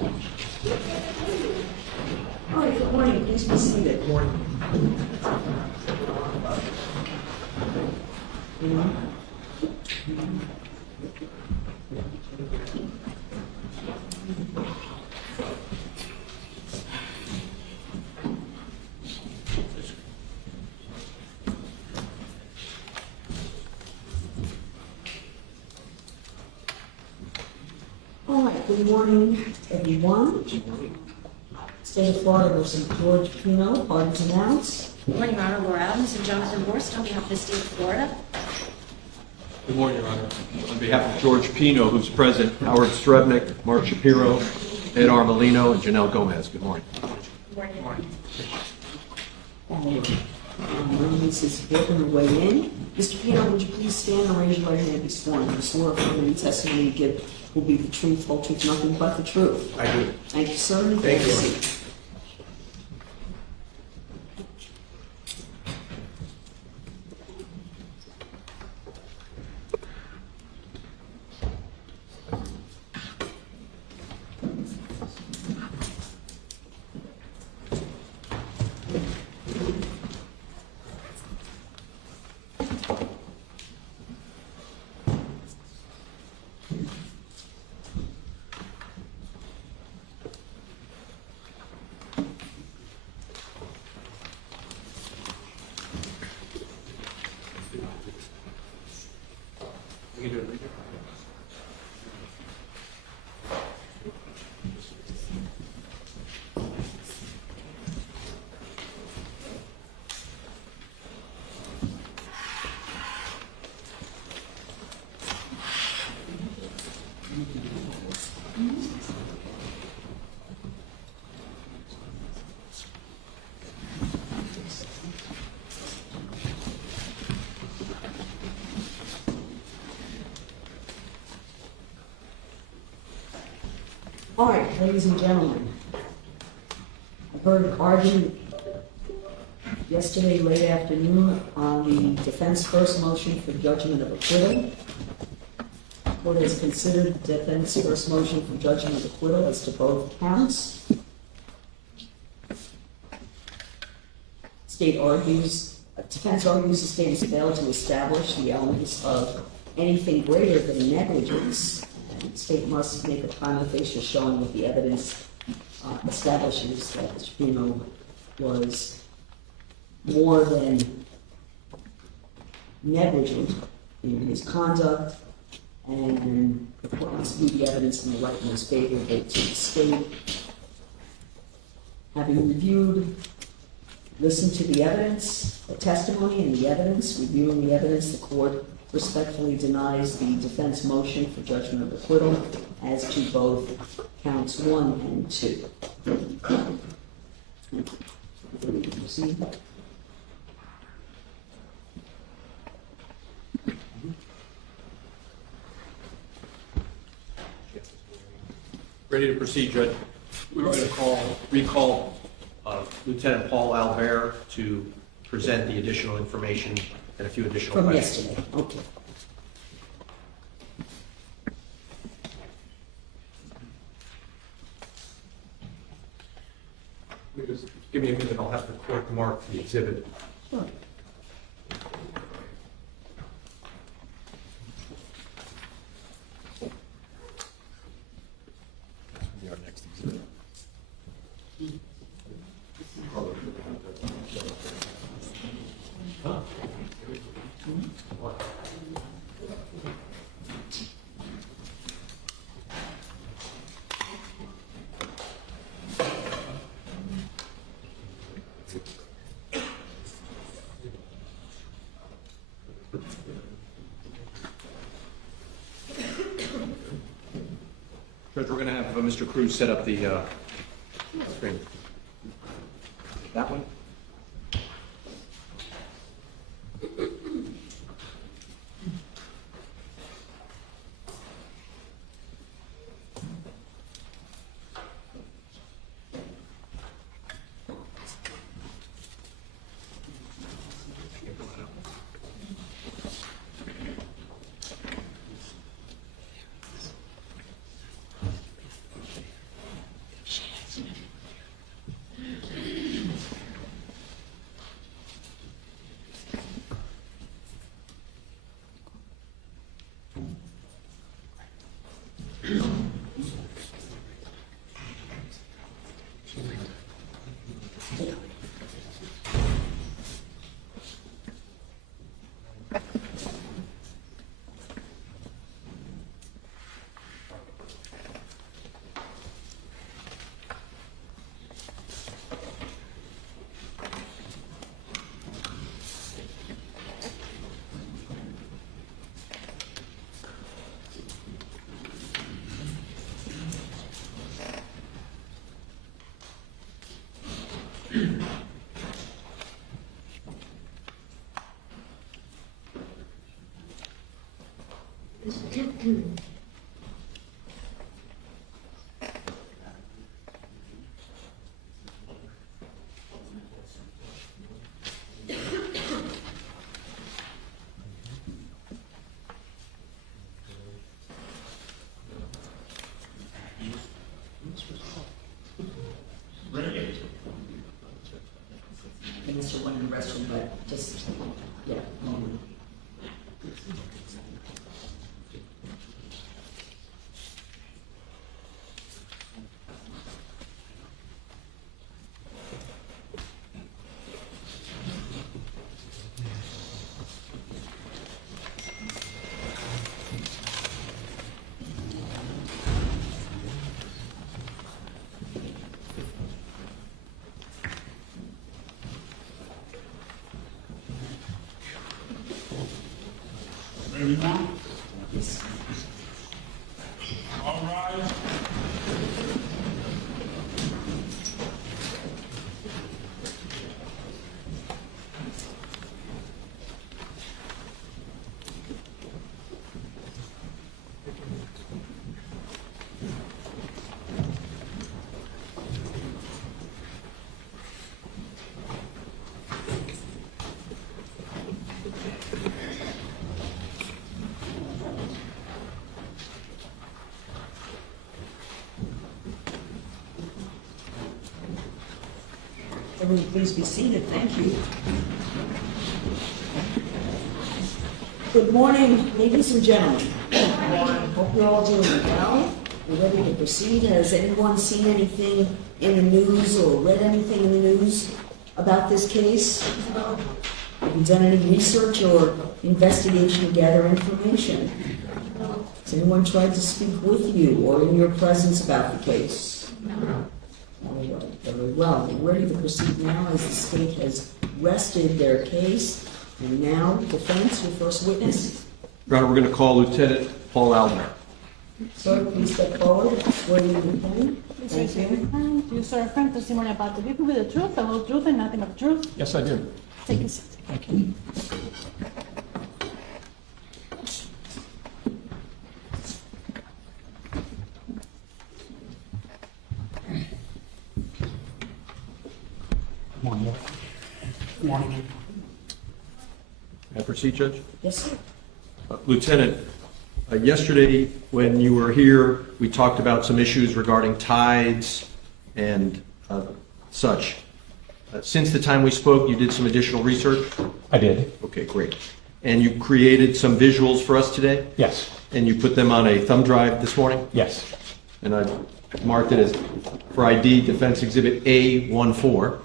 All right, good morning. Please be seated. Good morning. All right, good morning, everyone. State of Florida versus George Pino, parties announced. Good morning, Your Honor. Laura Adams and Jonathan Worst on behalf of the state of Florida. Good morning, Your Honor. On behalf of George Pino, who's present, Howard Strebnick, Mark Shapiro, Ed Armelino, and Janelle Gomez. Good morning. Good morning. This is working her way in. Mr. Pino, would you please stand and raise your right hand and be sworn? You swear affirm any testimony you give will be the truth, whole truth, nothing but the truth. I do. Thank you, sir. Thank you. All right, ladies and gentlemen, I heard an argument yesterday late afternoon on the defense first motion for judgment of acquittal. Court has considered defense first motion for judgment of acquittal as to both counts. Defense argues the state has failed to establish the elements of anything greater than negligence. The state must make a prima facie showing that the evidence establishes that Mr. Pino was more than negligent in his conduct, and the court must view the evidence in the light most favorable to the state. Having reviewed, listened to the evidence, the testimony and the evidence, reviewing the evidence, the court respectfully denies the defense motion for judgment of acquittal as to both counts 1 and 2. Proceed. Ready to proceed, Judge. We're going to recall Lieutenant Paul Alber to present the additional information and a few additional From questions. yesterday, okay. Just give me a minute, I'll have the court mark the exhibit. Sure. Our next exhibit. Judge, we're going to have Mr. Cruz set up the screen. That one? Unless you're one in the restroom, but just, yeah. Ready now? All rise. Everyone, please be seated. Thank you. Good morning, ladies and gentlemen. Hope you're all doing well. We're ready to proceed. Has anyone seen anything in the news or read anything in the news about this case? Have you done any research or investigation to gather information? Has anyone tried to speak with you or in your presence about the case? No. All right, very well. We're ready to proceed now as the state has rested their case. And now, defense, your first witness. Your Honor, we're going to call Lieutenant Paul Alber. Sir, please step forward. Swear you in the pen. Thank you. Do you swear affirm testimony about the people with the truth, the whole truth, and nothing but the truth? Yes, I do. Take a seat. Thank you. Morning. Morning. May I proceed, Judge? Yes, sir. Lieutenant, yesterday when you were here, we talked about some issues regarding tides and such. Since the time we spoke, you did some additional research? I did. Okay, great. And you created some visuals for us today? Yes. And you put them on a thumb drive this morning? Yes. And I marked it as for ID Defense Exhibit A14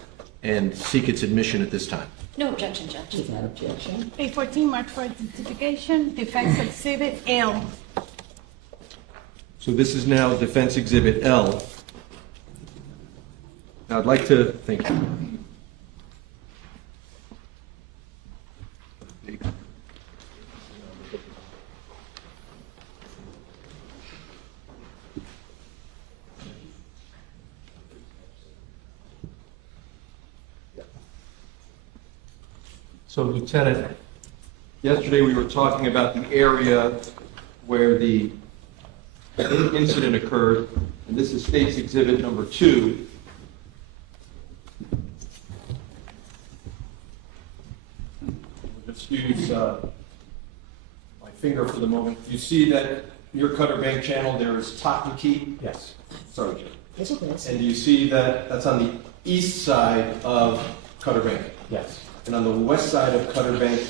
and seek its admission at this time. No objection, Judge. Without objection. A14 marked for identification, defense exhibit L. So this is now Defense Exhibit L. Now I'd like to, thank you. So Lieutenant, yesterday we were talking about the area where the incident occurred, and this is State's Exhibit number 2. We'll just use my finger for the moment. You see that near Cutter Bank Channel there is Chita Key? Yes. Sorry, Jim. It's okay. And you see that that's on the east side of Cutter Bank. Yes. And on the west side of Cutter Bank,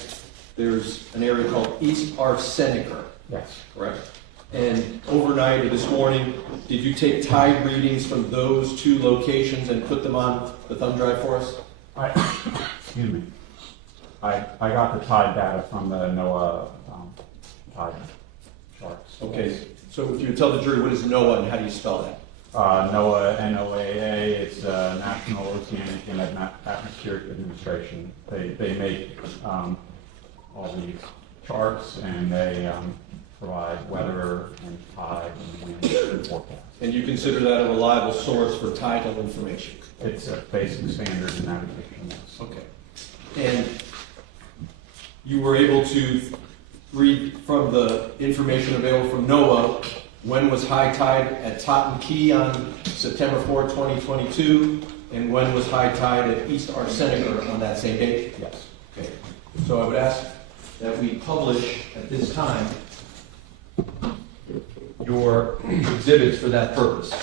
there's an area called East Arsenicer, Yes. correct? And overnight or this morning, did you take tide readings from those two locations and put them on the thumb drive for us? Excuse me. I got the tide data from the NOAA tide charts. Okay, so if you would tell the jury, what is NOAA and how do you spell that? NOAA, NOAA, it's National Oceanic and Atmospheric Administration. They make all these charts and they provide weather and tide and wind forecast. And you consider that a reliable source for tidal information? It's a basic standard in navigation, yes. Okay. And you were able to read from the information available from NOAA, when was high tide at Totten Key on September 4, 2022, and when was high tide at East Arsenica on that same date? Yes. Okay. So I would ask that we publish at this time your exhibits for that purpose.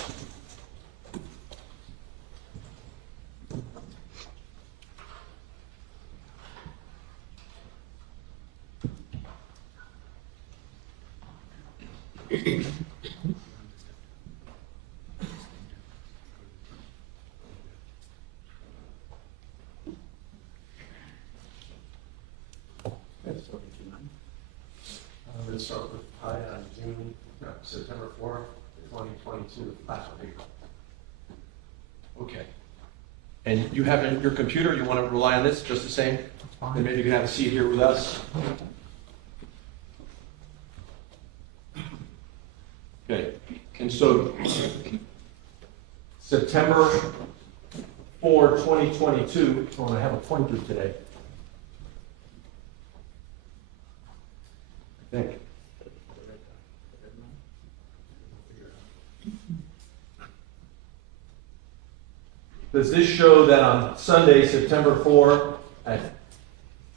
Let's start with high on September 4th, 2022, last week. Okay. And you have it in your computer, you want to rely on this just the same? Then maybe you can have a seat here with us. Okay, and so September 4, 2022, oh, I have a pointer today. I think. Does this show that on Sunday, September 4, at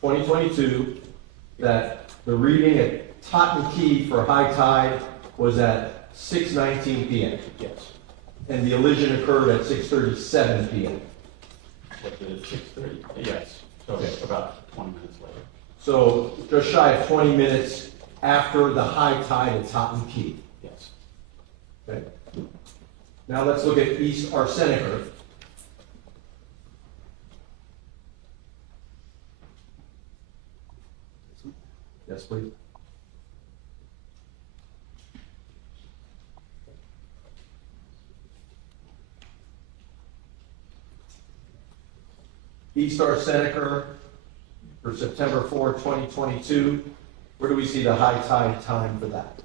2022, that the reading at Totten Key for high tide was at 6:19 p.m.? Yes. And the elision occurred at 6:37 p.m. What did it, 6:30? Yes. So it's about 20 minutes later. So just shy of 20 minutes after the high tide at Totten Key. Yes. Okay. Now let's look at East Arsenica. Yes, please. East Arsenica for September 4, 2022. Where do we see the high tide time for that?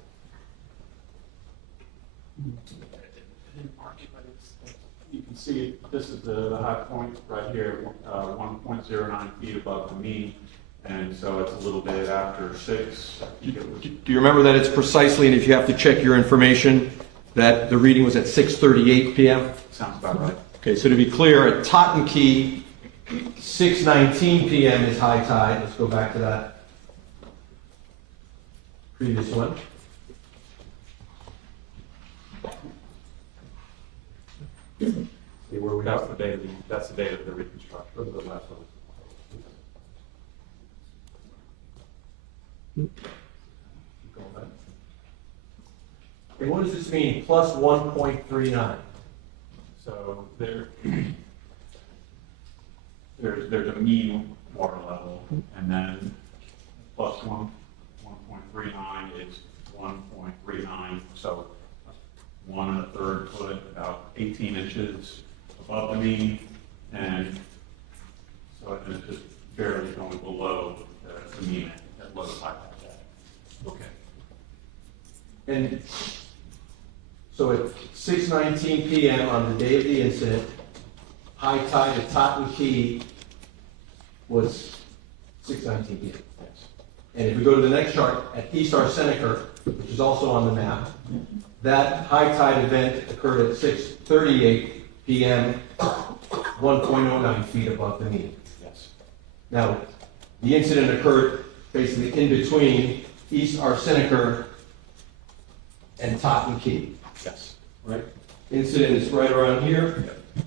You can see this is the high point right here, 1.09 feet above the mean, and so it's a little bit after 6. I think it was, Do you remember that it's precisely, and if you have to check your information, that the reading was at 6:38 p.m.? sounds about right. Okay, so to be clear, at Totten Key, 6:19 p.m. is high tide. Let's go back to that previous one. See where we That's are. the date of the Reconstruction. Go to the last one. Keep going back. Okay, what does this mean? Plus 1.39. So there's a mean water level, and then plus 1.39 is 1.39, so 1 1/3 foot, about 18 inches above the mean, and so it's just barely going below the mean at low tide. Okay. And so at 6:19 p.m. on the day of the incident, high tide at Totten Key was 6:19 p.m. Yes. And if we go to the next chart, at East Arsenica, which is also on the map, that high tide event occurred at 6:38 p.m., 1.09 feet above the mean. Yes. Now, the incident occurred basically in between East Arsenica and Totten Key, Yes. right? Incident is right around here,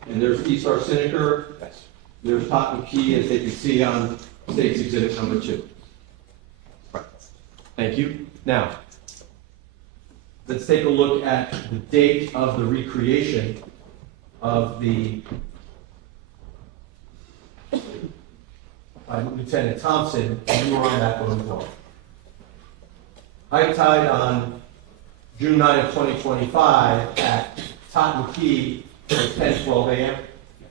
and there's East Arsenica, Yes. there's Totten Key, as they can see on State's Exhibit number 2. Right. Thank you. Now, let's take a look at the date of the recreation of the by Lieutenant Thompson, and you were on that one as well. High tide on June 9 of 2025 at Totten Key was 10:12 a.m. Yes.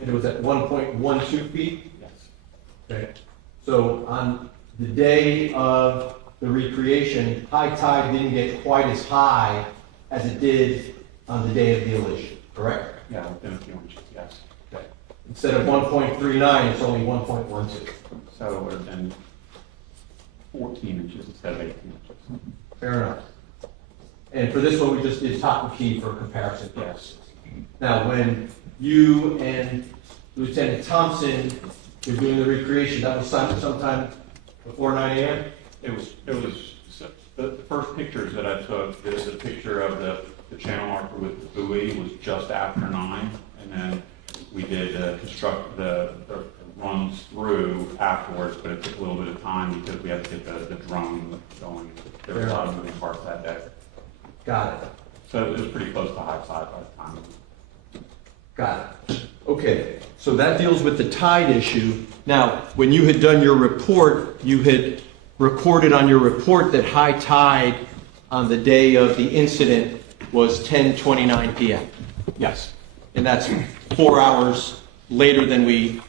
and it was at 1.12 feet. Yes. Okay. So on the day of the recreation, high tide didn't get quite as high as it did on the day of the elision, correct? Yeah, within a few inches, yes. Okay. Instead of 1.39, it's only 1.12. So it would have been 14 inches instead of 18 inches. Fair enough. And for this one, we just did top and key for comparison purposes. Now, when you and Lieutenant Thompson were doing the recreation, that was sometime before 9 a.m.? It was, the first pictures that I took, there's a picture of the channel marker with the buoy was just after 9, and then we did construct the runs through afterwards, but it took a little bit of time because we had to get the drone going. There were a lot of moving parts that day. Got it. So it was pretty close to high tide by the time. Got it. Okay, so that deals with the tide issue. Now, when you had done your report, you had recorded on your report that high tide on the day of the incident was 10:29 p.m. Yes. And that's 4 hours later than we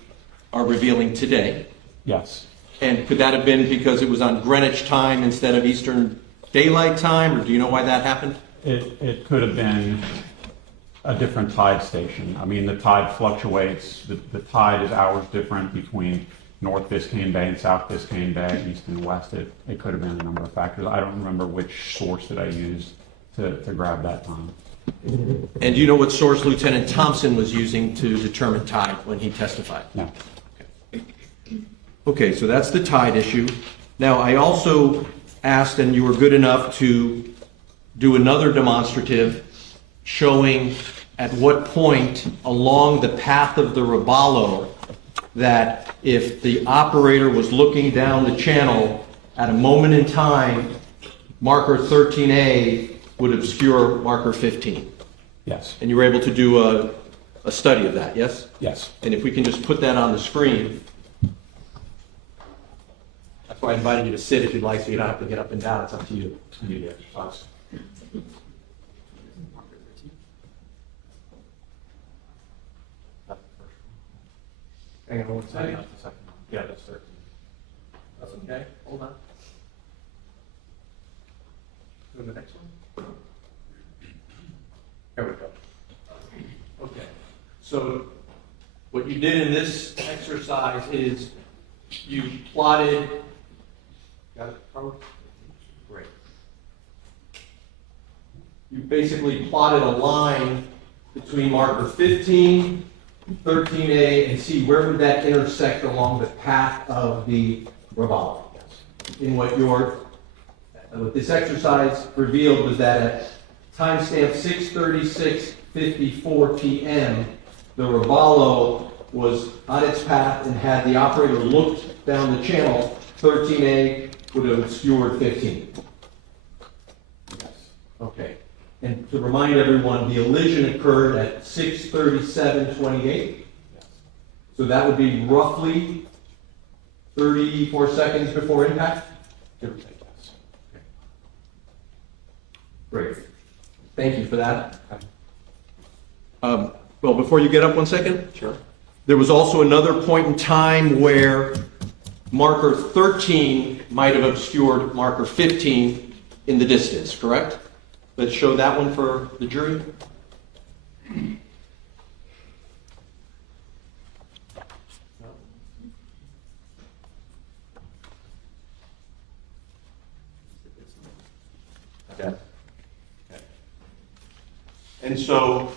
are revealing today. Yes. And could that have been because it was on Greenwich time instead of Eastern Daylight Time, or do you know why that happened? It could have been a different tide station. I mean, the tide fluctuates. The tide is hours different between North Biscayne Bay and South Biscayne Bay, east and west. It could have been a number of factors. I don't remember which source that I used to grab that time. And do you know what source Lieutenant Thompson was using to determine tide when he testified? No. Okay, so that's the tide issue. Now, I also asked, and you were good enough to do another demonstrative showing at what point along the path of the Robalo that if the operator was looking down the channel at a moment in time, marker 13A would obscure marker 15. Yes. And you were able to do a study of that, yes? Yes. And if we can just put that on the screen. That's why I invited you to sit if you'd like, so you don't have to get up and down. It's up to you. To do the exercise. Hang on one second. Yeah, that's 13. That's okay. Hold on. Go to the next one. There we go. Okay. So what you did in this exercise is you plotted. Got it, Robert? Great. You basically plotted a line between marker 15, 13A, and see where would that intersect along the path of the Robalo. In what this exercise revealed was that at timestamp 6:36:54 p.m., the Robalo was on its path, and had the operator looked down the channel, 13A would have obscured 15. Yes. Okay. And to remind everyone, the elision occurred at 6:37:28. Yes. So that would be roughly 34 seconds before impact? Give or take, yes. Great. Thank you for that. Well, before you get up 1 second. Sure. There was also another point in time where marker 13 might have obscured marker 15 in the distance, correct? Let's show that one for the jury. Okay. And so,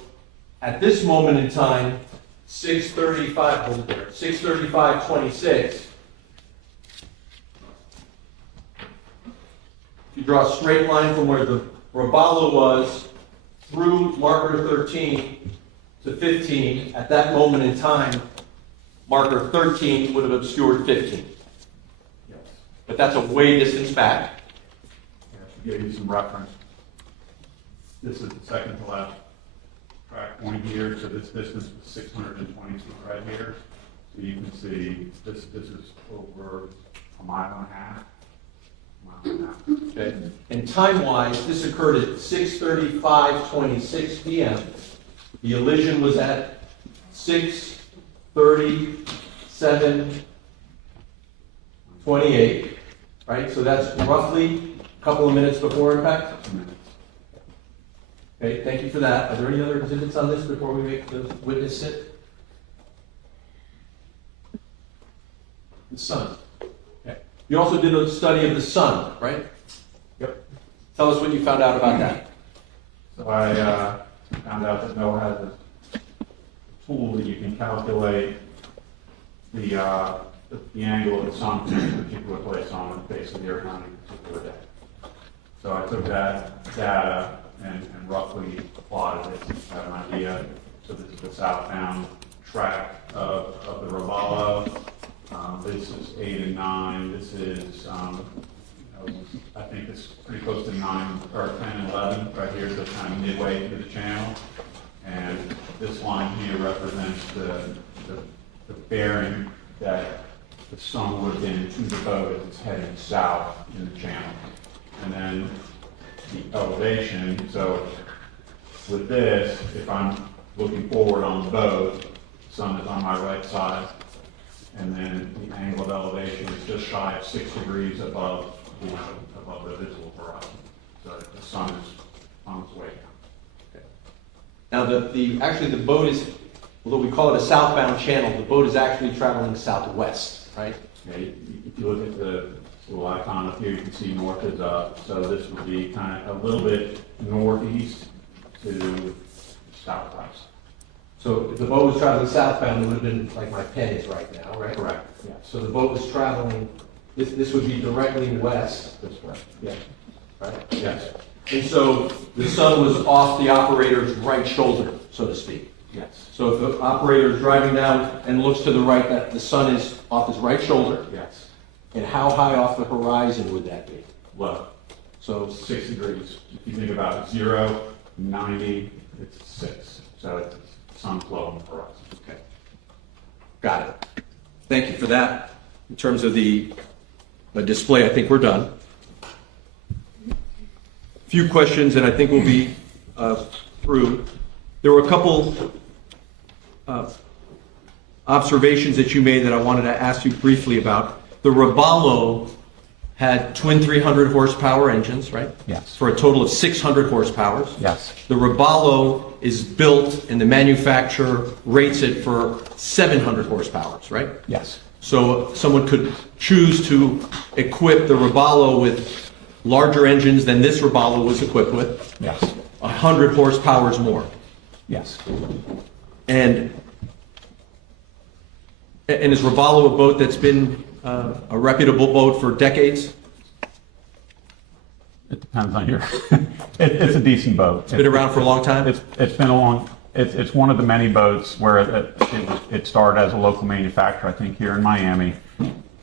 at this moment in time, 6:35:26, you draw a straight line from where the Robalo was through marker 13 to 15. At that moment in time, marker 13 would have obscured 15. Yes. But that's a way distance back. Yeah, to give you some reference, this is the second to last track point here, so this distance was 622 right here. So you can see this is over a mile and a half. Okay. And time-wise, this occurred at 6:35:26 p.m. The elision was at 6:37:28. right? So that's roughly a couple of minutes before impact? 2 minutes. Okay, thank you for that. Are there any other exhibits on this before we make the witness sit? The sun. Okay. You also did a study of the sun, right? Yep. Tell us what you found out about that. So I found out that NOAA has a tool that you can calculate the angle of the sun from a particular place on the face of the earth on a particular day. So I took that data and roughly plotted it, have an idea. So this is the southbound track of the Robalo. This is 8 and 9. This is, I think it's pretty close to 9 or 10 and 11 right here, so kind of midway through the channel. And this line here represents the bearing that the sun would have been to the boat as it's heading south in the channel. And then the elevation, so with this, if I'm looking forward on the boat, the sun is on my right side, and then the angle of elevation is just shy of 6 degrees above the visible horizon. So the sun is on its way down. Now, actually the boat is, although we call it a southbound channel, the boat is actually traveling southwest, right? Okay, if you look at the little icon up here, you can see north is up. So this would be kind of a little bit northeast to southwest. So if the boat was traveling southbound, it would have been like my pen is right now, right? Correct, yes. So the boat was traveling, this would be directly west, This way. yeah, right? Yes, And so the sun was off the operator's right shoulder, so to speak. yes, So if the operator is driving down and looks to the right, that the sun is off his right shoulder, yes. and how high off the horizon would that be? Low. So 6 degrees. If you think about 0, 90, it's 6. So it's sun's low on the horizon. okay, got it. Thank you for that. In terms of the display, I think we're done. Few questions, and I think we'll be through. There were a couple observations that you made that I wanted to ask you briefly about. The Robalo had twin 300 horsepower engines, right? Yes. For a total of 600 horsepower. Yes. The Robalo is built and the manufacturer rates it for 700 horsepower, right? Yes. So someone could choose to equip the Robalo with larger engines than this Robalo was equipped with, Yes. 100 horsepower more. Yes. And is Robalo a boat that's been a reputable boat for decades? It depends on your, it's a decent boat. It's been around for a long time? It's been a long, it's one of the many boats where it started as a local manufacturer, I think here in Miami,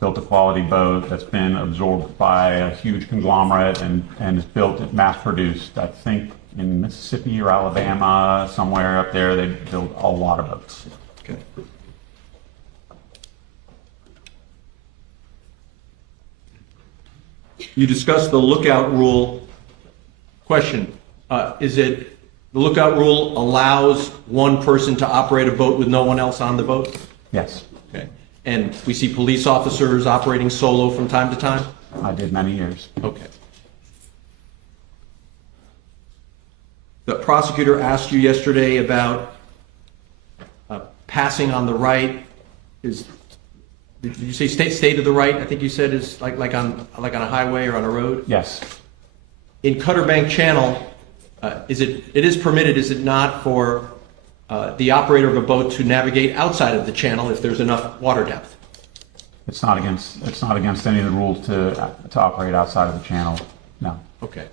built a quality boat that's been absorbed by a huge conglomerate and is built, mass produced, I think in Mississippi or Alabama, somewhere up there, they build a lot of boats. Okay. You discussed the lookout rule. Question, is it, the lookout rule allows one person to operate a boat with no one else on the boat? Yes, Okay. And we see police officers operating solo from time to time? I did many years. Okay. The prosecutor asked you yesterday about passing on the right. Did you say stay to the right? I think you said is like on a highway or on a road. Yes, In Cutter Bank Channel, it is permitted, is it not, for the operator of a boat to navigate outside of the channel if there's enough water depth? it's not against any of the rules to operate outside of the channel, no. Okay.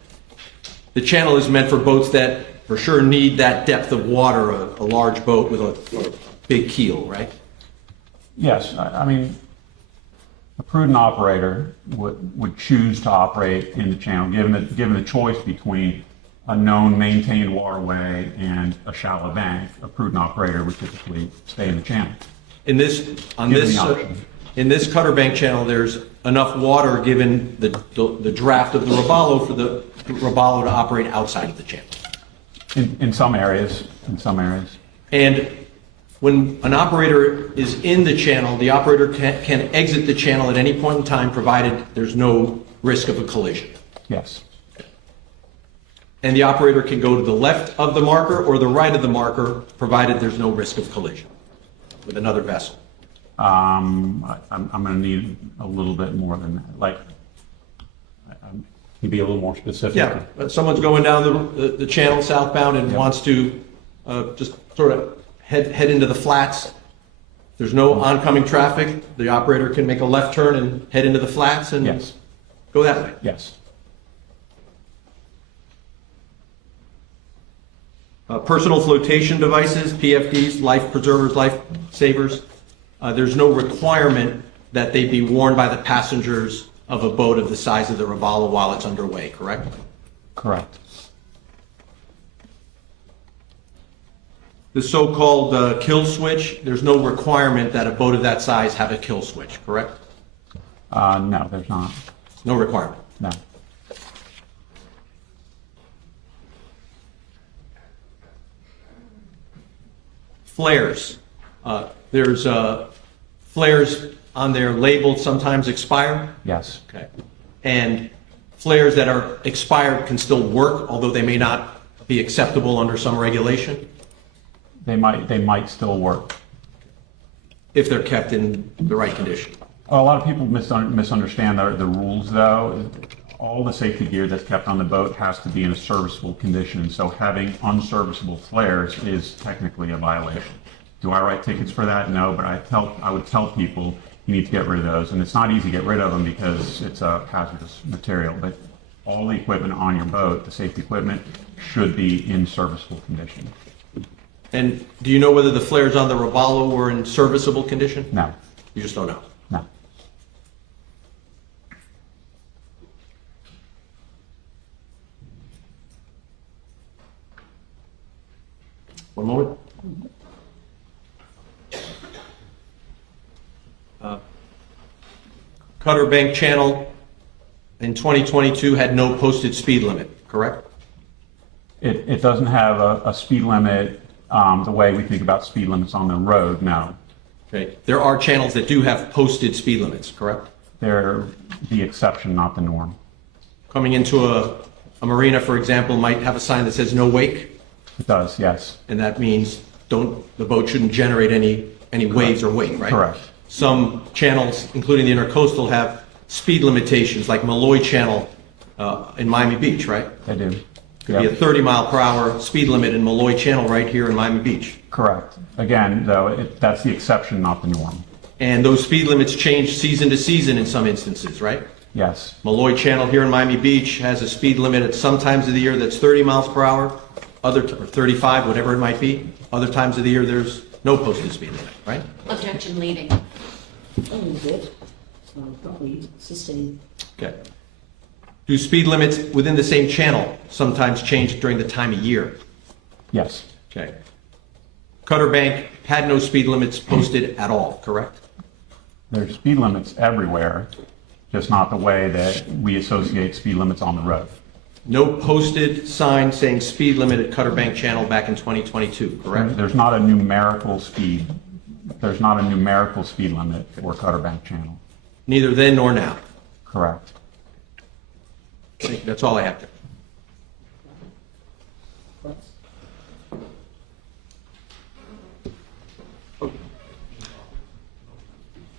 The channel is meant for boats that for sure need that depth of water, a large boat with a big keel, right? Yes, I mean, a prudent operator would choose to operate in the channel, given the choice between a known maintained waterway and a shallow bank. A prudent operator would typically stay in the channel. In this Cutter Bank Channel, there's enough water given the draft of the Robalo for the Robalo to operate outside of the channel. In some areas, And when an operator is in the channel, the operator can exit the channel at any point in time, provided there's no risk of a collision. Yes. And the operator can go to the left of the marker or the right of the marker, provided there's no risk of collision with another vessel. I'm going to need a little bit more than that. Like, can you be a little more specific? Yeah, someone's going down the channel southbound and wants to just sort of head into the flats. There's no oncoming traffic. The operator can make a left turn and head into the flats and Yes. go that way. Yes. Personal flotation devices, PFDs, life preservers, life savers. There's no requirement that they be worn by the passengers of a boat of the size of the Robalo while it's underway, correct? Correct. The so-called kill switch, there's no requirement that a boat of that size have a kill switch, correct? No, there's not. No requirement. No. Flares. There's flares on there labeled sometimes expire. Yes. Okay. And flares that are expired can still work, although they may not be acceptable under some regulation, They might still work. if they're kept in the right condition. A lot of people misunderstand the rules, though. All the safety gear that's kept on the boat has to be in a serviceable condition, so having unserviceable flares is technically a violation. Do I write tickets for that? No, but I would tell people you need to get rid of those, and it's not easy to get rid of them because it's a hazardous material, but all the equipment on your boat, the safety equipment, should be in serviceable condition. And do you know whether the flares on the Robalo were in serviceable condition? No, You just don't know. no. One moment. Cutter Bank Channel in 2022 had no posted speed limit, correct? It doesn't have a speed limit the way we think about speed limits on the road, no. Okay. There are channels that do have posted speed limits, correct? They're the exception, not the norm. Coming into a marina, for example, might have a sign that says no wake, It does, yes. and that means the boat shouldn't generate any waves or wake, right? Correct. Some channels, including the intercoastal, have speed limitations, like Malloy Channel in Miami Beach, right? They do. Could be a Yep. 30-mile-per-hour speed limit in Malloy Channel right here in Miami Beach. Correct. Again, though, that's the exception, not the norm. And those speed limits change season to season in some instances, right? Yes, Malloy Channel here in Miami Beach has a speed limit at some times of the year that's 30 miles per hour, or 35, whatever it might be. Other times of the year, there's no posted speed limit, right? Objection leading. A little bit. Probably sustained. Okay. Do speed limits within the same channel sometimes change during the time of year? yes, Okay. Cutter Bank had no speed limits posted at all, correct? there's speed limits everywhere, just not the way that we associate speed limits on the road. No posted sign saying speed limit at Cutter Bank Channel back in 2022, correct? There's not a numerical speed. There's not a numerical speed limit for Cutter Bank Channel. Neither then nor now. Correct. That's all I have to.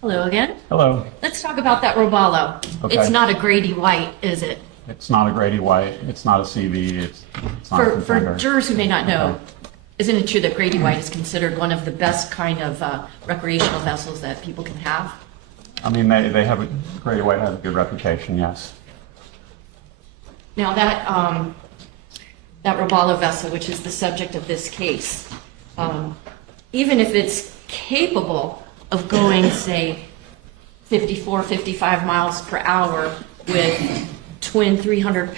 Hello again. Hello. Let's talk about that Robalo. Okay. It's not a Grady White, is it? It's not a Grady White. It's not a CV. It's not a For contender. jurors who may not know, isn't it true that Grady White is considered one of the best kind of recreational vessels that people can have? I mean, they have Grady White has a good reputation. Yes. Now that Robalo vessel, which is the subject of this case, even if it's capable of going, say, 54, 55 miles per hour with twin 300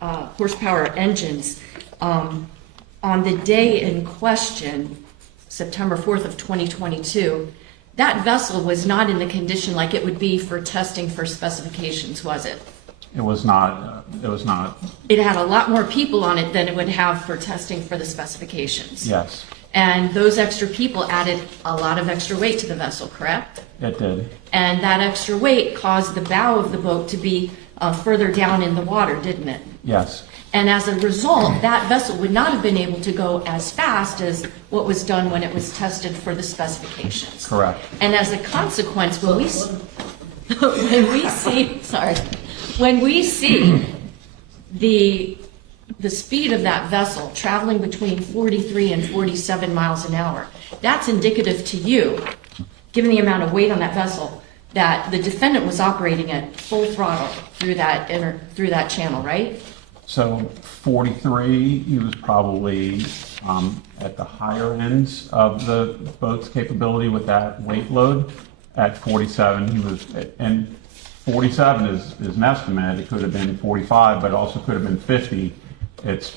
horsepower engines, on the day in question, September 4th of 2022, that vessel was not in the condition like it would be for testing for specifications, was it? It was not, It had a lot more people on it than it would have for testing for the specifications. yes, And those extra people added a lot of extra weight to the vessel, correct? it did. And that extra weight caused the bow of the boat to be further down in the water, didn't it? Yes, And as a result, that vessel would not have been able to go as fast as what was done when it was tested for the specifications. correct. And as a consequence, when we see the speed of that vessel traveling between 43 and 47 miles an hour, that's indicative to you, given the amount of weight on that vessel, that the defendant was operating at full throttle through that channel, right? So 43, he was probably at the higher ends of the boat's capability with that weight load. At 47, he was, and 47 is an estimate. It could have been 45, but it also could have been 50. It's,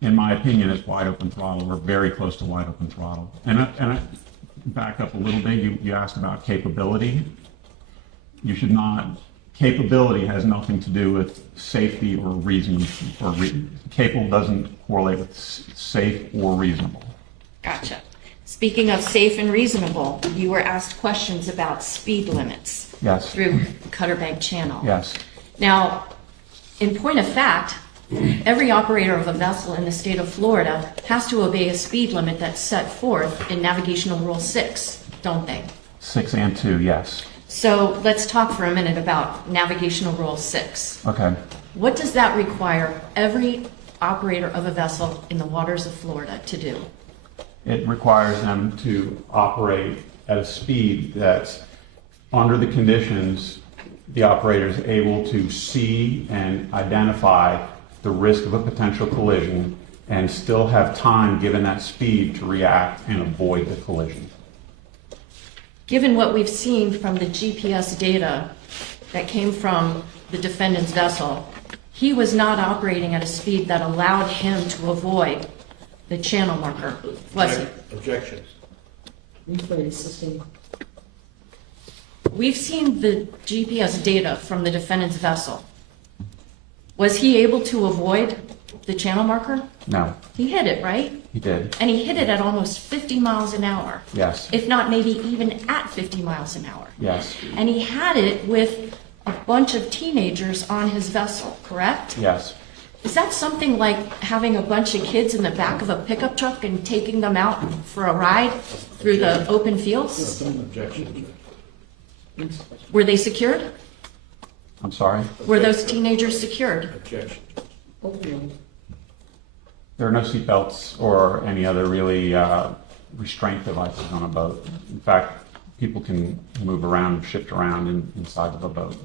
in my opinion, it's wide open throttle, or very close to wide open throttle. And I back up a little bit. You asked about capability. You should not. Capability has nothing to do with safety or reason, capable doesn't correlate with safe or reasonable. Gotcha. Speaking of safe and reasonable, you were asked questions about speed limits. Yes. Through Cutter Bank Channel. Yes, Now, in point of fact, every operator of a vessel in the state of Florida has to obey a speed limit that's set forth in Navigational Rule 6, don't they? 6 and 2, yes. So let's talk for a minute about Navigational Rule 6. Okay. What does that require every operator of a vessel in the waters of Florida to do? It requires them to operate at a speed that's under the conditions the operator is able to see and identify the risk of a potential collision and still have time, given that speed, to react and avoid the collision. Given what we've seen from the GPS data that came from the defendant's vessel, he was not operating at a speed that allowed him to avoid the channel marker, was he? Objection. Rephrase, Cecilia. We've seen the GPS data from the defendant's vessel. Was he able to avoid the channel marker? No, He hit it, right? he did. And he hit it at almost 50 miles an hour. Yes, If not maybe even at 50 miles an hour. yes, And he had it with a bunch of teenagers on his vessel, correct? yes. Is that something like having a bunch of kids in the back of a pickup truck and taking them out for a ride through the open fields? Objection. Were they secured? I'm sorry. Were those teenagers secured? Objection. Opioid. There are no seatbelts or any other really restraint devices on a boat. In fact, people can move around, shift around inside of a boat.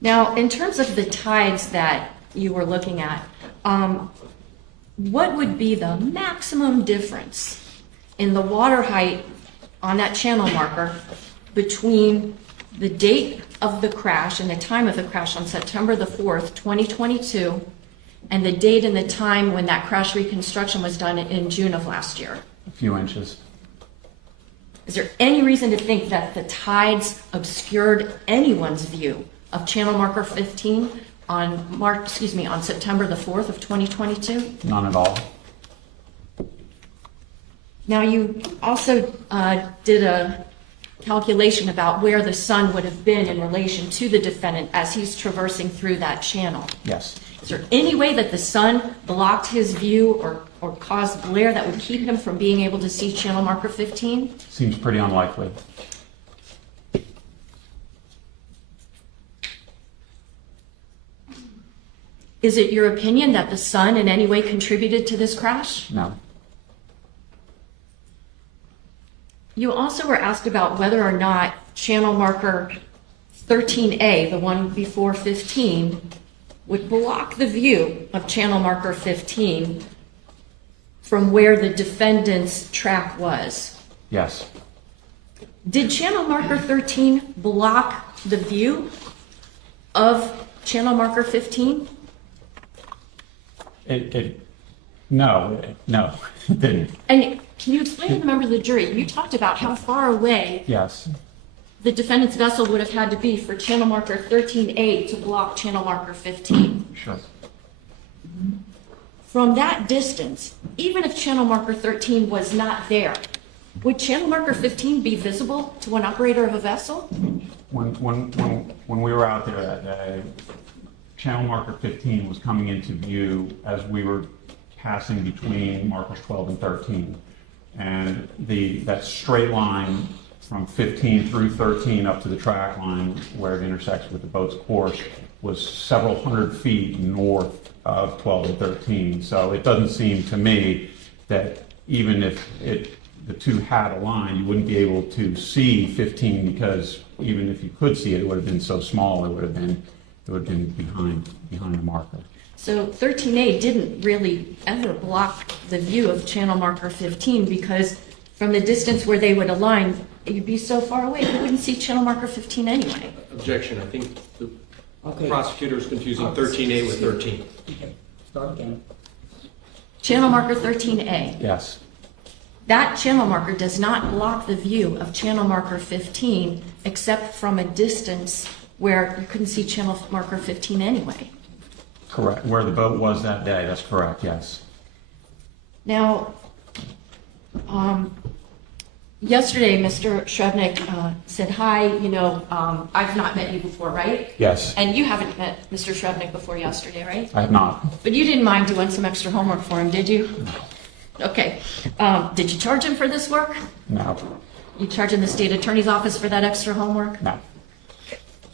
Now, in terms of the tides that you were looking at, what would be the maximum difference in the water height on that channel marker between the date of the crash and the time of the crash on September the 4th, 2022, and the date and the time when that crash reconstruction was done in June of last year? A few inches. Is there any reason to think that the tides obscured anyone's view of channel marker 15 on September the 4th of 2022? None at all. Now, you also did a calculation about where the sun would have been in relation to the defendant as he's traversing through that channel. Yes. Is there any way that the sun blocked his view or caused glare that would keep him from being able to see channel marker 15? Seems pretty unlikely. Is it your opinion that the sun in any way contributed to this crash? No. You also were asked about whether or not channel marker 13A, the one before 15, would block the view of channel marker 15 from where the defendant's track was. Yes. Did channel marker 13 block the view of channel marker 15? No, it didn't. And can you explain to the members of the jury, you talked about how far away Yes. the defendant's vessel would have had to be for channel marker 13A to block channel marker 15. Sure. From that distance, even if channel marker 13 was not there, would channel marker 15 be visible to an operator of a vessel? When we were out there that day, channel marker 15 was coming into view as we were passing between markers 12 and 13. And that straight line from 15 through 13 up to the track line where it intersects with the boat's course was several hundred feet north of 12 and 13. So it doesn't seem to me that even if the two had a line, you wouldn't be able to see 15, because even if you could see it, it would have been so small, it would have been behind the marker. So 13A didn't really ever block the view of channel marker 15, because from the distance where they would align, you'd be so far away, you wouldn't see channel marker 15 anyway. Objection, I think the Okay. prosecutor is confusing 13A with 13. Okay, start again. Channel marker 13A. Yes. That channel marker does not block the view of channel marker 15, except from a distance where you couldn't see channel marker 15 anyway. Correct. Where the boat was that day, that's correct, yes. Now, yesterday, Mr. Shrevenick said, hi, I've not met you before, right? Yes. And you haven't met Mr. Shrevenick before yesterday, right? I have not. But you didn't mind doing some extra homework for him, did you? Okay. Did you charge him for this work? No. You charging the state attorney's office for that extra homework? No.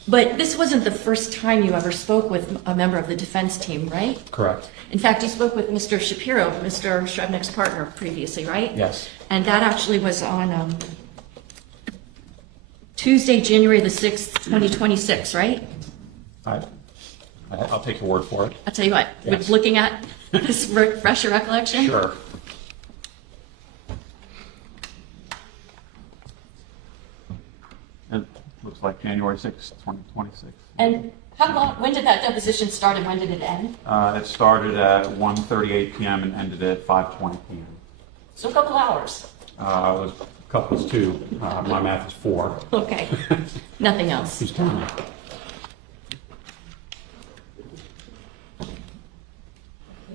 But this wasn't the first time you ever spoke with a member of the defense team, right? Correct. In fact, you spoke with Mr. Shapiro, Mr. Shrevenick's partner, previously, right? Yes. And that actually was on Tuesday, January the 6th, 2026, right? I'll take your word for it. I'll tell you what, Yes. with looking at this refresher recollection. Sure. It looks like January 6th, 2026. And when did that deposition start and when did it end? It started at 1:38 p.m. and ended at 5:20 p.m. So a couple hours. It was couples 2. My math is 4. Okay. Nothing else. Who's counting?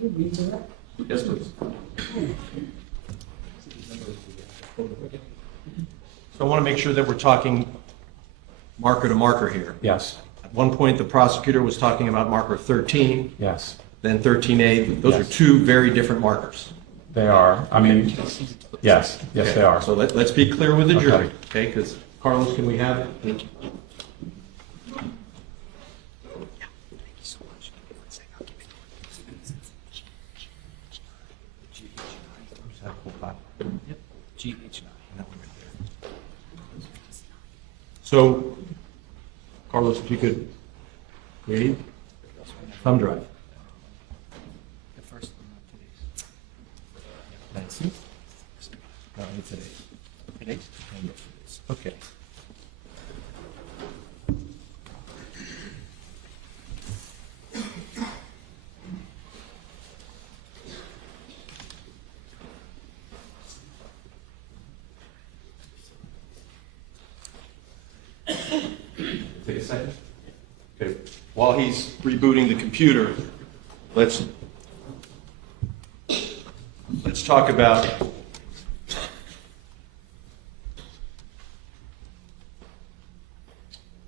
Read to it. Yes, please. So I want to make sure that we're talking marker to marker here. Yes. At one point, the prosecutor was talking about marker 13, Yes. then 13A. Those Yes. are two very different markers. They are. I mean, yes. Yes, they are. So let's be clear with the jury, Okay. okay? Because, Carlos, can we have it? So, Carlos, if you could read, thumb drive. The first one, not today's. No, today. Today's? Okay. Take a second. Okay. While he's rebooting the computer, let's talk about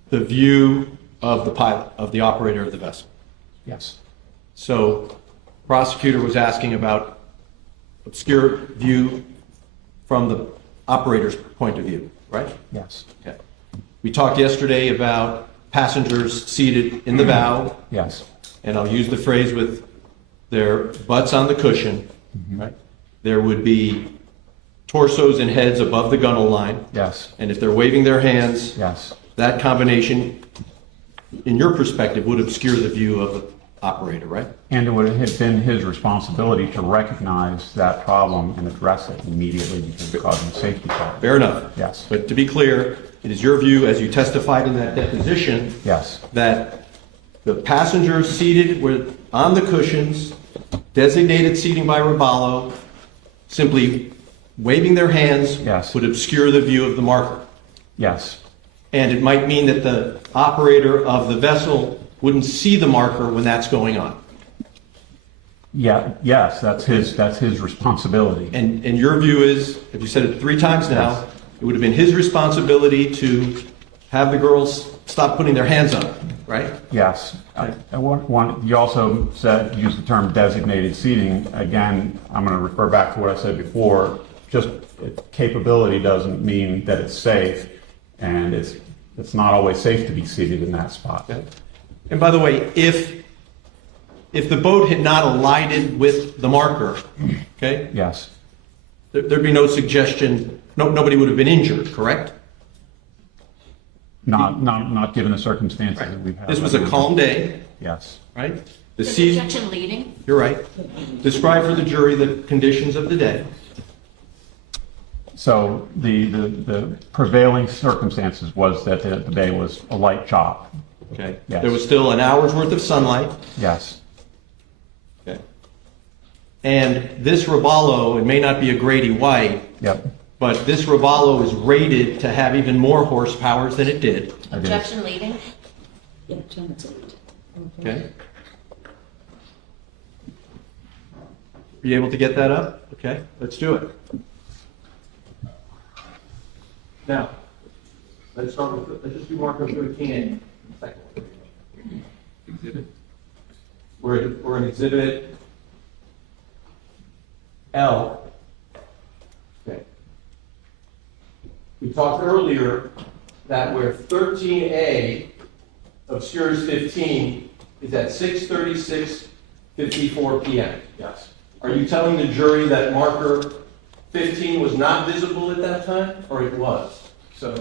the view of the pilot, of the operator of the vessel. Yes. So, prosecutor was asking about obscure view from the operator's point of view, right? Yes. Okay. We talked yesterday about passengers seated in the bow, Yes. and I'll use the phrase with their butts on the cushion, right? There would be torsos and heads above the gunwale line, Yes. and if they're waving their hands, Yes. that combination, in your perspective, would obscure the view of the operator, right? And it would have been his responsibility to recognize that problem and address it immediately because it's causing a safety problem. Fair enough. Yes. But to be clear, it is your view, as you testified in that deposition, Yes. that the passengers seated were on the cushions, designated seating by Roballo, simply waving their hands Yes. would obscure the view of the marker. Yes. And it might mean that the operator of the vessel wouldn't see the marker when that's going on. Yeah, yes, that's his responsibility. And your view is, if you said it 3 times now, it would have been his responsibility to have the girls stop putting their hands up, right? Yes. You also used the term designated seating. Again, I'm going to refer back to what I said before. Just capability doesn't mean that it's safe, and it's not always safe to be seated in that spot. Okay. And by the way, if the boat had not alighted with the marker, okay, Yes. there'd be no suggestion, nobody would have been injured, correct? Not given the circumstances that we've had. This was a calm day, Yes. right? The Is sea, objection leading? you're right. Describe for the jury the conditions of the day. So the prevailing circumstances was that the day was a light chop. Okay. Yes. There was still an hour's worth of sunlight. Yes. Okay. And this Robalo, it may not be a Grady White, Yep. but this Robalo is rated to have even more horsepower than it did. It is. Objection leading? Yeah, 10 to 8. Okay. Are you able to get that up? Okay, let's do it. Now, let's just do marker 13A. Second one. Exhibit. We're in exhibit L. Okay. We talked earlier that where 13A obscures 15 is at 6:36:54 p.m. Yes. Are you telling the jury that marker 15 was not visible at that time, or it was? So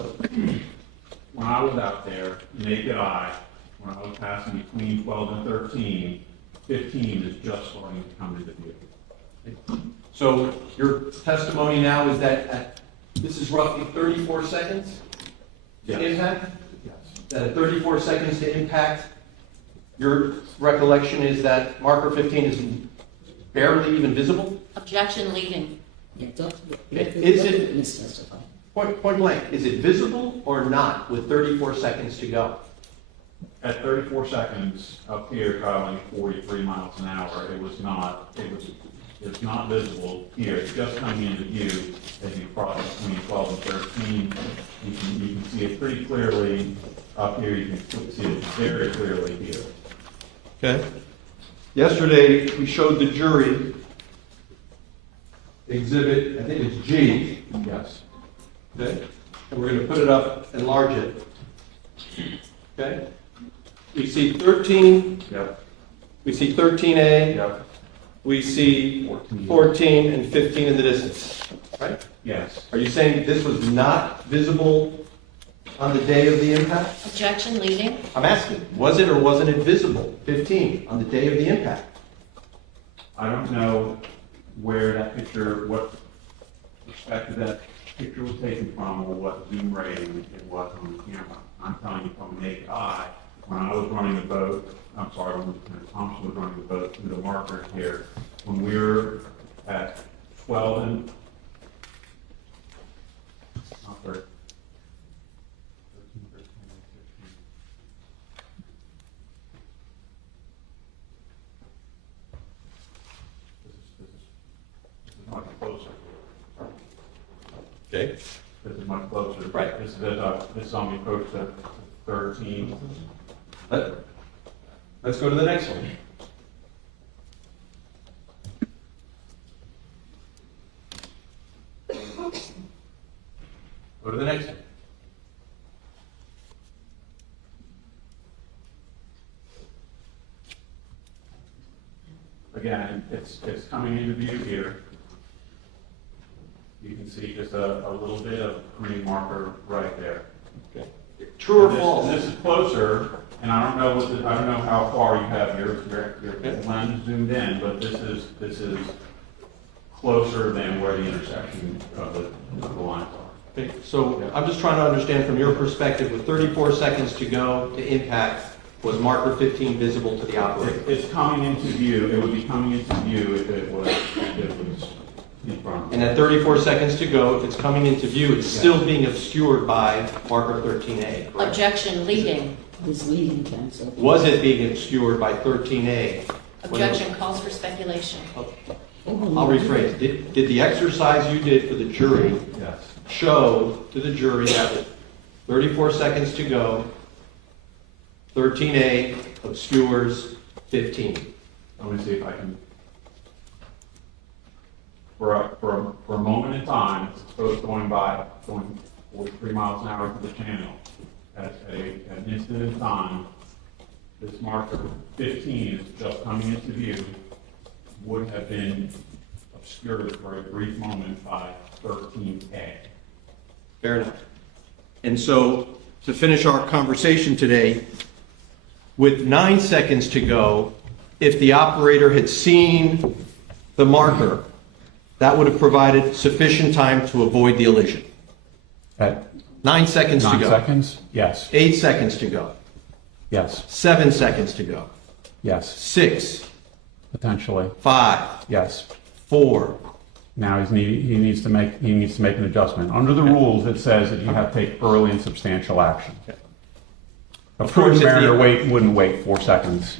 when I was out there, naked eye, when I was passing between 12 and 13, 15 is just starting to come into view. So your testimony now is that this is roughly 34 seconds to Yes. impact? Yes. That at 34 seconds to impact, your recollection is that marker 15 is barely even visible? Objection leading? Yeah, don't, Is it- witness testify. Point blank, is it visible or not with 34 seconds to go? At 34 seconds up here traveling 43 miles an hour, it's not visible here. It's just coming into view as you cross between 12 and 13. You can see it pretty clearly up here. You can see it very clearly here. Okay. Yesterday, we showed the jury exhibit, I think it's G, Yes. okay? And we're going to put it up, enlarge it. Okay? We see 13, Yep. we see 13A, Yep. we see 14 and 15 in the distance, right? Yes. Are you saying this was not visible on the day of the impact? Objection leading? I'm asking, was it or wasn't it visible, 15, on the day of the impact? I don't know where that picture, what perspective that picture was taken from, or what zoom rating it was on the camera. I'm telling you from a naked eye, when I was running the boat, I'm sorry, when Lieutenant Thompson was running the boat through the markers here, when we were at 12 and, not 13, 13, 15. This is much closer. Okay. This is much closer. Right. This is on the approach to 13. Let's go to the next one. Go to the next one. Again, it's coming into view here. You can see just a little bit of green marker right there. Okay. True or This- false? This is closer, and I don't know I don't know how far you have your lens zoomed in, but this is closer than where the intersection of the lines are. Okay, so I'm just trying to understand from your perspective, with 34 seconds to go to impact, was marker 15 visible to the operator? It's coming into view, it would be coming into view if it was in front. And at 34 seconds to go, if it's coming into view, it's still being obscured by marker 13A, correct? Objection, leading. His leading can, so. Was it being obscured by 13A? Objection calls for speculation. I'll rephrase. Did the exercise you did for the jury Yes. show to the jury that with 34 seconds to go, 13A obscures 15? Let me see if I can. For a moment in time, it's supposed going 43 miles an hour through the channel. At an instant in time, this marker 15 is just coming into view, would have been obscured for a brief moment by 13A. Fair enough. And so, to finish our conversation today, with 9 seconds to go, if the operator had seen the marker, that would have provided sufficient time to avoid the elision. At 9 seconds to 9 go. seconds? Yes. 8 seconds to go. Yes. 7 seconds to go. Yes. 6, Potentially. 5, Yes. 4. Now he needs to make an adjustment. Under the rules, it says that you have to take early and substantial action. A Of course, prudent if the- mariner wouldn't wait 4 seconds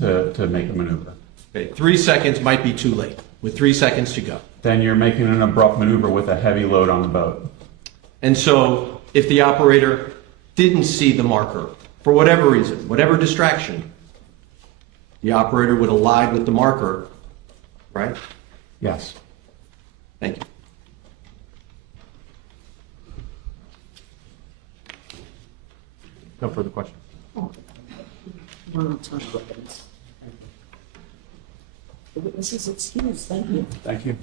to make a maneuver. Okay, 3 seconds might be too late, with 3 seconds to go. Then you're making an abrupt maneuver with a heavy load on the boat. And so, if the operator didn't see the marker, for whatever reason, whatever distraction, the operator would have lied with the marker, right? Yes. Thank you. No further questions. One more time, evidence. The witness is excused, thank you. Thank you.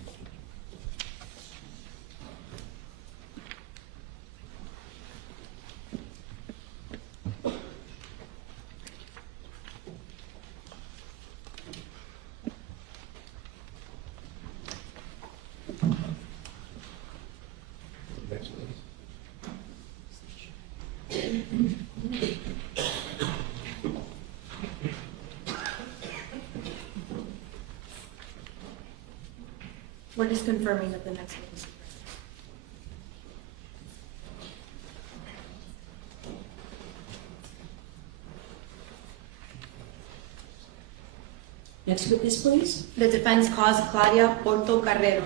We're just confirming that the next one is. Next witness, please. The defense calls Claudia Portocarrero.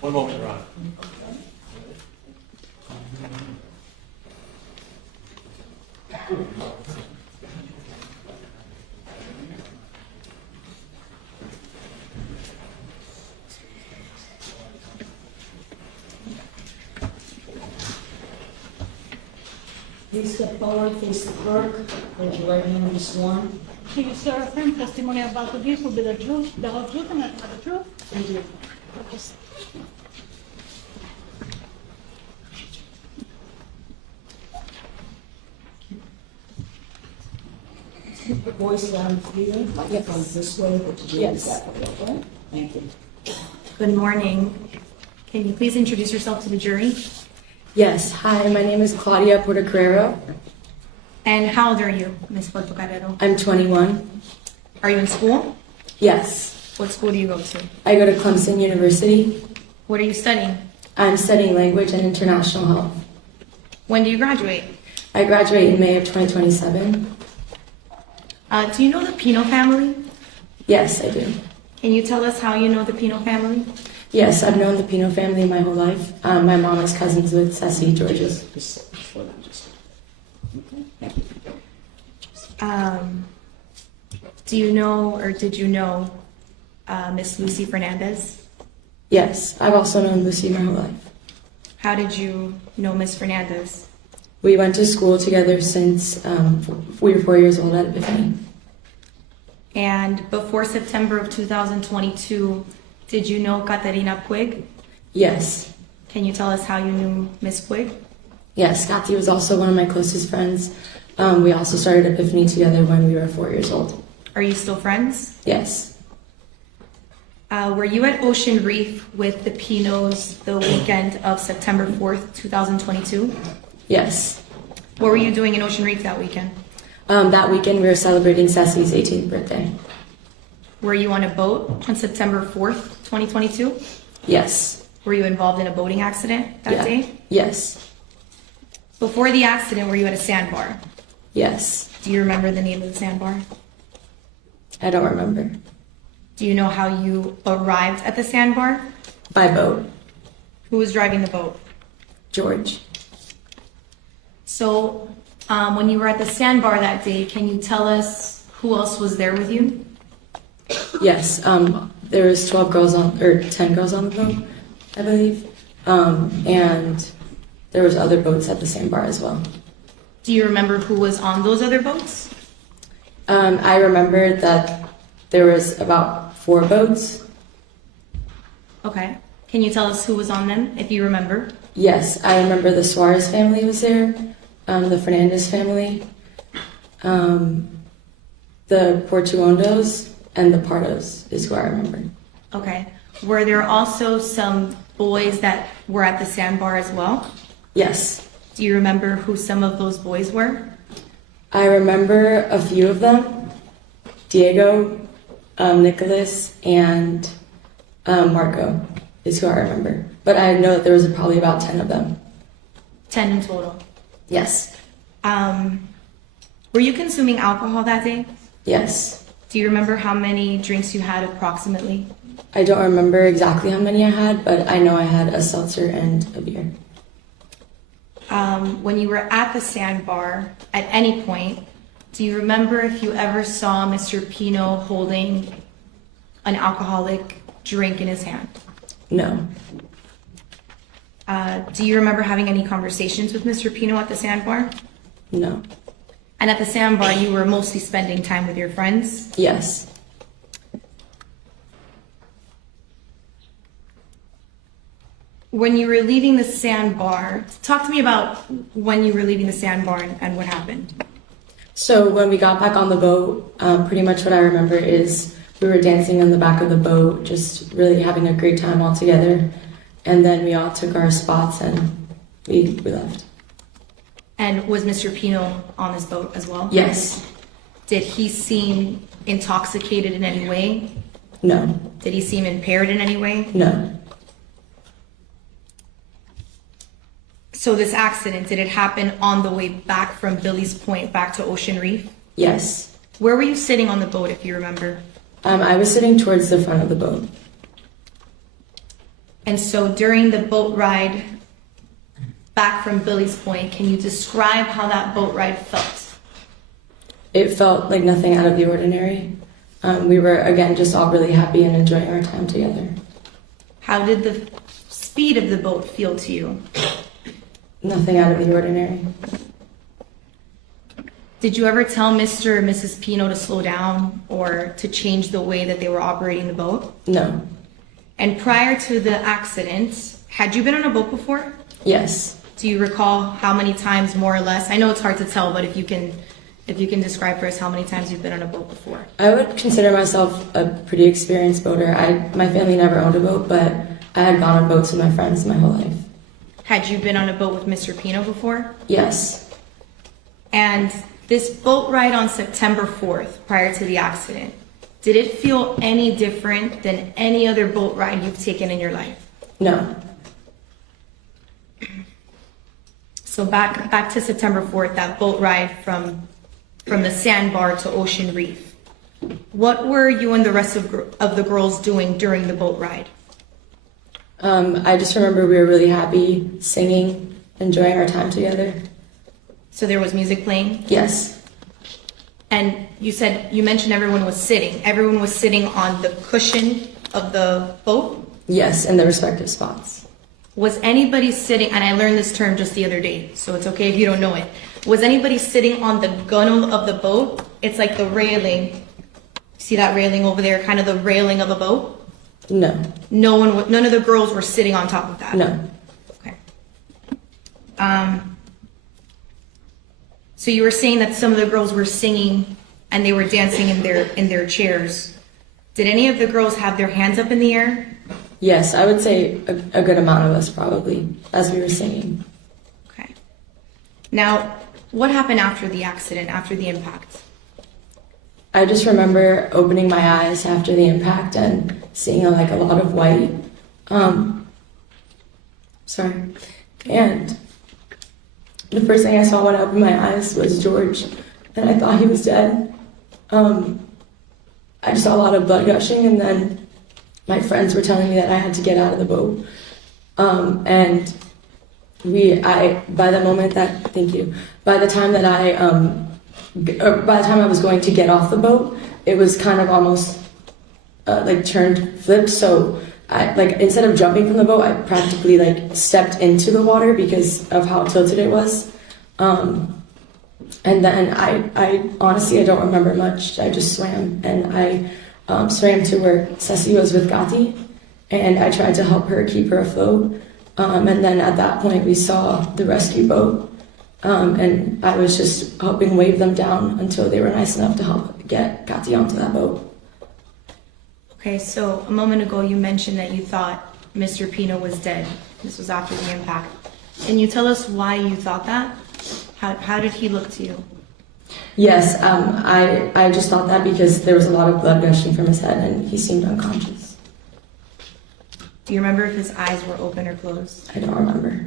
One moment, Your Honor. Please step forward, face the clerk, raise your right hand and be sworn. Do you swear affirm testimony about to give will be the truth, the whole truth, and nothing but the truth? Thank you. Yes. Keep your voice down, clear. Microphone this way, but you do it Yes. that way, okay? Thank you. Good morning. Can you please introduce yourself to the jury? Yes, hi, my name is Claudia Portocarrero. And how old are you, Ms. Portocarrero? I'm 21. Are you in school? Yes, What school do you go to? I go to Clemson University. What are you studying? I'm studying language and international health. When do you graduate? I graduate in May of 2027. Do you know the Pino family? Yes, I do. Can you tell us how you know the Pino family? Yes, I've known the Pino family my whole life. My mom is cousins with Ceci, George's. Just slow down, just. Okay, thank you. Do you know or did you know Miss Lucy Fernandez? Yes, I've also known Lucy my whole life. How did you know Miss Fernandez? We went to school together since we were 4 years old at Epiphany. And before September of 2022, did you know Katerina Puig? Yes, Can you tell us how you knew Miss Puig? yes, Katy was also one of my closest friends. We also started Epiphany together when we were 4 years old. Are you still friends? Yes. Were you at Ocean Reef with the Pinos the weekend of September 4th, 2022? Yes. What were you doing in Ocean Reef that weekend? That weekend we were celebrating Cecily's 18th birthday. Were you on a boat on September 4th, 2022? Yes. Were you involved in a boating accident that day? Yes. Before the accident, were you at a sandbar? Yes. Do you remember the name of the sandbar? I don't remember. Do you know how you arrived at the sandbar? By boat. Who was driving the boat? George. So, when you were at the sandbar that day, can you tell us who else was there with you? Yes. There was 12 girls on, or 10 girls on the boat, I believe. And there was other boats at the sandbar as well. Do you remember who was on those other boats? I remember that there was about 4 boats. Okay. Can you tell us who was on them, if you remember? Yes, I remember the Suarez family was there, the Fernandez family, the Portuondos, and the Pardos is who I remember. Okay. Were there also some boys that were at the sandbar as well? Yes, Do you remember who some of those boys were? I remember a few of them. Diego, Nicholas, and Marco is who I remember. But I know that there was probably about 10 of them. 10 in total. Yes. Were you consuming alcohol that day? Yes. Do you remember how many drinks you had approximately? I don't remember exactly how many I had, but I know I had a seltzer and a beer. When you were at the sandbar, at any point, do you remember if you ever saw Mr. Pino holding an alcoholic drink in his hand? No. Do you remember having any conversations with Mr. Pino at the sandbar? No. And at the sandbar, you were mostly spending time with your friends? Yes. When you were leaving the sandbar, talk to me about when you were leaving the sandbar and what happened. So when we got back on the boat, pretty much what I remember is we were dancing on the back of the boat, just really having a great time all together. And then we all took our spots and we left. And was Mr. Pino on this boat as well? Yes. Did he seem intoxicated in any way? No. Did he seem impaired in any way? No. So this accident, did it happen on the way back from Billy's Point back to Ocean Reef? Yes. Where were you sitting on the boat, if you remember? I was sitting towards the front of the boat. And so during the boat ride back from Billy's Point, can you describe how that boat ride felt? It felt like nothing out of the ordinary. We were, again, just all really happy and enjoying our time together. How did the speed of the boat feel to you? Nothing out of the ordinary. Did you ever tell Mr. or Mrs. Pino to slow down or to change the way that they were operating the boat? No. And prior to the accident, had you been on a boat before? Yes. Do you recall how many times, more or less? I know it's hard to tell, but if you can describe for us how many times you've been on a boat before. I would consider myself a pretty experienced boater. My family never owned a boat, but I had gone on boats with my friends my whole life. Had you been on a boat with Mr. Pino before? Yes. And this boat ride on September 4th, prior to the accident, did it feel any different than any other boat ride you've taken in your life? No. So back to September 4th, that boat ride from the sandbar to Ocean Reef. What were you and the rest of the girls doing during the boat ride? I just remember we were really happy, singing, enjoying our time together. So there was music playing? Yes. And you mentioned everyone was sitting. Everyone was sitting on the cushion of the boat? Yes, in the respective spots. Was anybody sitting, and I learned this term just the other day, so it's okay if you don't know it. Was anybody sitting on the gunnel of the boat? It's like the railing. See that railing over there, kind of the railing of a boat? No. None of the girls were sitting on top of that? No. Okay. So you were saying that some of the girls were singing and they were dancing in their chairs. Did any of the girls have their hands up in the air? Yes, I would say a good amount of us probably, as we were singing. Okay. Now, what happened after the accident, after the impact? I just remember opening my eyes after the impact and seeing like a lot of white. And the first thing I saw when I opened my eyes was George, and I thought he was dead. I just saw a lot of blood gushing, and then my friends were telling me that I had to get out of the boat. And by the time I was going to get off the boat, it was kind of almost flipped. So instead of jumping from the boat, I practically stepped into the water because of how tilted it was. And then I honestly, I don't remember much. I just swam, and I swam to where Cecilia was with Katy, and I tried to help her, keep her afloat. And then at that point, we saw the rescue boat, and I was just helping wave them down until they were nice enough to help get Katy onto that boat. Okay, so a moment ago you mentioned that you thought Mr. Pino was dead. This was after the impact. Can you tell us why you thought that? How did he look to you? Yes, I just thought that because there was a lot of blood gushing from his head and he seemed unconscious. Do you remember if his eyes were open or closed? I don't remember.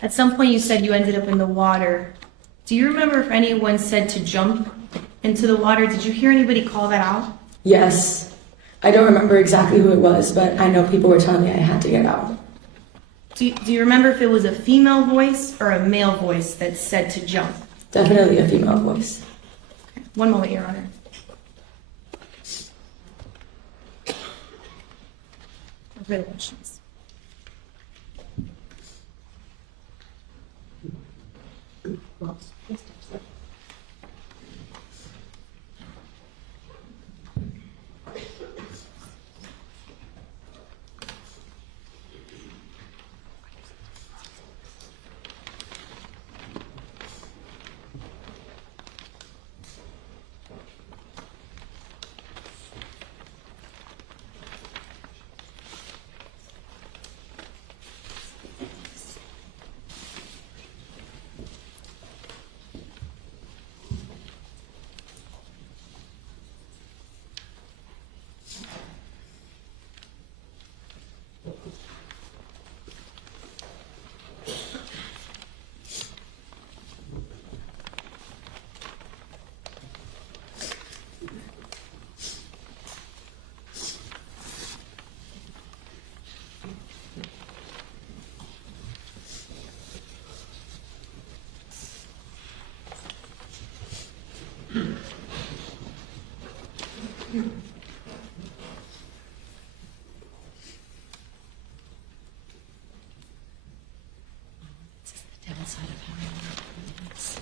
At some point you said you ended up in the water. Do you remember if anyone said to jump into the water? Did you hear anybody call that out? Yes. I don't remember exactly who it was, but I know people were telling me I had to get out. Do you remember if it was a female voice or a male voice that said to jump? Definitely a female voice. One moment, Your Honor. Further questions? Downside of having this.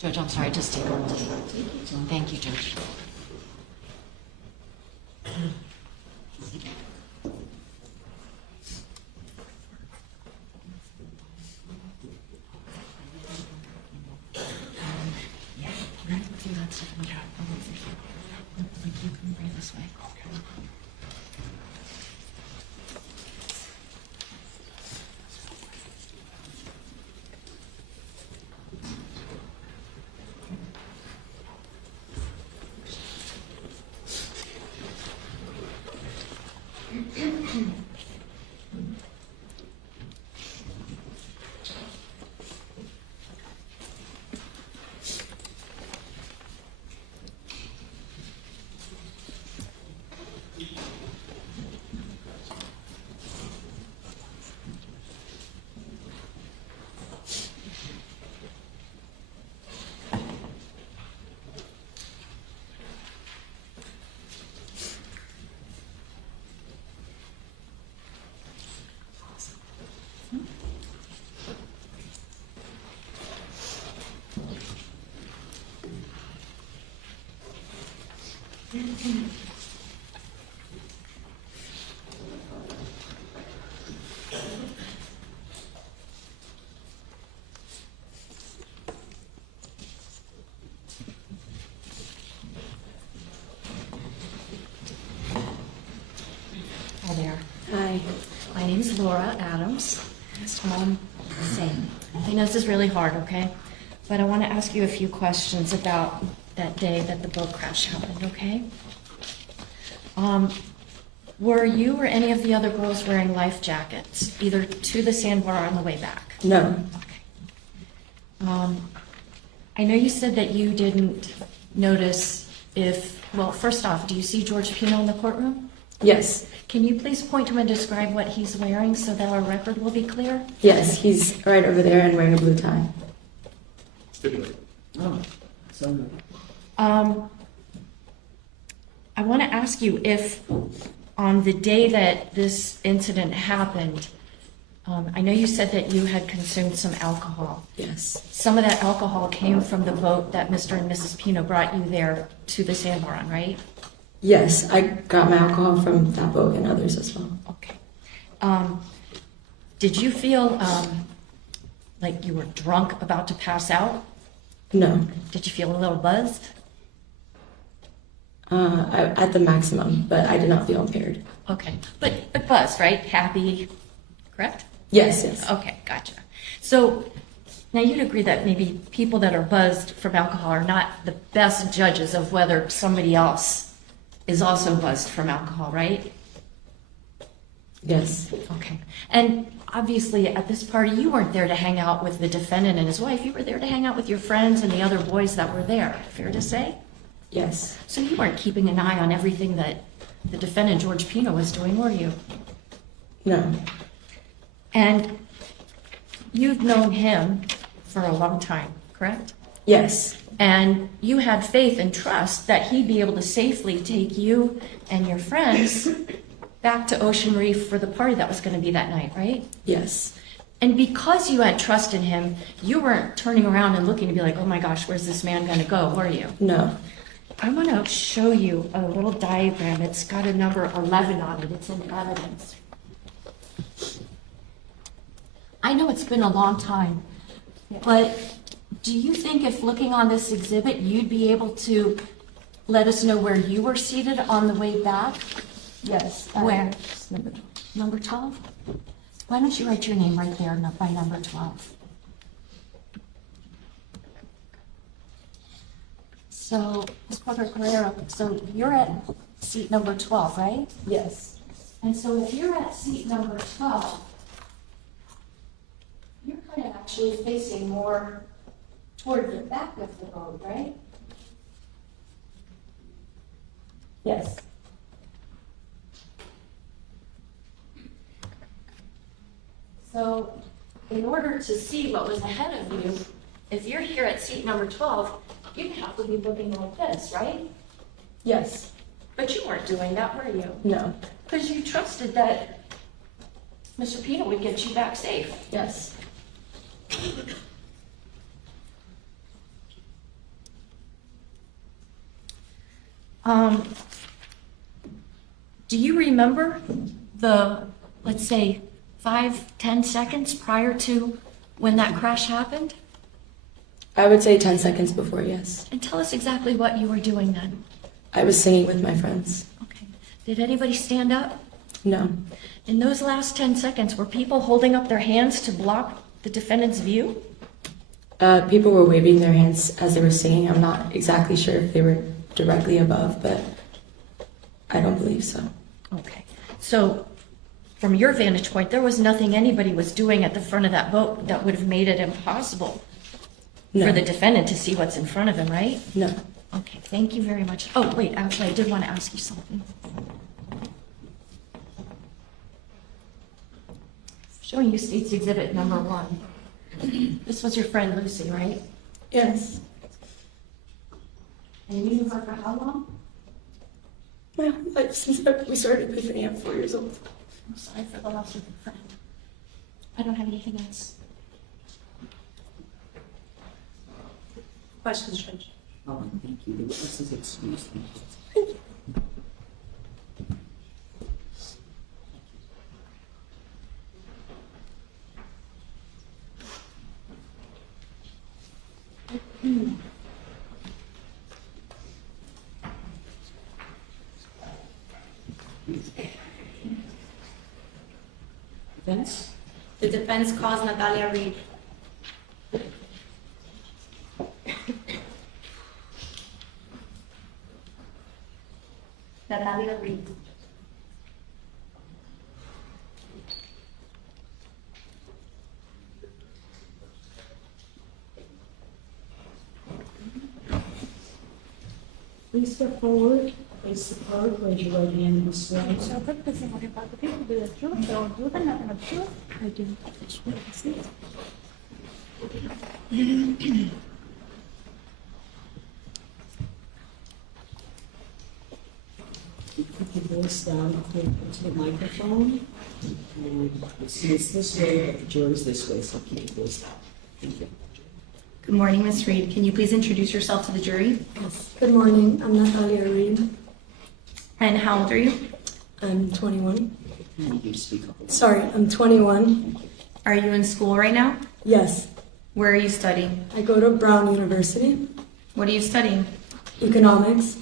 Judge, I'm sorry, just take a moment. Thank you, Judge. You can bring this way. name's Laura Adams. Same. I know this is really hard, okay? But I want to ask you a few questions about that day that the boat crash happened, okay? Were you or any of the other girls wearing life jackets, either to the sandbar or on the way back? No. I know you said that you didn't notice well, first off, do you see George Pino in the courtroom? Yes. Can you please point to him and describe what he's wearing so that our record will be clear? Yes, he's right over there and wearing a blue tie. Oh, so good. I want to ask you if on the day that this incident happened, I know you said that you had consumed some alcohol. Yes. Some of that alcohol came from the boat that Mr. and Mrs. Pino brought you there to the sandbar on, right? Yes, I got my alcohol from that boat and others as well. Okay. Did you feel like you were drunk, about to pass out? No. Did you feel a little buzzed? At the maximum, but I did not feel impaired. Okay. But buzzed, right? Happy, correct? Yes, yes. Okay, gotcha. So now you'd agree that maybe people that are buzzed from alcohol are not the best judges of whether somebody else is also buzzed from alcohol, right? Yes. Okay. And obviously at this party, you weren't there to hang out with the defendant and his wife. You were there to hang out with your friends and the other boys that were there. Fair to say? Yes. So you weren't keeping an eye on everything that the defendant, George Pino, was doing, were you? No. And you've known him for a long time, correct? Yes. And you had faith and trust that he'd be able to safely take you and your friends back to Ocean Reef for the party that was going to be that night, right? Yes. And because you had trust in him, you weren't turning around and looking to be like, oh my gosh, where's this man going to go, were you? No. I want to show you a little diagram. It's got a number 11 on it. It's in evidence. I know it's been a long time, but do you think if looking on this exhibit, you'd be able to let us know where you were seated on the way back? Yes. Where? Number 12? Why don't you write your name right there by number 12? So, Ms. Portocarrero, so you're at seat number 12, right? Yes. And so if you're at seat number 12, you're kind of actually facing more toward the back of the boat, right? Yes. So in order to see what was ahead of you, if you're here at seat number 12, you'd have to be looking like this, right? Yes. But you weren't doing that, were you? No. Because you trusted that Mr. Pino would get you back safe. Yes. Do you remember the, let's say, 5-10 seconds prior to when that crash happened? I would say 10 seconds before, yes. And tell us exactly what you were doing then. I was singing with my friends. Okay. Did anybody stand up? No. In those last 10 seconds, were people holding up their hands to block the defendant's view? People were waving their hands as they were singing. I'm not exactly sure if they were directly above, but I don't believe so. Okay. So from your vantage point, there was nothing anybody was doing at the front of that boat that would have made it impossible No. for the defendant to see what's in front of him, right? No. Okay, thank you very much. Oh, wait, actually, I did want to ask you something. Showing you State's Exhibit number 1. This was your friend Lucy, right? Yes. And you knew her for how long? My whole life since we started Epiphany, I'm 4 years old. I'm sorry for the loss of your friend. I don't have anything else. Questions, Judge? Oh, thank you. The witnesses excused. Defense? The defense calls Natalia Reed. Natalia Reed. Please step forward, face the clerk, raise your right hand and be sworn. So I heard testimony about the people, be the truth, the whole truth, and nothing but the truth. I do. Put your voice down into the microphone. And the seat's this way, but the jury's this way, so keep your voice down. Thank you. Good morning, Ms. Reed. Can you please introduce yourself to the jury? Good morning, I'm Natalia Reed. And how old are you? I'm 21. I need you to speak up. Sorry, I'm 21. Are you in school right now? Yes, Where are you studying? I go to Brown University, What are you studying? economics.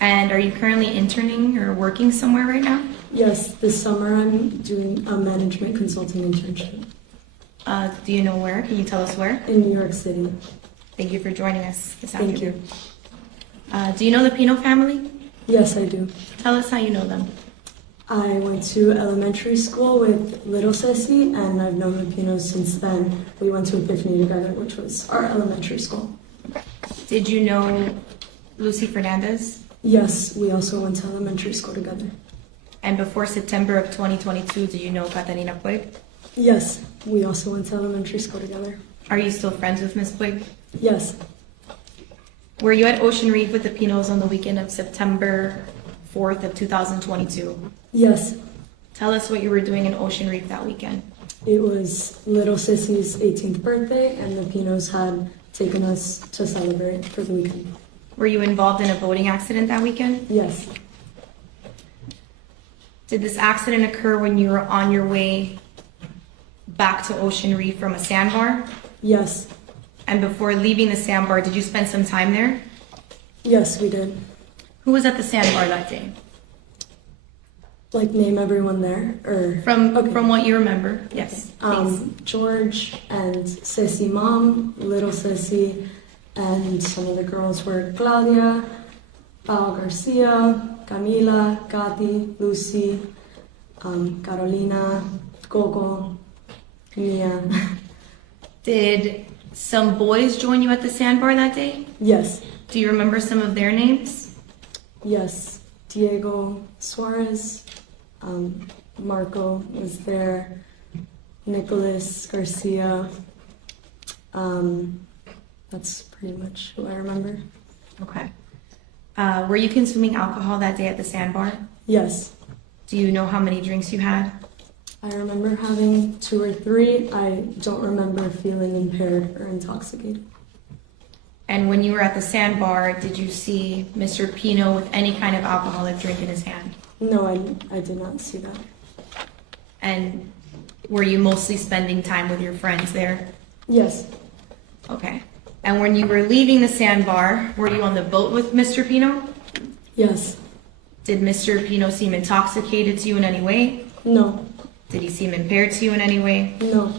And are you currently interning or working somewhere right now? Yes, this summer I'm doing a management consulting internship Do you know where? Can you tell us where? in New York City. Thank you for joining us this Thank afternoon. Do you know the Pino family? Yes, I do. Tell us how you know them. I went to elementary school with little Ceci, and I've known the Pinos since then. We went to Epiphany together, which was our elementary school. Did you know Lucy Fernandez? Yes, we also went to elementary school together. And before September of 2022, did you know Katy Puig? Yes, we also went to elementary school together. Are you still friends with Ms. Puig? Yes, Were you at Ocean Reef with the Pinos on the weekend of September 4th of 2022? yes. Tell us what you were doing in Ocean Reef that weekend. It was little Ceci's 18th birthday, and the Pinos had taken us to celebrate for the weekend. Were you involved in a boating accident that weekend? Yes, Did this accident occur when you were on your way back to Ocean Reef from a sandbar? yes, And before leaving the sandbar, did you spend some time there? yes, we did. Who was at the sandbar that day? Like, name everyone there, or? From Okay. from what you remember, yes. Please. George and Ceci mom, little Ceci, and some of the girls were Claudia, Pao Garcia, Camila, Katy, Lucy, Carolina, Coco, Mia. Did some boys join you at the sandbar that day? Yes, Do you remember some of their names? yes. Diego Suarez, Marco was there, Nicholas Garcia. That's pretty much who I remember. Okay. Were you consuming alcohol that day at the sandbar? Yes, Do you know how many drinks you had? I remember having 2 or 3. I don't remember feeling impaired or intoxicated. And when you were at the sandbar, did you see Mr. Pino with any kind of alcoholic drink in his hand? No, I did not see that. And were you mostly spending time with your friends there? Yes, Okay. And when you were leaving the sandbar, were you on the boat with Mr. Pino? yes, Did Mr. Pino seem intoxicated to you in any way? no, Did he seem impaired to you in any way? no.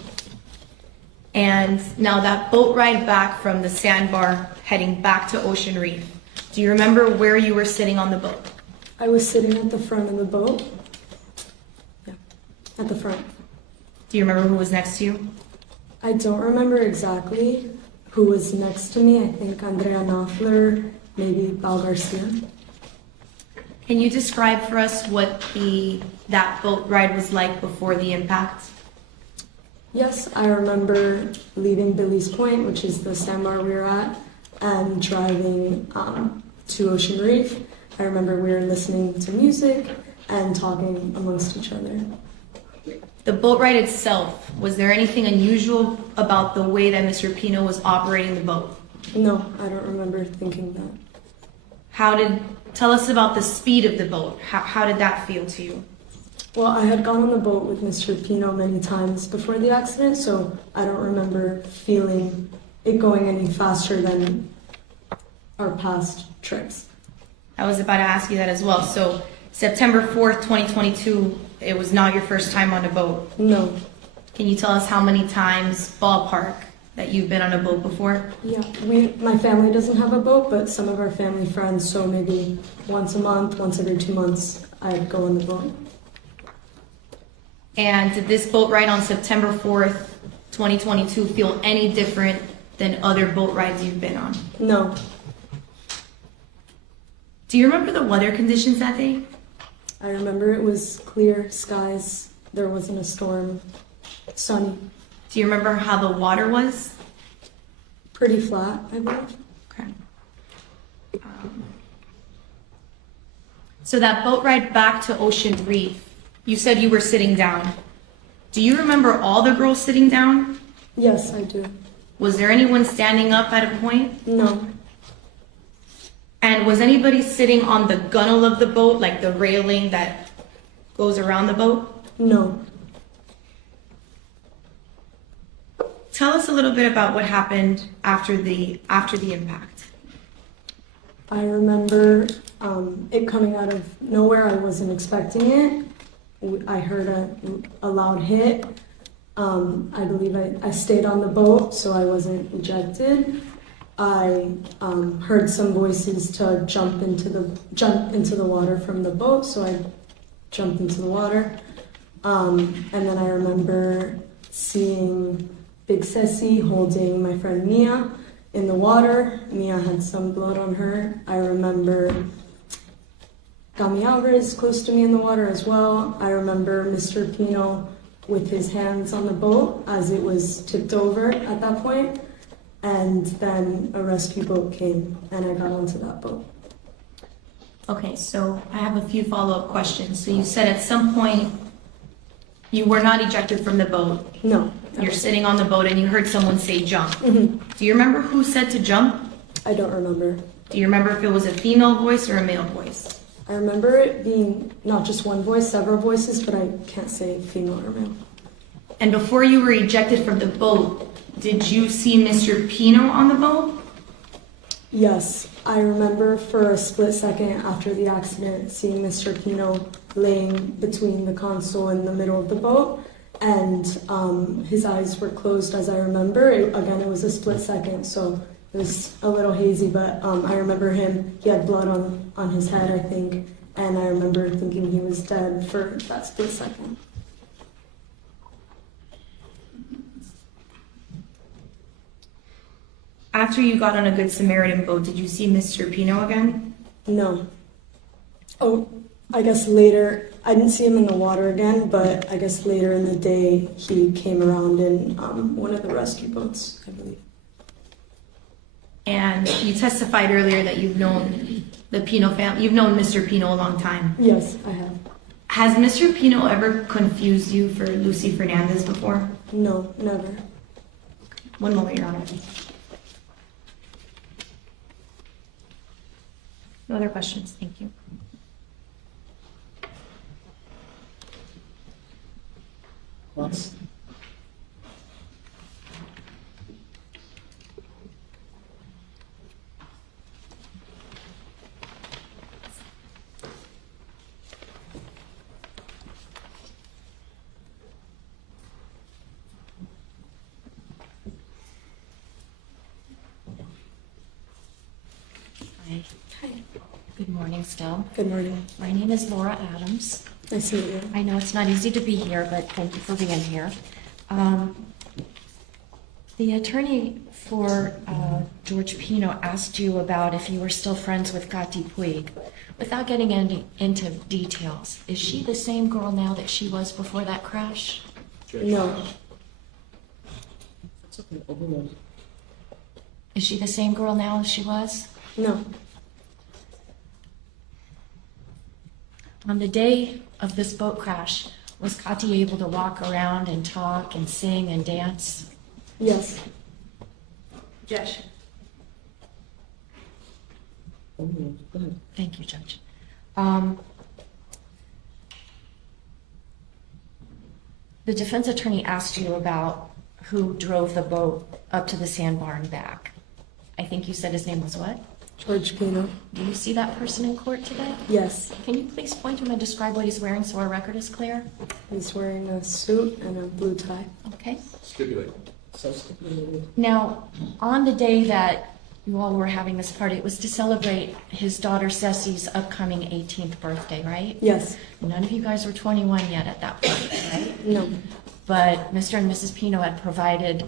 And now that boat ride back from the sandbar heading back to Ocean Reef, do you remember where you were sitting on the boat? I was sitting at the front of the boat. Yeah, at the front. Do you remember who was next to you? I don't remember exactly who was next to me. I think Andrea Knopfler, maybe Pao Garcia. Can you describe for us what that boat ride was like before the impact? Yes, I remember leaving Billy's Point, which is the sandbar we were at, and driving to Ocean Reef. I remember we were listening to music and talking amongst each other. The boat ride itself, was there anything unusual about the way that Mr. Pino was operating the boat? No, I don't remember thinking that. Tell us about the speed of the boat. How did that feel to you? Well, I had gone on the boat with Mr. Pino many times before the accident, so I don't remember feeling it going any faster than our past trips. I was about to ask you that as well. So September 4th, 2022, it was not your first time on a boat. No. Can you tell us how many times, ballpark, that you've been on a boat before? Yeah, my family doesn't have a boat, but some of our family friends, so maybe once a month, once every 2 months, I'd go on the boat. And did this boat ride on September 4th, 2022 feel any different than other boat rides you've been on? No. Do you remember the weather conditions that day? I remember it was clear skies, there wasn't a storm, sunny, Do you remember how the water was? pretty flat, I believe. Okay. So that boat ride back to Ocean Reef, you said you were sitting down. Do you remember all the girls sitting down? Yes, I do. Was there anyone standing up at a point? No. And was anybody sitting on the gunnel of the boat, like the railing that goes around the boat? No. Tell us a little bit about what happened after the impact. I remember it coming out of nowhere. I wasn't expecting it. I heard a loud hit. I believe I stayed on the boat, so I wasn't ejected. I heard some voices to jump into the water from the boat, so I jumped into the water. And then I remember seeing Big Ceci holding my friend Mia in the water. Mia had some blood on her. I remember Alber close to me in the water as well. I remember Mr. Pino with his hands on the boat as it was tipped over at that point. And then a rescue boat came and I got onto that boat. Okay, so I have a few follow-up questions. So you said at some point you were not ejected from the boat. No. You're sitting on the boat and you heard someone say jump. Mm-hmm. Do you remember who said to jump? I don't remember. Do you remember if it was a female voice or a male voice? I remember it being not just one voice, several voices, but I can't say female or male. And before you were ejected from the boat, did you see Mr. Pino on the boat? Yes, I remember for a split second after the accident seeing Mr. Pino laying between the console and the middle of the boat, and his eyes were closed as I remember. Again, it was a split second, so it was a little hazy, but I remember he had blood on his head, I think, and I remember thinking he was dead for that split second. After you got on a Good Samaritan boat, did you see Mr. Pino again? No. Oh, I guess later, I didn't see him in the water again, but I guess later in the day he came around in one of the rescue boats, I believe. And you testified earlier that you've known the Pino family, you've known Mr. Pino a long time. Yes, I have. Has Mr. Pino ever confused you for Lucy Fernandez before? No, never. One moment, Your Honor. No other questions, thank you. Once. Hi. Good morning, still. Good morning. My name is Laura Adams. Nice to meet you. I know it's not easy to be here, but thank you for being here. The attorney for George Pino asked you about if you were still friends with Katy Puig. Without getting into details, is she the same girl now that she was before that crash? No, That's okay, overruled. Is she the same girl now as she was? no. On the day of this boat crash, was Katy able to walk around and talk and sing and dance? Yes, Judge. Overruled. Go ahead. Thank you, Judge. The defense attorney asked you about who drove the boat up to the sandbar and back. I think you said his name was what? George Pino. Do you see that person in court today? Yes, Can you please point to him and describe what he's wearing so our record is clear? he's wearing a suit and a blue tie. Okay. Stipulate. So stipulated. Now, on the day that you all were having this party, it was to celebrate his daughter Ceci's upcoming 18th birthday, right? Yes, None of you guys were 21 yet at that point, right? no, But Mr. and Mrs. Pino had provided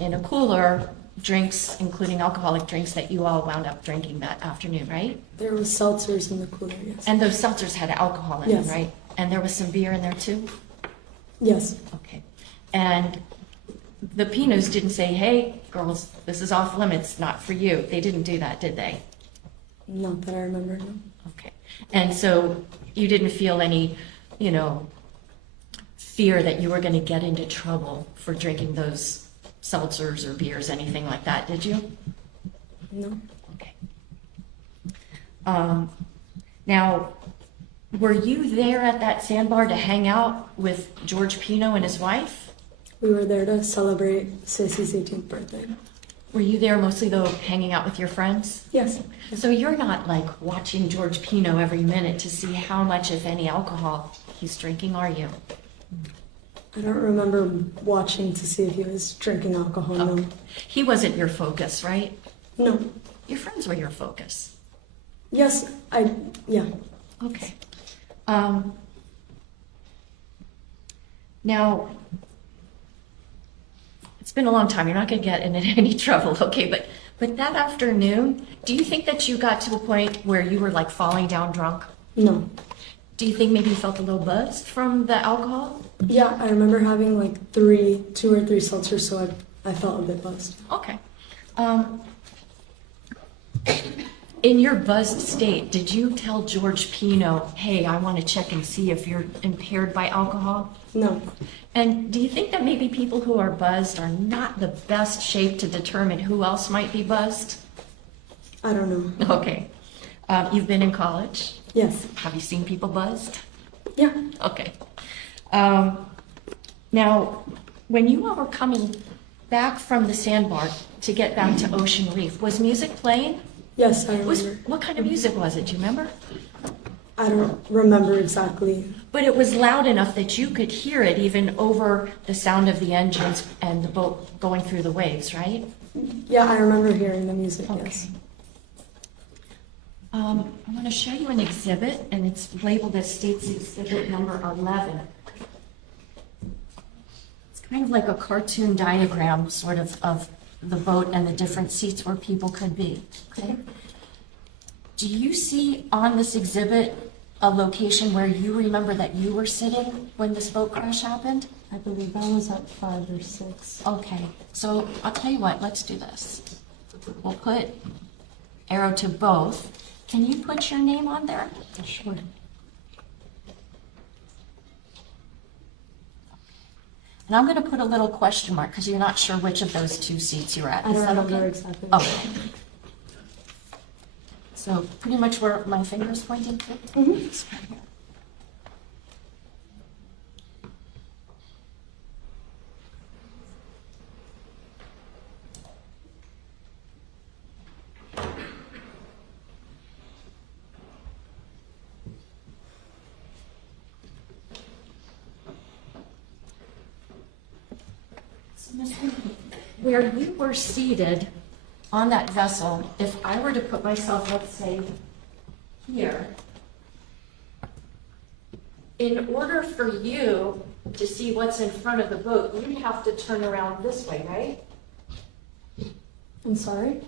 in a cooler drinks, including alcoholic drinks that you all wound up drinking that afternoon, right? there was seltzers in the cooler, yes. And those seltzers had alcohol in them, Yes. right? And there was some beer in there too? Yes, Okay. And the Pinos didn't say, hey, girls, this is off limits, not for you. They didn't do that, did they? not that I remember, no. Okay. And so you didn't feel any, fear that you were going to get into trouble for drinking those seltzers or beers, anything like that, did you? No, Okay. Now, were you there at that sandbar to hang out with George Pino and his wife? we were there to celebrate Ceci's 18th birthday. Were you there mostly, though, hanging out with your friends? Yes, So you're not like watching George Pino every minute to see how much, if any, alcohol he's drinking, are you? I don't remember watching to see if he was drinking alcohol, no. He wasn't your focus, right? No, Your friends were your focus. yes, yeah, Okay. Now, it's been a long time. You're not going to get in any trouble, okay? But that afternoon, do you think that you got to a point where you were like falling down drunk? no. Do you think maybe you felt a little buzzed from the alcohol? Yeah, I remember having like 2 or 3 seltzers, so I felt a bit buzzed. Okay. In your buzzed state, did you tell George Pino, hey, I want to check and see if you're impaired by alcohol? No, And do you think that maybe people who are buzzed are not the best shape to determine who else might be buzzed? I don't know. Okay. You've been in college. Yes, Have you seen people buzzed? yeah, Okay. Now, when you all were coming back from the sandbar to get back to Ocean Reef, was music playing? yes, I remember. What kind of music was it? Do you remember? I don't remember exactly. But it was loud enough that you could hear it even over the sound of the engines and the boat going through the waves, right? Yeah, I remember hearing the music, yes. I'm going to show you an exhibit, and it's labeled as State's Exhibit number 11. It's kind of like a cartoon diagram, sort of the boat and the different seats where people could be. Okay. Do you see on this exhibit a location where you remember that you were sitting when this boat crash happened? I believe that was at 5 or 6. Okay, so I'll tell you what, let's do this. We'll put arrow to both. Can you put your name on there? Sure. And I'm going to put a little question mark because you're not sure which of those 2 seats you're at. I Is don't that remember okay? exactly. Okay. So pretty much where my finger's pointing to? Mm-hmm. This right here. Where you were seated on that vessel, if I were to put myself, let's say, here, in order for you to see what's in front of the boat, you'd have to turn around this way, right? I'm sorry?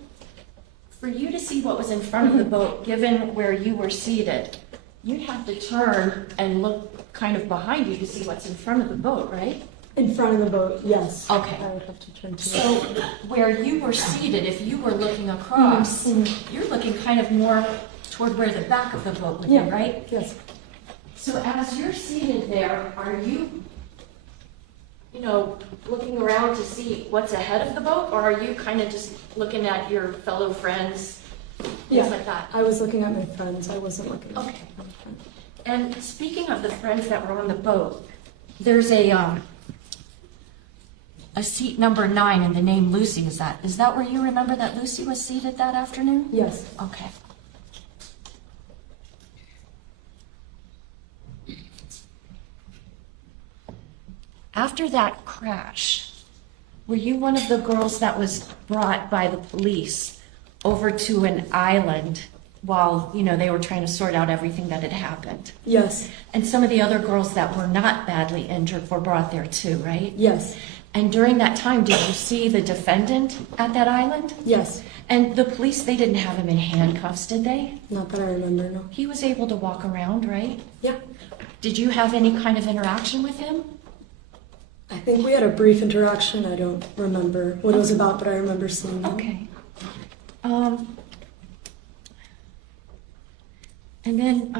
For you to see what was in front of the boat, given where you were seated, you'd have to turn and look kind of behind you to see what's in front of the boat, right? In front of the boat, yes. Okay. I would have to turn to So where you were seated, if you were looking across, you're looking kind of more toward where the back of the boat would be, Yeah. right? Yes. So as you're seated there, are you, looking around to see what's ahead of the boat, or are you kind of just looking at your fellow friends, Yeah. things like that? I was looking at my friends. I wasn't looking at Okay. my friends. And speaking of the friends that were on the boat, there's a a seat number 9 and the name Lucy. Is that where you remember that Lucy was seated that afternoon? Yes. Okay. After that crash, were you one of the girls that was brought by the police over to an island while, they were trying to sort out everything that had happened? Yes. And some of the other girls that were not badly injured were brought there too, right? Yes. And during that time, did you see the defendant at that island? Yes. And the police, they didn't have him in handcuffs, did they? Not that I remember, no. He was able to walk around, right? Yeah. Did you have any kind of interaction with him? I think we had a brief interaction. I don't remember what it was about, but I remember seeing him. Okay. And then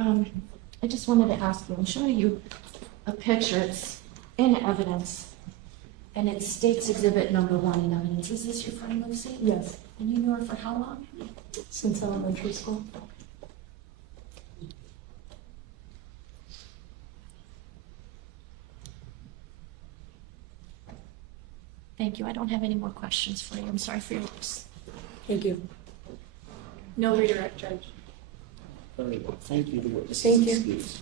I just wanted to ask you, I'm showing you a picture. It's in evidence, and it states exhibit number 1 in evidence. Is this your friend, Lucy? Yes. And you knew her for how long? Since elementary school. Thank you. I don't have any more questions for you. I'm sorry for your loss. Thank you. No redirect, Judge. Very well, thank you. The witness is Thank you. excused.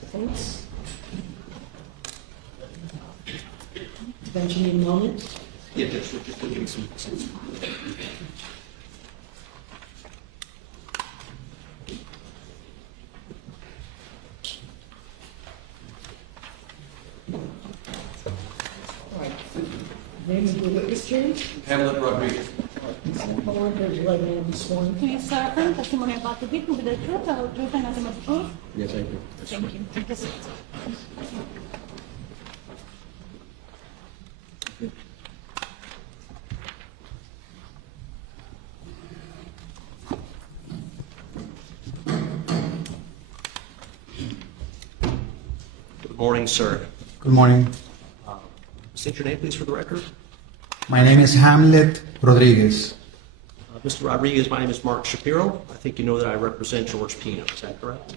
Defense. Benjamin, a moment. Yeah, Judge, we're just looking some. All right. Name of the witness, James? Hamlet Rodriguez. Hold on, there's your right hand this morning. Please affirm testimony about the people with the truth, the whole truth, and nothing but the truth. Yes, I do. Thank you. Take a seat. Good morning, sir. Good morning. State your name, please, for the record. My name is Hamlet Rodriguez. Mr. Rodriguez, my name is Mark Shapiro. I think you know that I represent George Pino. Is that correct?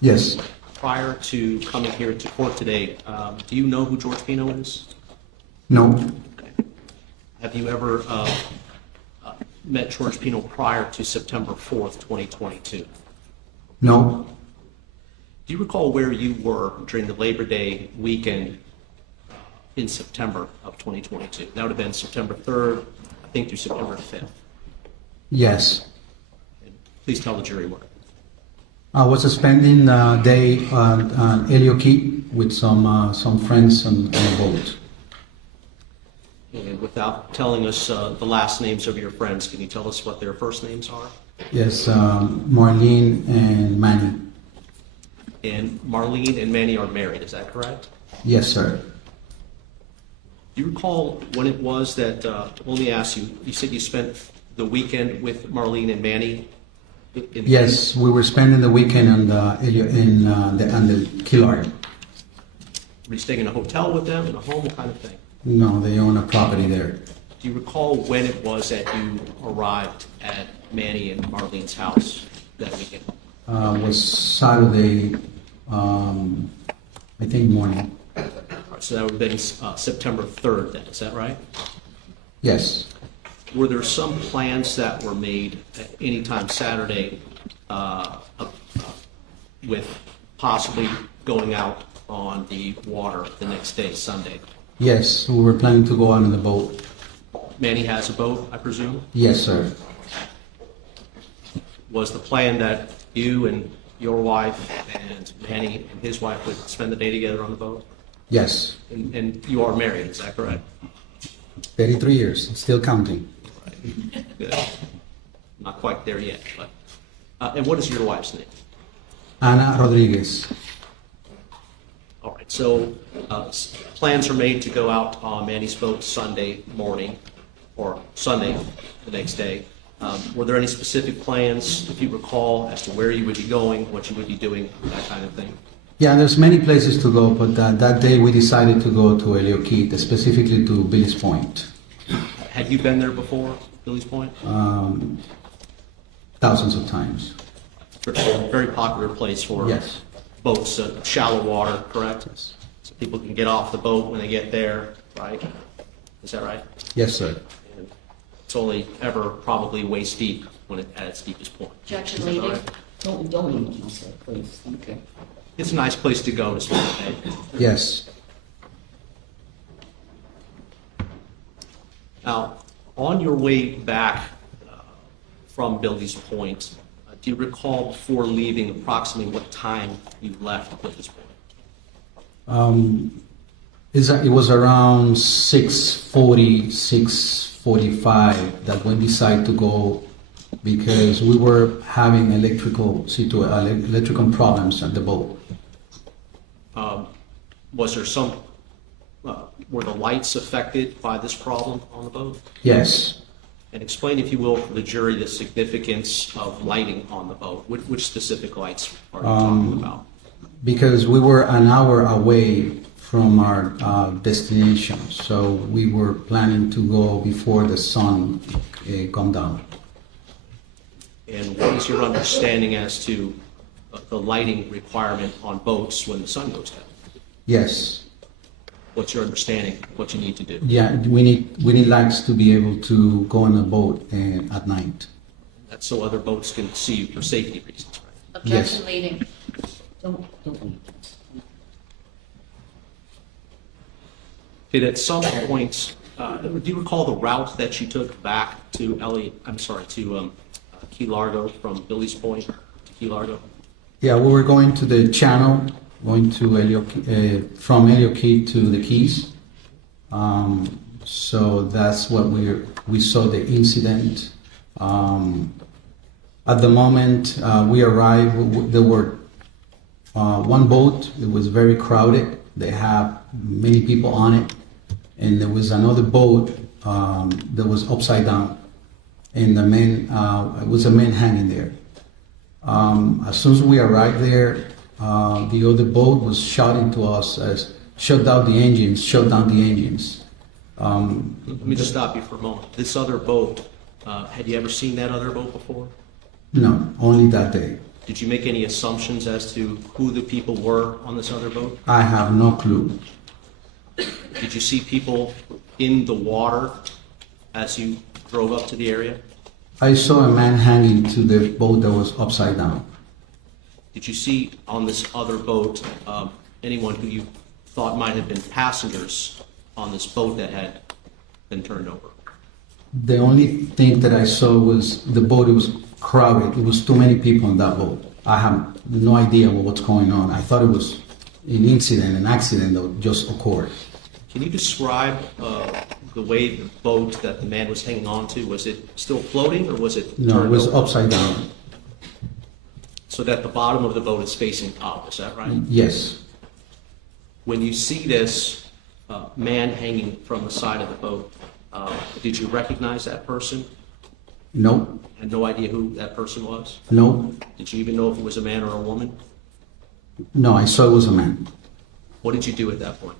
Yes. Prior to coming here to court today, do you know who George Pino is? No. Have you ever met George Pino prior to September 4th, 2022? No. Do you recall where you were during the Labor Day weekend in September of 2022? That would have been September 3rd, I think, through September 5th. Yes. And please tell the jury what. I was spending the day on Helio Key with some friends on a boat. And without telling us the last names of your friends, can you tell us what their first names are? Yes, Marlene and Manny. And Marlene and Manny are married, is that correct? Yes, sir. Do you recall when it was that, let me ask you, you said you spent the weekend with Marlene and Manny? Yes, we were spending the weekend on the Killard. Were you staying in a hotel with them, in a home, what kind of thing? No, they own a property there. Do you recall when it was that you arrived at Manny and Marlene's house that weekend? Was Saturday, I think morning. All right, so that would have been September 3rd then, is that right? Yes. Were there some plans that were made at any time Saturday with possibly going out on the water the next day, Sunday? Yes, we were planning to go out on the boat. Manny has a boat, I presume? Yes, sir. Was the plan that you and your wife and Manny and his wife would spend the day together on the boat? Yes. And you are married, is that correct? 33 years, still counting. Good. Not quite there yet, but. And what is your wife's name? Ana Rodriguez. All right, so plans are made to go out on Manny's boat Sunday morning. or Sunday, the next day. Were there any specific plans, if you recall, as to where you would be going, what you would be doing, that kind of thing? Yeah, there's many places to go, but that day we decided to go to Elio Key, specifically to Billy's Point. Had you been there before, Billy's Point? Thousands of times. Very popular place for Yes. boats, shallow water, correct? Yes. So people can get off the boat when they get there, right? Is that right? Yes, sir. And it's only ever probably waist deep when at its deepest point. Objection, Is that lady. right? Don't introduce that, please. Okay. It's a nice place to go to spend the day. Yes. Now, on your way back from Billy's Point, do you recall before leaving approximately what time you left Billy's Point? It was around 6:40, 6:45 that we decided to go because we were having electrical problems at the boat. Was there some, were the lights affected by this problem on the boat? Yes. And explain, if you will, for the jury, the significance of lighting on the boat. Which specific lights are you talking about? Because we were an hour away from our destination, so we were planning to go before the sun come down. And what is your understanding as to the lighting requirement on boats when the sun goes down? Yes. What's your understanding, what you need to do? Yeah, we need lights to be able to go on a boat at night. That's so other boats can see you for safety reasons, right? Objection, Yes. leading. Don't. Did at some point, do you recall the route that you took back to Key Largo from Billy's Point to Key Largo? Yeah, we were going to the channel, going to from Elio Key to the Keys. So that's what we saw the incident. At the moment we arrived, there were one boat. It was very crowded. They have many people on it, and there was another boat that was upside down, and it was a man hanging there. As soon as we arrived there, the other boat was shouting to us as, shut down the engines, shut down the engines. Let me just stop you for a moment. This other boat, had you ever seen that other boat before? No, only that day. Did you make any assumptions as to who the people were on this other boat? I have no clue. Did you see people in the water as you drove up to the area? I saw a man hanging to the boat that was upside down. Did you see on this other boat anyone who you thought might have been passengers on this boat that had been turned over? The only thing that I saw was the boat. It was crowded. It was too many people on that boat. I have no idea what's going on. I thought it was an accident that just occurred. Can you describe the way the boat that the man was hanging on to? Was it still floating or was it turned No, it was over? upside down. So that the bottom of the boat is facing up, is that right? Yes. When you see this man hanging from the side of the boat, did you recognize that person? Nope. Had no idea who that person was? Nope. Did you even know if it was a man or a woman? No, I saw it was a man. What did you do at that point?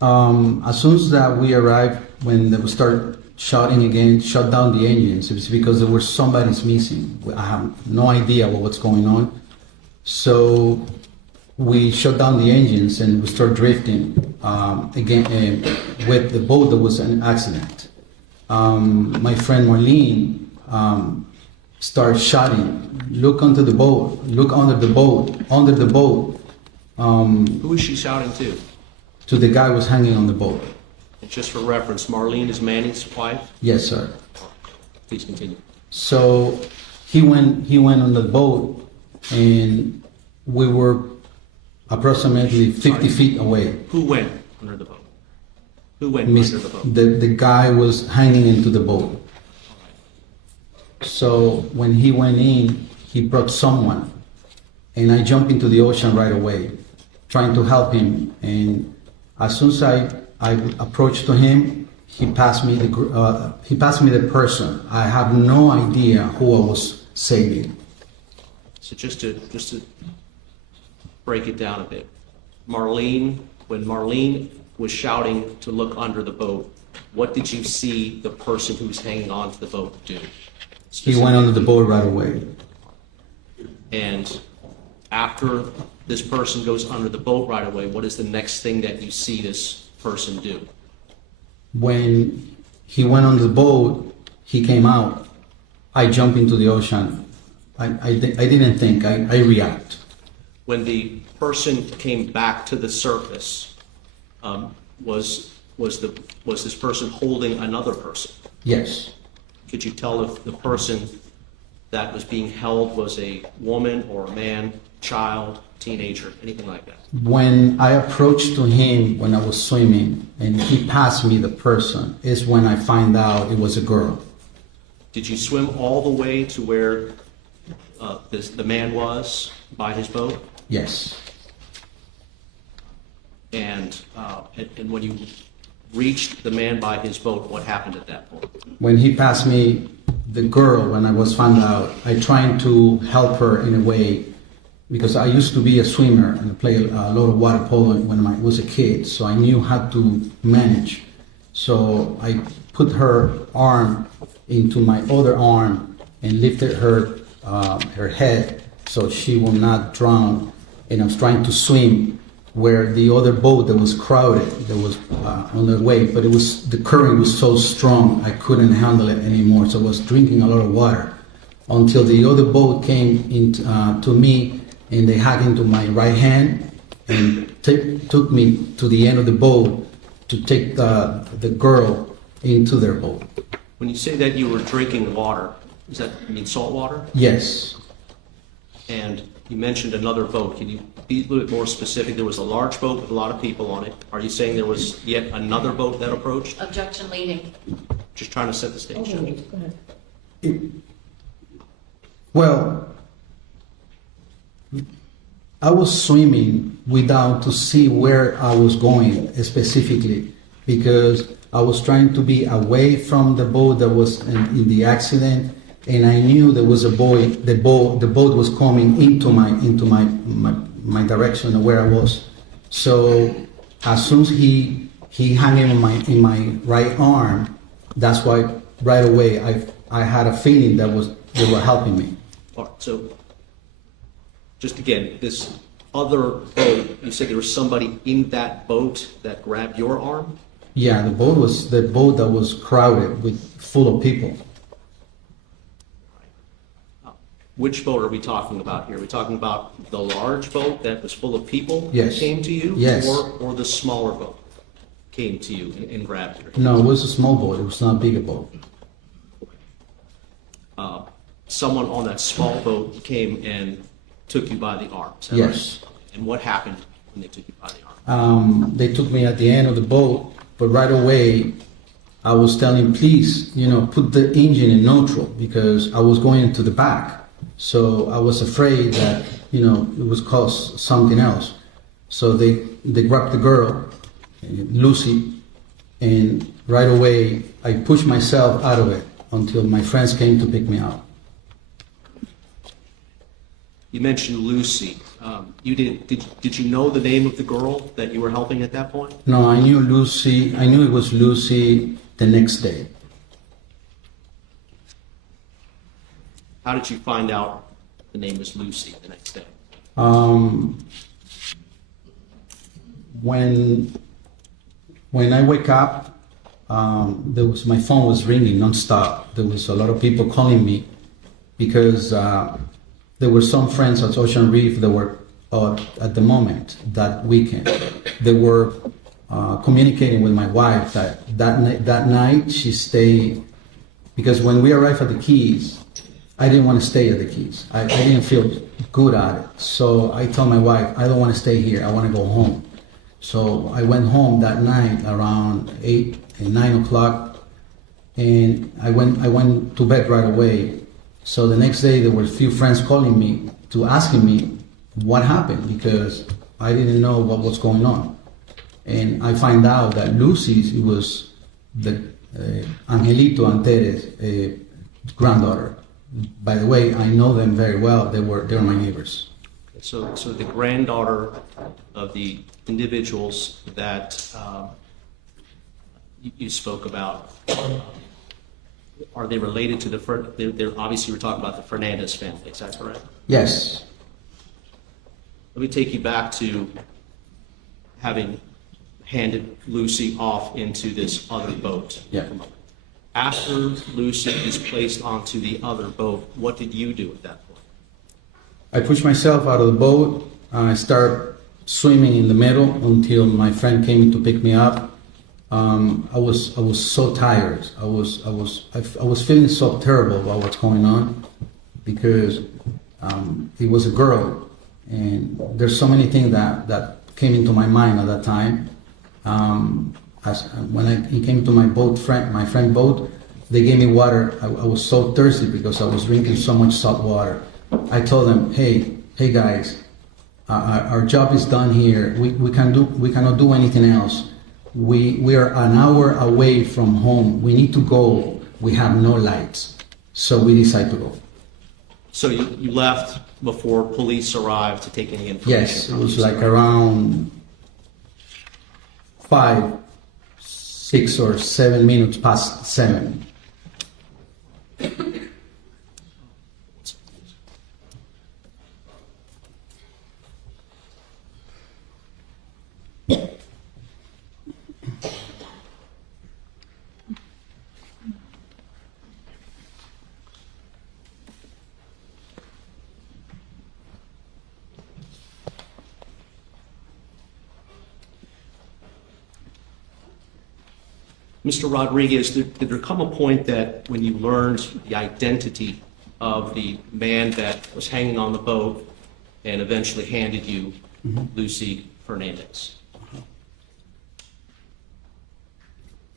As soon as that we arrived, when they would start shouting again, shut down the engines, it was because there was somebody's missing. I have no idea what's going on. So we shut down the engines and we start drifting again with the boat. That was an accident. My friend Marlene started shouting, look under the boat, look under the boat, under the boat. Who is she shouting to? To the guy who was hanging on the boat. And just for reference, Marlene is Manny's wife? Yes, sir. Please continue. So he went on the boat, and we were approximately 50 feet away. Who went under the boat? Who went under the boat? The guy was hanging into the boat. So when he went in, he brought someone, and I jumped into the ocean right away, trying to help him. And as soon as I approached to him, he passed me the person. I have no idea who I was saving. So just to break it down a bit, when Marlene was shouting to look under the boat, what did you see the person who was hanging on to the boat do? He went under the boat right away. And after this person goes under the boat right away, what is the next thing that you see this person do? When he went on the boat, he came out. I jumped into the ocean. I didn't think. I react. When the person came back to the surface, was this person holding another person? Yes. Could you tell if the person that was being held was a woman or a man, child, teenager, anything like that? When I approached to him when I was swimming and he passed me the person is when I find out it was a girl. Did you swim all the way to where the man was by his boat? Yes. And when you reached the man by his boat, what happened at that point? When he passed me the girl, when I was found out, I tried to help her in a way because I used to be a swimmer and play a lot of water polo when I was a kid, so I knew how to manage. So I put her arm into my other arm and lifted her head so she will not drown. And I was trying to swim where the other boat that was crowded, that was on the way, but the current was so strong I couldn't handle it anymore. So I was drinking a lot of water until the other boat came to me and they hacked into my right hand and took me to the end of the boat to take the girl into their boat. When you say that you were drinking water, does that mean salt water? Yes. And you mentioned another boat. Can you be a little bit more specific? There was a large boat with a lot of people on it. Are you saying there was yet another boat that approached? Objection leading. Just trying to set the stage. Go ahead. Well, I was swimming without to see where I was going specifically because I was trying to be away from the boat that was in the accident, and I knew there was a boy. The boat was coming into my direction of where I was. So as soon as he hung in my right arm, that's why right away I had a feeling that they were helping me. All right, so just again, this other boat, you said there was somebody in that boat that grabbed your arm? Yeah, the boat that was crowded full of people. Which boat are we talking about here? Are we talking about the large boat that was full of people Yes. that came to you? Yes. Or the smaller boat came to you and grabbed you? No, it was a small boat. It was not a bigger boat. Someone on that small boat came and took you by the arm, is that Yes. right? And what happened when they took you by the arm? They took me at the end of the boat, but right away I was telling, please, put the engine in neutral because I was going into the back. So I was afraid that, it was cause something else. So they grabbed the girl, Lucy, and right away I pushed myself out of it until my friends came to pick me up. You mentioned Lucy. Did you know the name of the girl that you were helping at that point? No, I knew Lucy. I knew it was Lucy the next day. How did you find out the name was Lucy the next day? When I wake up, my phone was ringing nonstop. There was a lot of people calling me because there were some friends at Ocean Reef that were at the moment that weekend. They were communicating with my wife that night she stayed because when we arrived at the Keys, I didn't want to stay at the Keys. I didn't feel good at it. So I told my wife, I don't want to stay here. I want to go home. So I went home that night around 8 and 9 o'clock, and I went to bed right away. So the next day there were a few friends calling me to asking me what happened because I didn't know what was going on. And I find out that Lucy was the Angelito Anteres granddaughter. By the way, I know them very well. They were my neighbors. So the granddaughter of the individuals that you spoke about, are they related to they're obviously we're talking about the Fernandez family, is that correct? Yes. Let me take you back to having handed Lucy off into this other boat. Yeah. After Lucy is placed onto the other boat, what did you do at that point? I pushed myself out of the boat. I started swimming in the middle until my friend came to pick me up. I was so tired. I was feeling so terrible about what's going on because it was a girl, and there's so many things that came into my mind at that time. When he came to my friend boat, they gave me water. I was so thirsty because I was drinking so much salt water. I told them, hey guys, our job is done here. We cannot do anything else. We are an hour away from home. We need to go. We have no lights, so we decided to go. So you left before police arrived to take any information? Yes, it was like around 5, 6, or 7 minutes past 7. Mr. Rodriguez, did there come a point that when you learned the identity of the man that was hanging on the boat and eventually handed you Lucy Fernandez?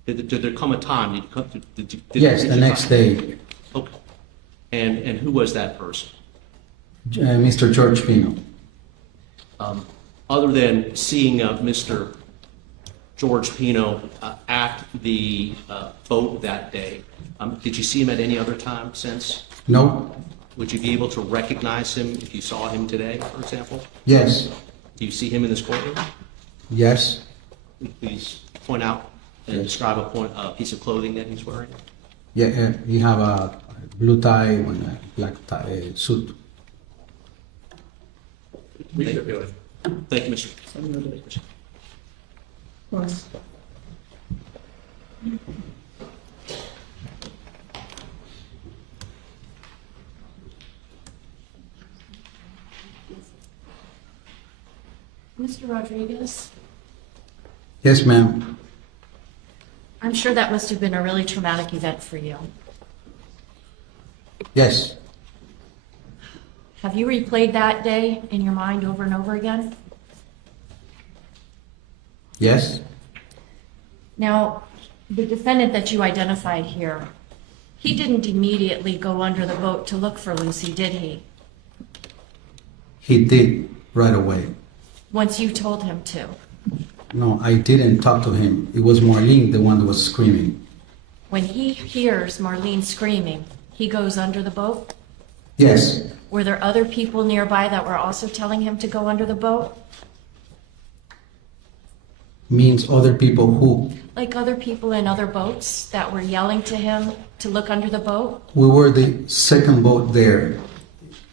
Did there come a time? Yes, the next day. Okay. And who was that person? Mr. George Pino. Other than seeing Mr. George Pino at the boat that day, did you see him at any other time since? No. Would you be able to recognize him if you saw him today, for example? Yes. Do you see him in this courtroom? Yes. Please point out and describe a piece of clothing that he's wearing. Yeah, he have a blue tie and a black tie, suit. Thank you, Mr. Mr. Rodriguez, Yes, ma'am. I'm sure that must have been a really traumatic event for you. Yes. Have you replayed that day in your mind over and over again? Yes. Now, the defendant that you identified here, he didn't immediately go under the boat to look for Lucy, did he? He did right away. Once you told him to. No, I didn't talk to him. It was Marlene, the one that was screaming. When he hears Marlene screaming, he goes under the boat? Yes. Were there other people nearby that were also telling him to go under the boat? Means other people who? Like other people in other boats that were yelling to him to look under the boat? We were the second boat there.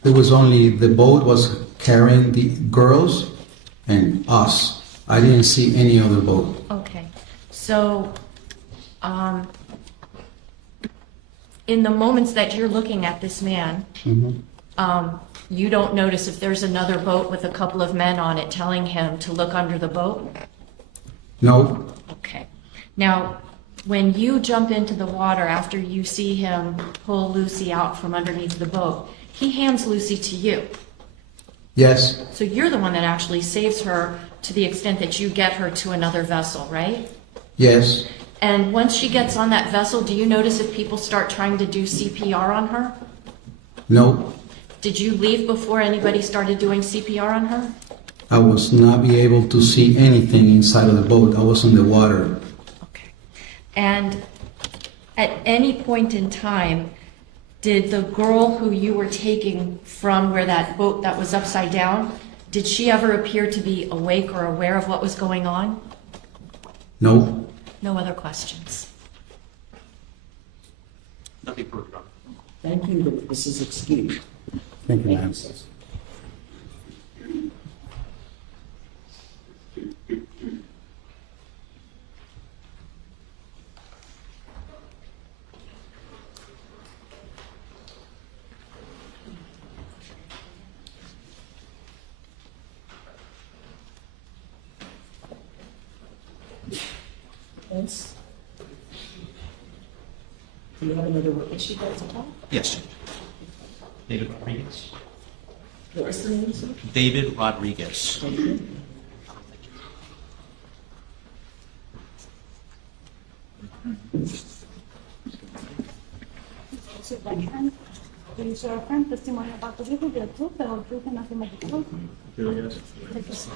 There was only the boat was carrying the girls and us. I didn't see any other boat. Okay. So, in the moments that you're looking at this man, you don't notice if there's another boat with a couple of men on it telling him to look under the boat? No. Okay. Now, when you jump into the water after you see him pull Lucy out from underneath the boat, he hands Lucy to you. Yes. So you're the one that actually saves her to the extent that you get her to another vessel, right? Yes. And once she gets on that vessel, do you notice if people start trying to do CPR on her? No. Did you leave before anybody started doing CPR on her? I was not be able to see anything inside of the boat. I was in the water. Okay. And at any point in time, did the girl who you were taking from where that boat that was upside down, did she ever appear to be awake or aware of what was going on? No. No other questions. Nothing further, Your Honor. Thank you, this is excused. Thank you, Thank ma'am. you, sir. Thanks. Do you have another witness you'd like to call? Yes. David Rodriguez. What was the name, sir? David Rodriguez. Thank you. So, again, do you swear affirm testimony about to give you the truth, the whole truth, and nothing but the truth? Thank you, sir.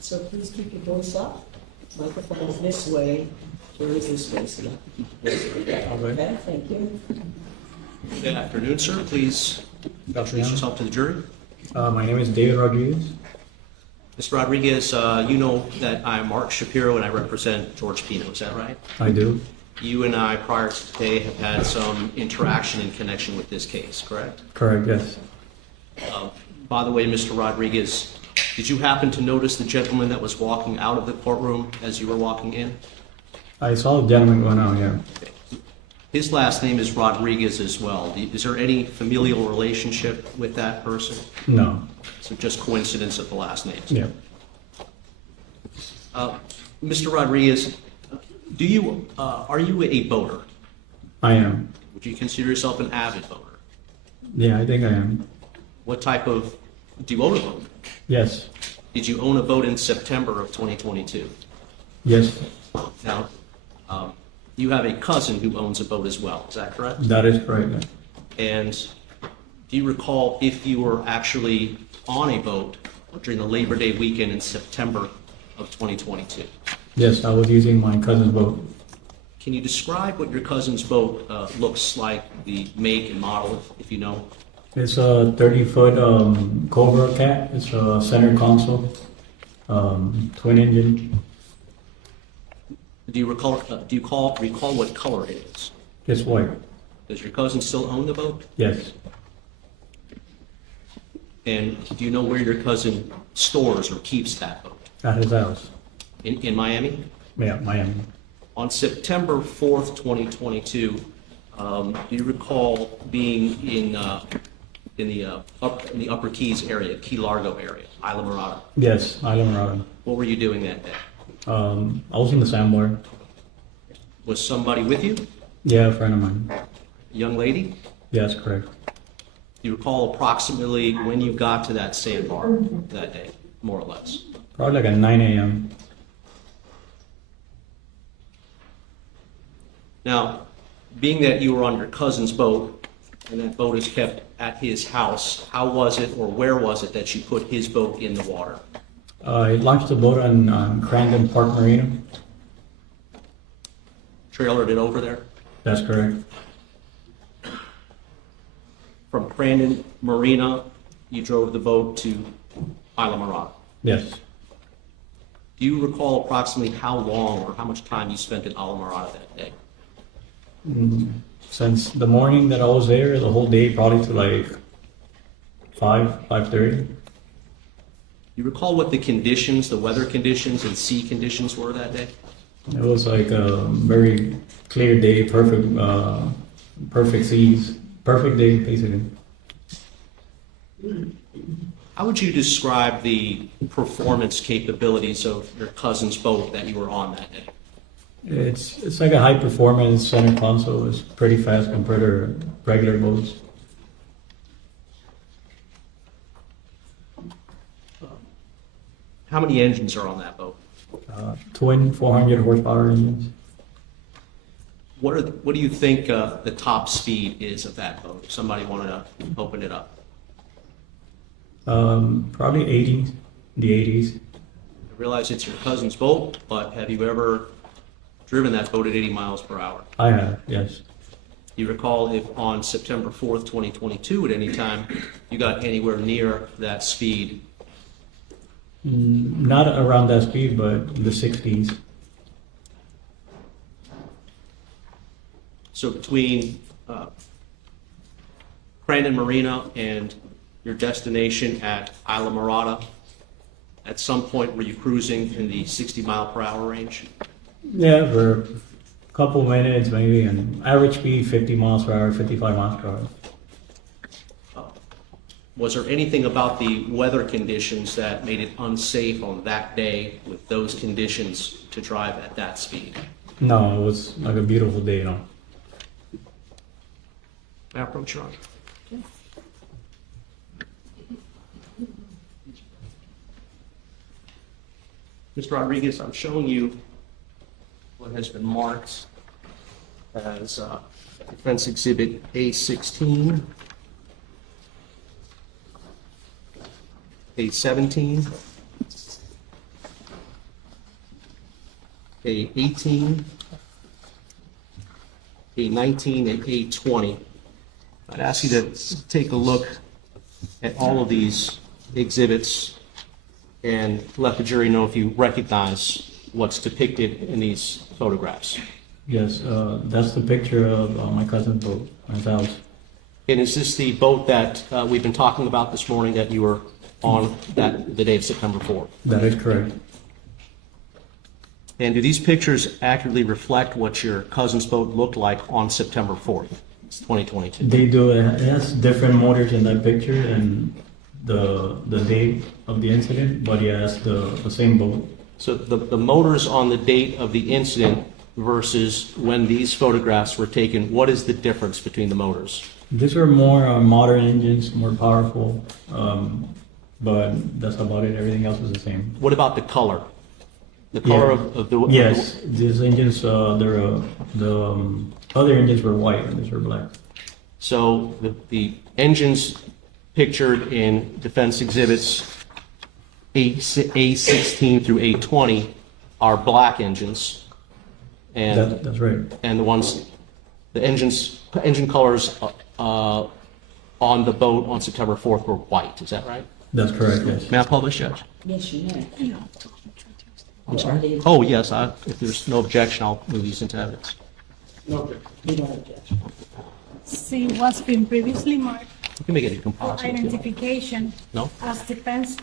So please keep your voice up. Microphone is this way, or is this way, so you have to keep your voice up. Okay, thank you. Good afternoon, sir. Please introduce yourself to the jury. My name is David Rodriguez. Mr. Rodriguez, you know that I'm Mark Shapiro and I represent George Pino. Is that right? I do. You and I, prior to today, have had some interaction in connection with this case, correct? Correct, yes. By the way, Mr. Rodriguez, did you happen to notice the gentleman that was walking out of the courtroom as you were walking in? I saw a gentleman going out, yeah. His last name is Rodriguez as well. Is there any familial relationship with that person? No. So just coincidence of the last names? Yeah. Mr. Rodriguez, are you a boater? I am. Would you consider yourself an avid boater? Yeah, I think I am. What type of, do you own a boat? Yes. Did you own a boat in September of 2022? Yes, Now, you have a cousin who owns a boat as well, is that correct? that is correct. And do you recall if you were actually on a boat during the Labor Day weekend in September of 2022? Yes, I was using my cousin's boat. Can you describe what your cousin's boat looks like, the make and model, if you know? It's a 30-foot Cobra Cat. It's a center console, twin engine. Do you recall what color it is? It's white. Does your cousin still own the boat? Yes. And do you know where your cousin stores or keeps that boat? At his house. In Miami? Yeah, Miami. On September 4th, 2022, do you recall being in the Upper Keys area, Key Largo area, Isla Mirada? Yes, Island Routing. What were you doing that day? I was in the sandbar. Was somebody with you? Yeah, a friend of mine. A young lady? Yes, correct. Do you recall approximately when you got to that sandbar that day, more or less? Probably like at 9 a.m. Now, being that you were on your cousin's boat, and that boat is kept at his house, how was it or where was it that you put his boat in the water? I launched the boat on Crandon Park Marina. Trailered it over there? That's correct. From Crandon Marina, you drove the boat to Isla Mirada. Yes. Do you recall approximately how long or how much time you spent at Isla Mirada that day? Since the morning that I was there, the whole day, probably to like 5:30. You recall what the conditions, the weather conditions and sea conditions were that day? It was like a very clear day, perfect seas, perfect day, basically. How would you describe the performance capabilities of your cousin's boat that you were on that day? It's like a high performance center console. It's pretty fast compared to regular boats. How many engines are on that boat? Twin 400 horsepower engines. What do you think the top speed is of that boat? If somebody wanted to open it up. Probably 80s, the 80s. I realize it's your cousin's boat, but have you ever driven that boat at 80 miles per hour? I have, yes. Do you recall if on September 4th, 2022, at any time, you got anywhere near that speed? Not around that speed, but the 60s. So between Crandon Marina and your destination at Isla Mirada, at some point were you cruising in the 60 mile per hour range? Yeah, for a couple minutes maybe, and average speed 50 miles per hour, 55 miles per hour. Was there anything about the weather conditions that made it unsafe on that day with those conditions to drive at that speed? No, it was like a beautiful day, you know. May I approach your honor? Mr. Rodriguez, I'm showing you what has been marked as Defense Exhibit A16, A17, A18, A19, and A20. I'd ask you to take a look at all of these exhibits and let the jury know if you recognize what's depicted in these photographs. Yes, that's the picture of my cousin's boat, his house. And is this the boat that we've been talking about this morning that you were on the day of September 4th? That is correct. And do these pictures accurately reflect what your cousin's boat looked like on September 4th, 2022? They do. It has different motors in that picture and the date of the incident, but yeah, it's the same boat. So the motors on the date of the incident versus when these photographs were taken, what is the difference between the motors? These are more modern engines, more powerful, but that's about it. Everything else is the same. What about the color? The color of the... Yes, these engines, the other engines were white and these were black. So the engines pictured in defense exhibits A16 through A20 are black engines, and That's right. and the engine colors on the boat on September 4th were white. Is that right? That's correct. Yes. May I publish, Judge? Yes, you may. I'm sorry. Oh, yes. If there's no objection, I'll move these into evidence. You don't object. See what's been previously marked You can make it a for composite. if you like. identification No? as defense.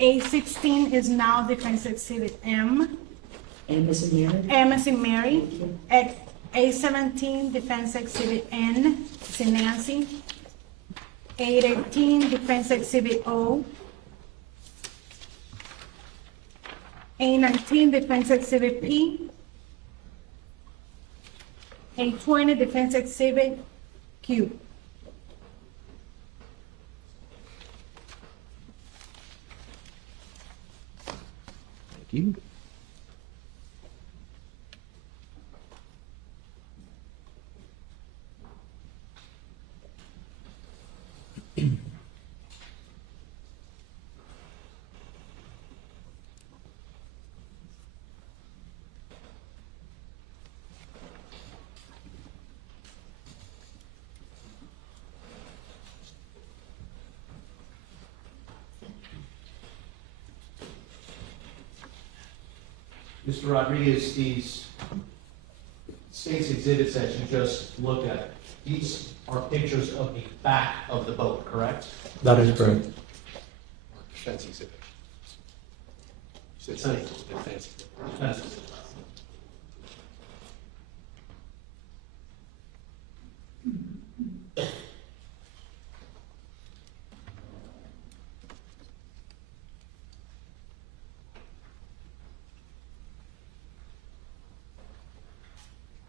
A16 is now defense exhibit M. And Mrs. Mary? M as in Mary. A17 defense exhibit N as in Nancy. A18 defense exhibit O. A19 defense exhibit P. A20 defense exhibit Q. Thank you. Mr. Rodriguez, these state's exhibits that you just looked at, these are pictures of the back of the boat, correct? That is correct. Defense exhibit. Defense exhibit.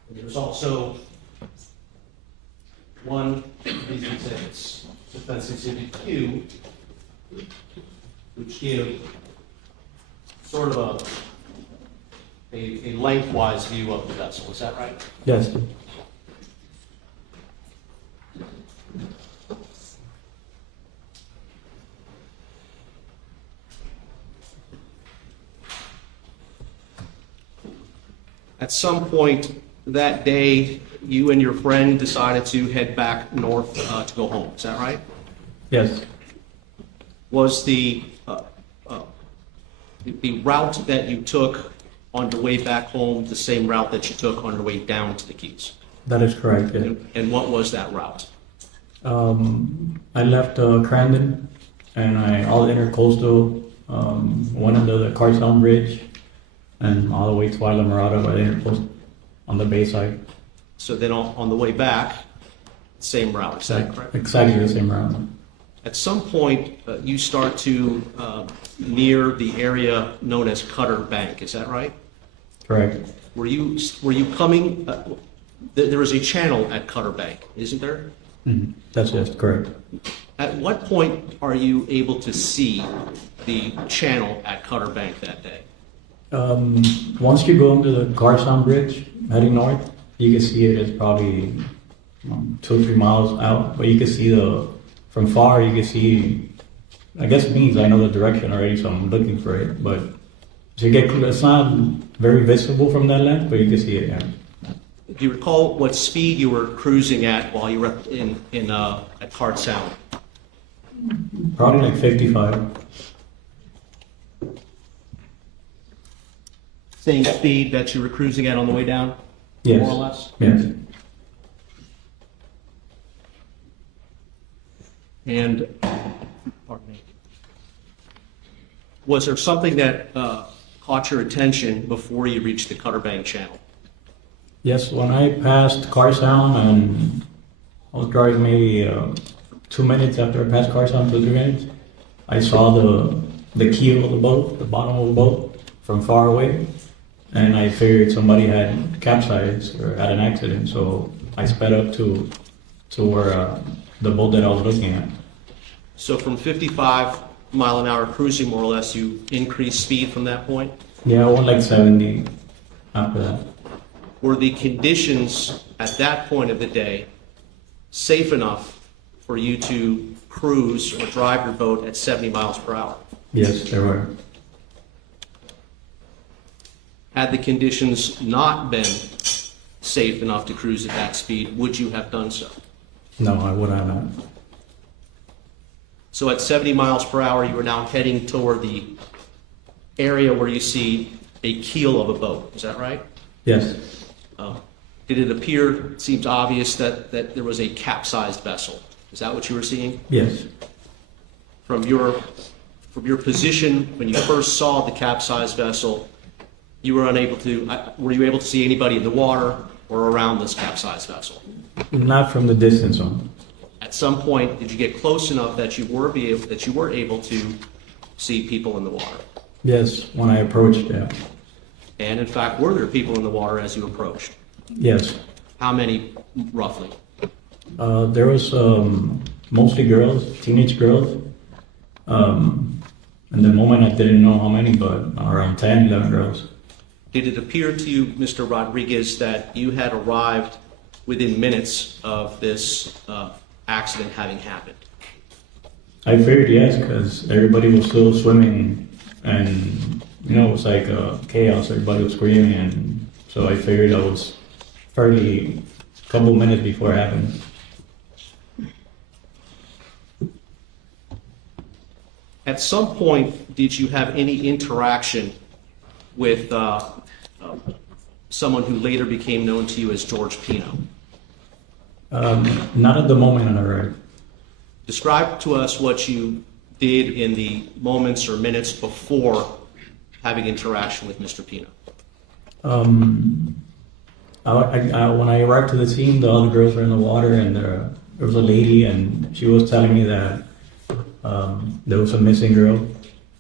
There's also one of these exhibits, Defense Exhibit Q, which give sort of a lengthwise view of the vessel, is that right? Yes. At some point that day, you and your friend decided to head back north to go home, is that right? Yes. Was the route that you took on your way back home the same route that you took on your way down to the Keys? That is correct. Yes. And what was that route? I left Crandon and I all intercoastal, went under the Carson Bridge and all the way to Isla Morada by the intercoastal on the bay side. So then on the way back, same route, is that correct? Exactly the same route. At some point, you start to near the area known as Cutter Bank, is that right? Correct. Were you coming, there is a channel at Cutter Bank, isn't there? That's yes, correct. At what point are you able to see the channel at Cutter Bank that day? Once you go into the Carson Bridge heading north, you can see it as probably 2 or 3 miles out, but you can see from far you can see, I guess it means I know the direction already, so I'm looking for it, but as you get close, it's not very visible from that length, but you can see it, yeah. Do you recall what speed you were cruising at while you were at Cart Sound? Probably like 55. Same speed that you were cruising at on the way down? Yes. More or less? Yes. And, pardon me, was there something that caught your attention before you reached the Cutter Bank channel? Yes, when I passed Carson and I was driving maybe 2 minutes after I passed Carson, 2 or 3 minutes, I saw the keel of the boat, the bottom of the boat from far away, and I figured somebody had capsized or had an accident, so I sped up to where the boat that I was looking at. So from 55 mile an hour cruising, more or less, you increased speed from that point? Yeah, I went like 70 after that. Were the conditions at that point of the day safe enough for you to cruise or drive your boat at 70 miles per hour? Yes, there were. Had the conditions not been safe enough to cruise at that speed, would you have done so? No, I would have not. So at 70 miles per hour, you are now heading toward the area where you see a keel of a boat, is that right? Yes. Did it appear, it seems obvious, that there was a capsized vessel? Is that what you were seeing? Yes. From your position, when you first saw the capsized vessel, you were unable to, were you able to see anybody in the water or around this capsized vessel? Not from the distance on. At some point, did you get close enough that you were able to see people in the water? Yes, when I approached, yeah. And in fact, were there people in the water as you approached? Yes. How many, roughly? There was mostly girls, teenage girls. In the moment I didn't know how many, but around 10, 11 girls. Did it appear to you, Mr. Rodriguez, that you had arrived within minutes of this accident having happened? I figured yes, because everybody was still swimming, and it was like chaos. Everybody was screaming, and so I figured I was fairly a couple minutes before it happened. At some point, did you have any interaction with someone who later became known to you as George Pino? Not at the moment I arrived. Describe to us what you did in the moments or minutes before having interaction with Mr. Pino. When I arrived to the scene, the other girls were in the water, and there was a lady, and she was telling me that there was a missing girl.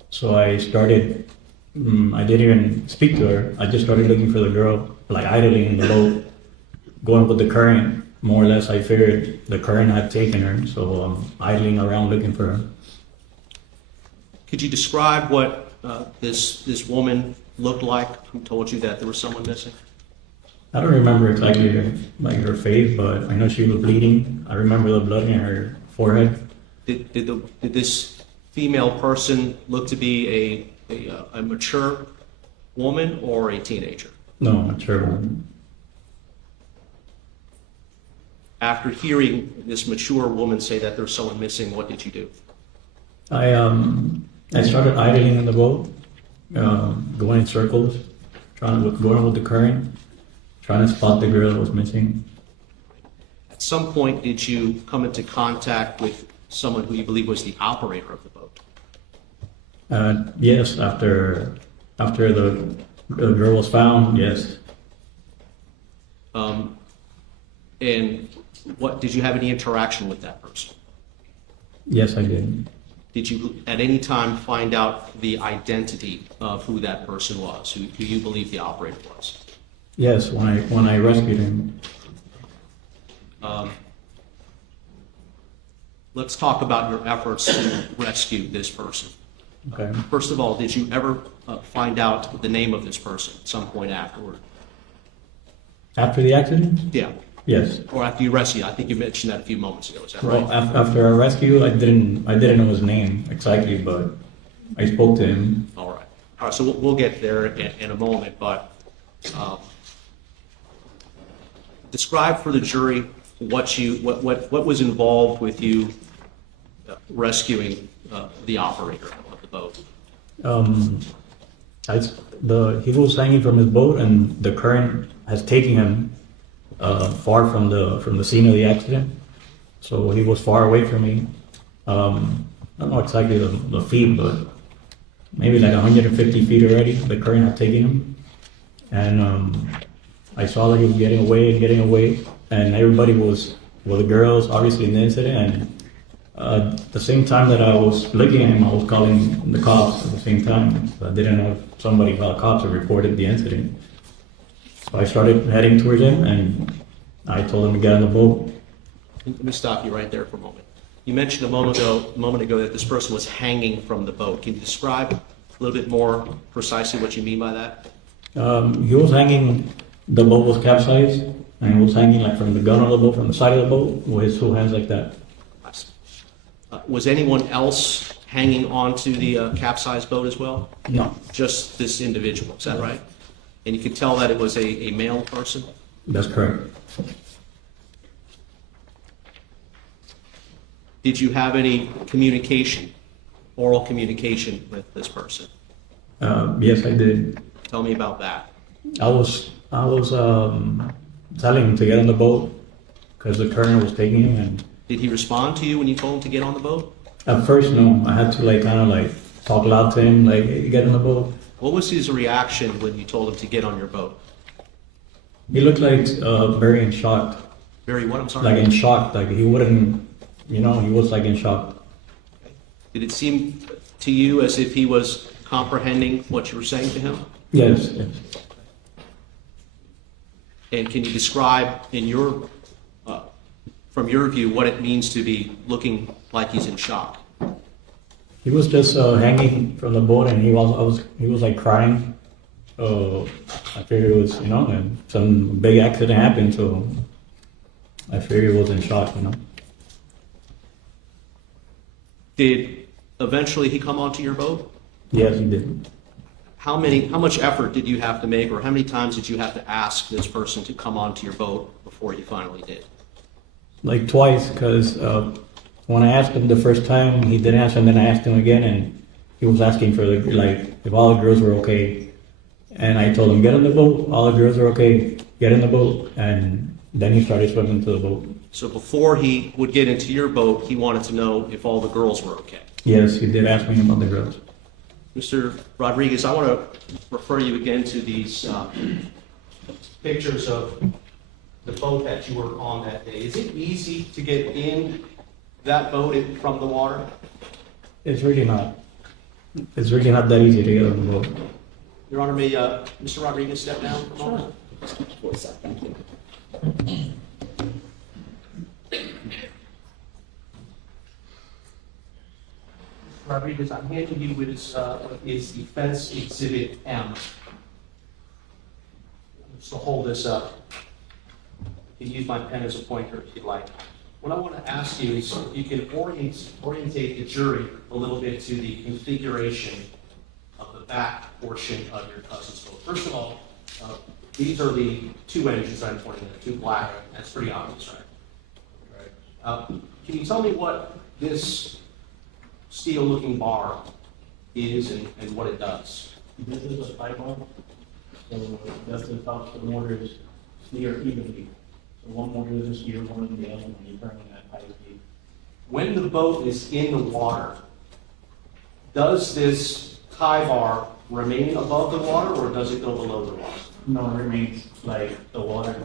So I started, I didn't even speak to her. I just started looking for the girl, like idling in the boat, going with the current. More or less, I figured the current had taken her, so I'm idling around looking for her. Could you describe what this woman looked like, who told you that there was someone missing? I don't remember exactly her face, but I know she was bleeding. I remember the blood in her forehead. Did this female person look to be a mature woman or a teenager? No, mature woman. After hearing this mature woman say that there's someone missing, what did you do? I started idling in the boat, going in circles, going with the current, trying to spot the girl that was missing. At some point, did you come into contact with someone who you believe was the operator of the boat? Yes, after the girl was found, yes. And what did you have any interaction with that person? Yes, I did. Did you at any time find out the identity of who that person was, who you believe the operator was? Yes, when I rescued him. Let's talk about your efforts to rescue this person. Okay. First of all, did you ever find out the name of this person at some point afterward? After the accident? Yeah. Yes. Or after you rescued? I think you mentioned that a few moments ago. Is that right? Well, after our rescue, I didn't know his name exactly, but I spoke to him. All right. All right. So we'll get there in a moment, but describe for the jury what was involved with you rescuing the operator of the boat. He was hanging from his boat, and the current has taken him far from the scene of the accident. So he was far away from me. I don't know exactly the feet, but maybe like 150 feet already. The current had taken him, and I saw that he was getting away, and everybody was, well, the girls obviously in the incident, and at the same time that I was looking at him, I was calling the cops at the same time. So I didn't know if somebody called cops or reported the incident. So I started heading towards him, and I told him to get on the boat. Let me stop you right there for a moment. You mentioned a moment ago that this person was hanging from the boat. Can you describe a little bit more precisely what you mean by that? He was hanging, the boat was capsized, and he was hanging like from the gun of the boat, from the side of the boat, with his two hands like that. Was anyone else hanging onto the capsized boat as well? No. Just this individual, is that right? And you could tell that it was a male person? That's correct. Did you have any communication, oral communication with this person? Yes, I did. Tell me about that. I was telling him to get on the boat because the current was taking him. And did he respond to you when you told him to get on the boat? at first, no. I had to kind of talk loud to him, hey, get on the boat. What was his reaction when you told him to get on your boat? He looked like very in shock. Very what? I'm sorry. Like in shock. Like he wouldn't, he was like in shock. Did it seem to you as if he was comprehending what you were saying to him? Yes, yes. And can you describe from your view, what it means to be looking like he's in shock? He was just hanging from the boat, and he was like crying. I figured it was, and some big accident happened, so I figured he was in shock, Did eventually he come onto your boat? Yes, he did. How much effort did you have to make, or how many times did you have to ask this person to come onto your boat before he finally did? Like twice, because when I asked him the first time, he didn't answer, and then I asked him again, and he was asking for if all the girls were okay. And I told him, get in the boat, all the girls are okay, get in the boat, and then he started swimming to the boat. So before he would get into your boat, he wanted to know if all the girls were okay. Yes, he did ask me about the girls. Mr. Rodriguez, I want to refer you again to these pictures of the boat that you were on that day. Is it easy to get in that boat from the water? It's really not. It's really not that easy to get on the boat. Your Honor, may Mr. Rodriguez step down for a moment? For a sec, thank you. Rodriguez, I'm handing you with his defense exhibit M. just to hold this up. You can use my pen as a pointer if you'd like. What I want to ask you is if you can orientate the jury a little bit to the configuration of the back portion of your cousin's boat. First of all, these are the two engines I'm pointing at, two black. That's pretty obvious, right? Can you tell me what this steel-looking bar is and what it does? This is a tie bar, so that's the top of the motor is steer evenly. So one motor is a steer more than the other when you're turning at high speed. When the boat is in the water, does this tie bar remain above the water or does it go below the water? No, it remains like the water,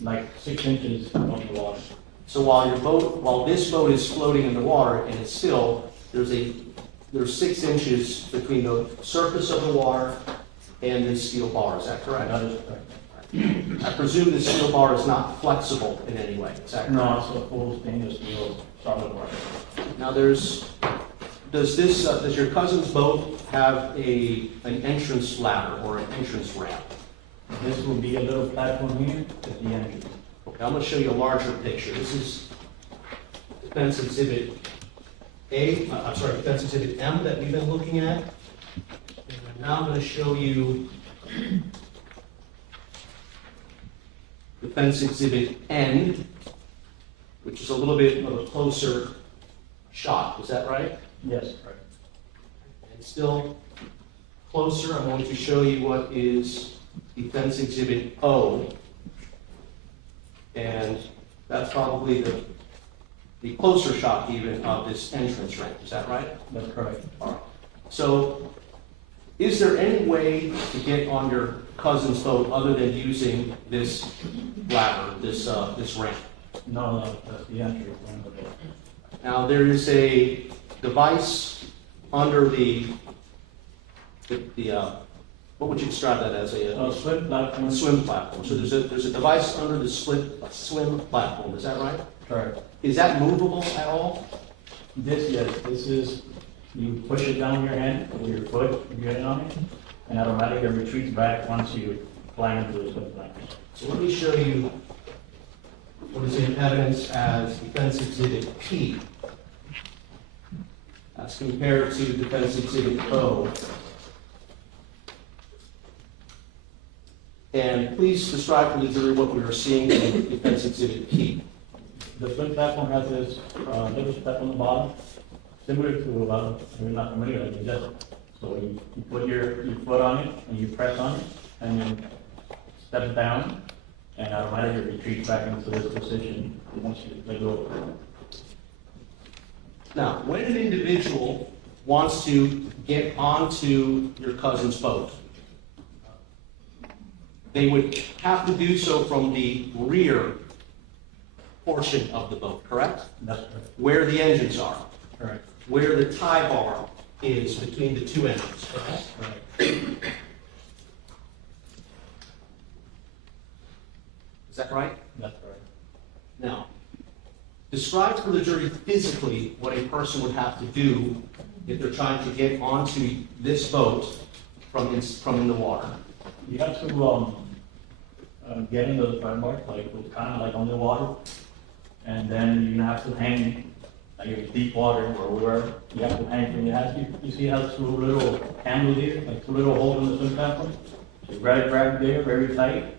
like 6 inches above the water. So while this boat is floating in the water and it's still, there's 6 inches between the surface of the water and this steel bar, is that correct? That is correct. I presume the steel bar is not flexible in any way, is that correct? No, it's a full stainless steel solid bar. Now does your cousin's boat have an entrance ladder or an entrance ramp? This will be a little platform here at the entrance. Okay, I'm going to show you a larger picture. This is Defense Exhibit Defense Exhibit M that we've been looking at. And now I'm going to show you Defense Exhibit N, which is a little bit of a closer shot. Is that right? Yes, right. And still closer, I'm going to show you what is Defense Exhibit O. And that's probably the closer shot even of this entrance ramp. Is that right? That's correct. All right. So is there any way to get on your cousin's boat other than using this ladder, this ramp? No, that's the entry point of the boat. Now there is a device under the what would you describe that as? A Swim platform. swim platform. So there's a device under the swim platform. Is that right? Correct. Is that movable at all? This, yes, this is, you push it down with your hand, with your foot, you get it on it, and automatically it retreats back once you climb into the swim platform. So let me show you what is in evidence as Defense Exhibit P, as compared to Defense Exhibit O. And please describe for the jury what we are seeing in Defense Exhibit P. The swim platform has this little step on the bottom, similar to, you're not familiar with it, just, so you put your foot on it, and you press on it, and you step down, and automatically retreat back into this position once you let go. Now, when an individual wants to get onto your cousin's boat, they would have to do so from the rear portion of the boat, correct? That's correct. Where the engines are, Correct. where the tie bar is between the two engines, correct? Right. Is that right? That's correct. Now, describe for the jury physically what a person would have to do if they're trying to get onto this boat from in the water. You have to get into the front bar, kind of like on the water, and then you have to hang, like in deep water or wherever, you have to hang from your hands. You see how two little handles here, like two little holes in the swim platform? So you grab there very tight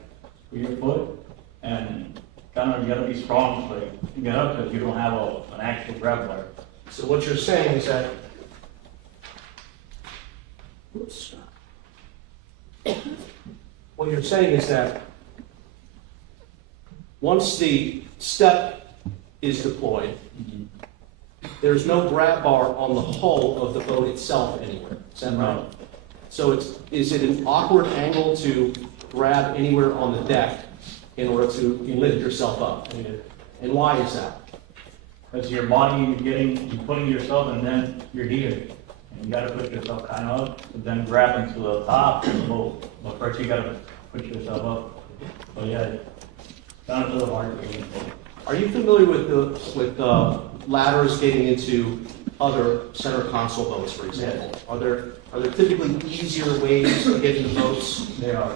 with your foot, and kind of you gotta be strong so you get up because you don't have an actual grab bar. So what you're saying is that, oops. What you're saying is that once the step is deployed, there's no grab bar on the hull of the boat itself anywhere. Is that right? So is it an awkward angle to grab anywhere on the deck in order to lift yourself up? And why is that? Because your body, you're putting yourself, and then you're here. And you gotta put yourself kind of up, and then grab into the top of the boat. But first you gotta put yourself up. But yeah, it's kind of a little hard to get. Are you familiar with ladders getting into other center console boats, for example? Are there typically easier ways to get into boats? There are.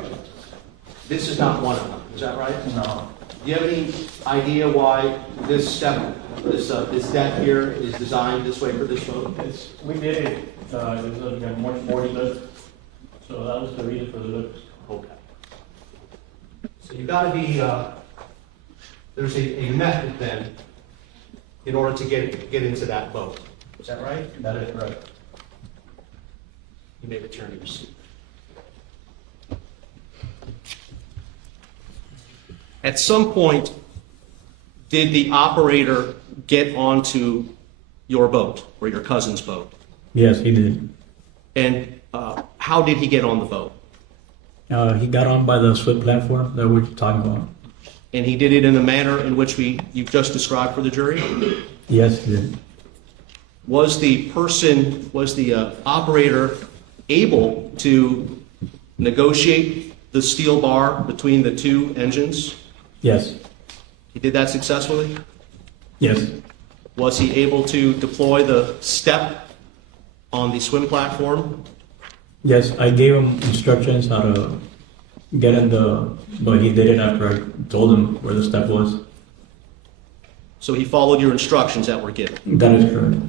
This is not one of them, is that right? No. Do you have any idea why this step, this deck here is designed this way for this boat? We did it, it was like a more sporty look, so that was the reason for the look. Okay. So you gotta be, there's a method then in order to get into that boat. Is that right? That is right. You may return to your seat. At some point, did the operator get onto your boat or your cousin's boat? Yes, he did. And how did he get on the boat? He got on by the SWIFT platform that we're talking about. And he did it in the manner in which you've just described for the jury? Yes, he did. Was the operator able to negotiate the steel bar between the two engines? Yes. He did that successfully? Yes. Was he able to deploy the step on the swim platform? Yes, I gave him instructions how to get in but he did it after I told him where the step was. So he followed your instructions that were given? That is correct.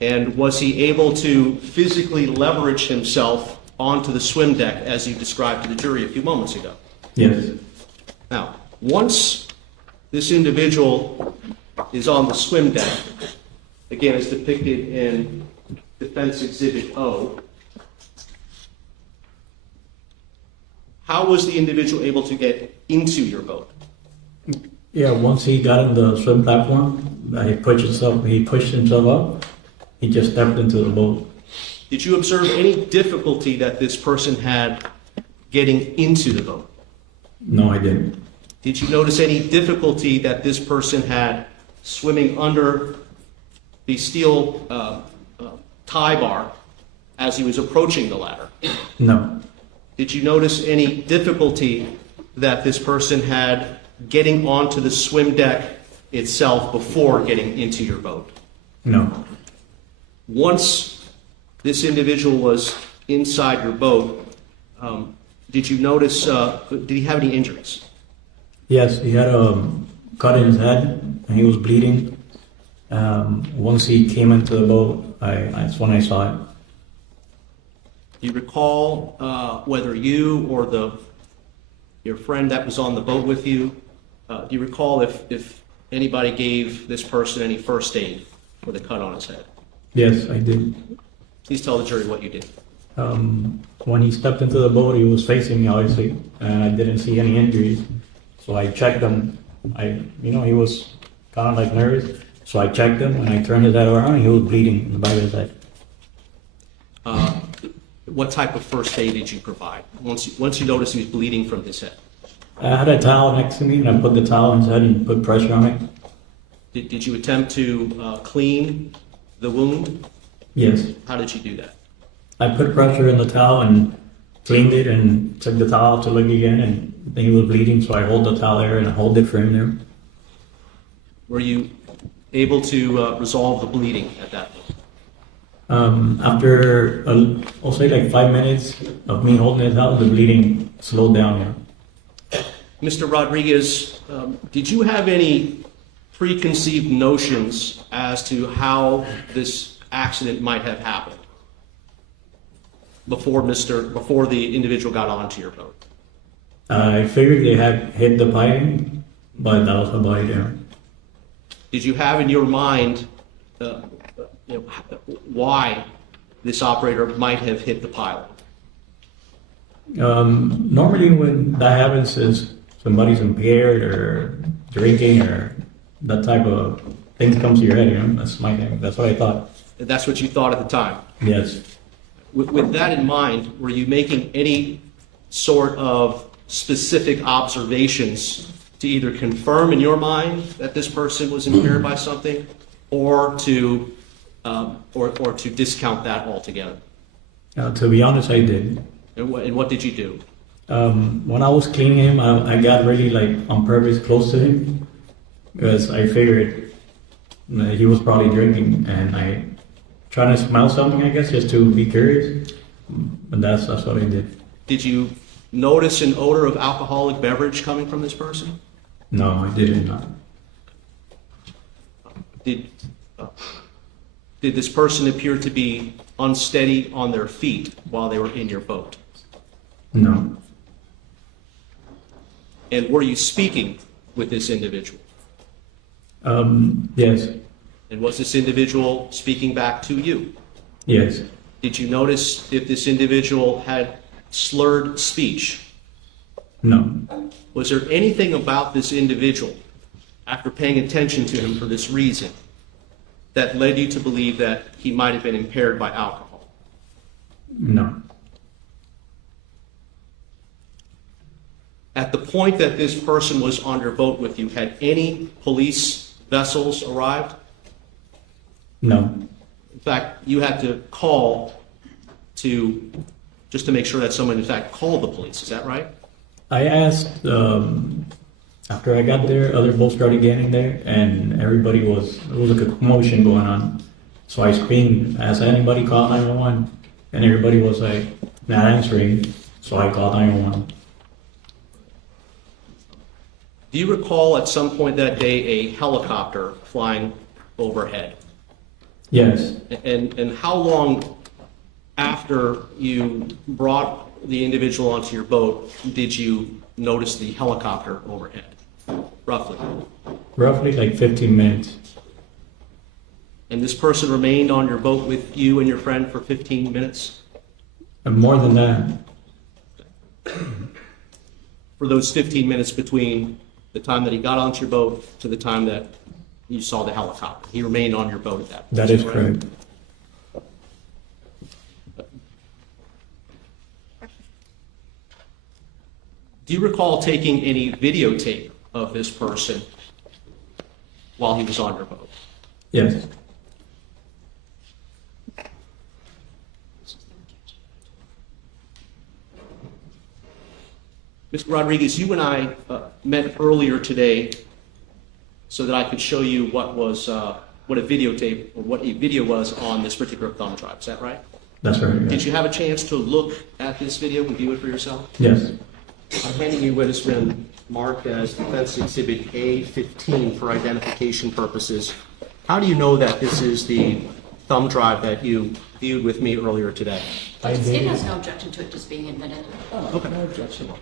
And was he able to physically leverage himself onto the swim deck as you described to the jury a few moments ago? Yes. Now, once this individual is on the swim deck, again, as depicted in Defense Exhibit O, how was the individual able to get into your boat? Yeah, once he got in the swim platform, he pushed himself up. He just stepped into the boat. Did you observe any difficulty that this person had getting into the boat? No, I didn't. Did you notice any difficulty that this person had swimming under the steel tie bar as he was approaching the ladder? No. Did you notice any difficulty that this person had getting onto the swim deck itself before getting into your boat? No. Once this individual was inside your boat, did you notice, did he have any injuries? Yes, he had a cut in his head and he was bleeding. Once he came into the boat, that's when I saw it. Do you recall whether you or your friend that was on the boat with you, do you recall if anybody gave this person any first aid for the cut on his head? Yes, I did. Please tell the jury what you did. When he stepped into the boat, he was facing me, obviously, and I didn't see any injuries. So I checked him. He was kind of like nervous. So I checked him and I turned his head around and he was bleeding in the back of his head. What type of first aid did you provide once you noticed he was bleeding from his head? I had a towel next to me and I put the towel on his head and put pressure on it. Did you attempt to clean the wound? Yes. How did you do that? I put pressure in the towel and cleaned it and took the towel to look again and then he was bleeding, so I hold the towel there and I hold it for him there. Were you able to resolve the bleeding at that point? After, I'll say like 5 minutes of me holding his towel, the bleeding slowed down. Yeah. Mr. Rodriguez, did you have any preconceived notions as to how this accident might have happened before the individual got onto your boat? I figured they had hit the piping, but that was about it. Yeah. Did you have in your mind why this operator might have hit the pilot? Normally when that happens is somebody's impaired or drinking or that type of things comes to your head, That's my thing. That's what I thought. That's what you thought at the time? Yes. With that in mind, were you making any sort of specific observations to either confirm in your mind that this person was impaired by something or to discount that altogether? To be honest, I did. And what did you do? When I was cleaning him, I got really on purpose close to him because I figured he was probably drinking and I trying to smell something, I guess, just to be curious. And that's what I did. Did you notice an odor of alcoholic beverage coming from this person? No, I did not. Did this person appear to be unsteady on their feet while they were in your boat? No. And were you speaking with this individual? Yes. And was this individual speaking back to you? Yes. Did you notice if this individual had slurred speech? No. Was there anything about this individual, after paying attention to him for this reason, that led you to believe that he might have been impaired by alcohol? No. At the point that this person was on your boat with you, had any police vessels arrived? No. In fact, you had to call just to make sure that someone in fact called the police, is that right? I asked, after I got there, other boats started getting there, and there was like a commotion going on. So I screamed, asked anybody call 911, and everybody was like, not answering, so I called 911. Do you recall at some point that day a helicopter flying overhead? Yes. And how long after you brought the individual onto your boat did you notice the helicopter overhead, roughly? Roughly like 15 minutes. And this person remained on your boat with you and your friend for 15 minutes? And more than that. For those 15 minutes between the time that he got onto your boat to the time that you saw the helicopter. He remained on your boat at that point. That is correct. Do you recall taking any videotape of this person while he was on your boat? Yes. Mr. Rodriguez, you and I met earlier today so that I could show you what a videotape or what a video was on this particular thumb drive. Is that right? That's right. Yeah. Did you have a chance to look at this video and view it for yourself? Yes. I'm handing you what has been marked as Defense Exhibit A15 for identification purposes. How do you know that this is the thumb drive that you viewed with me earlier today? I State did. has no objection to it just being admitted. Okay. No objection.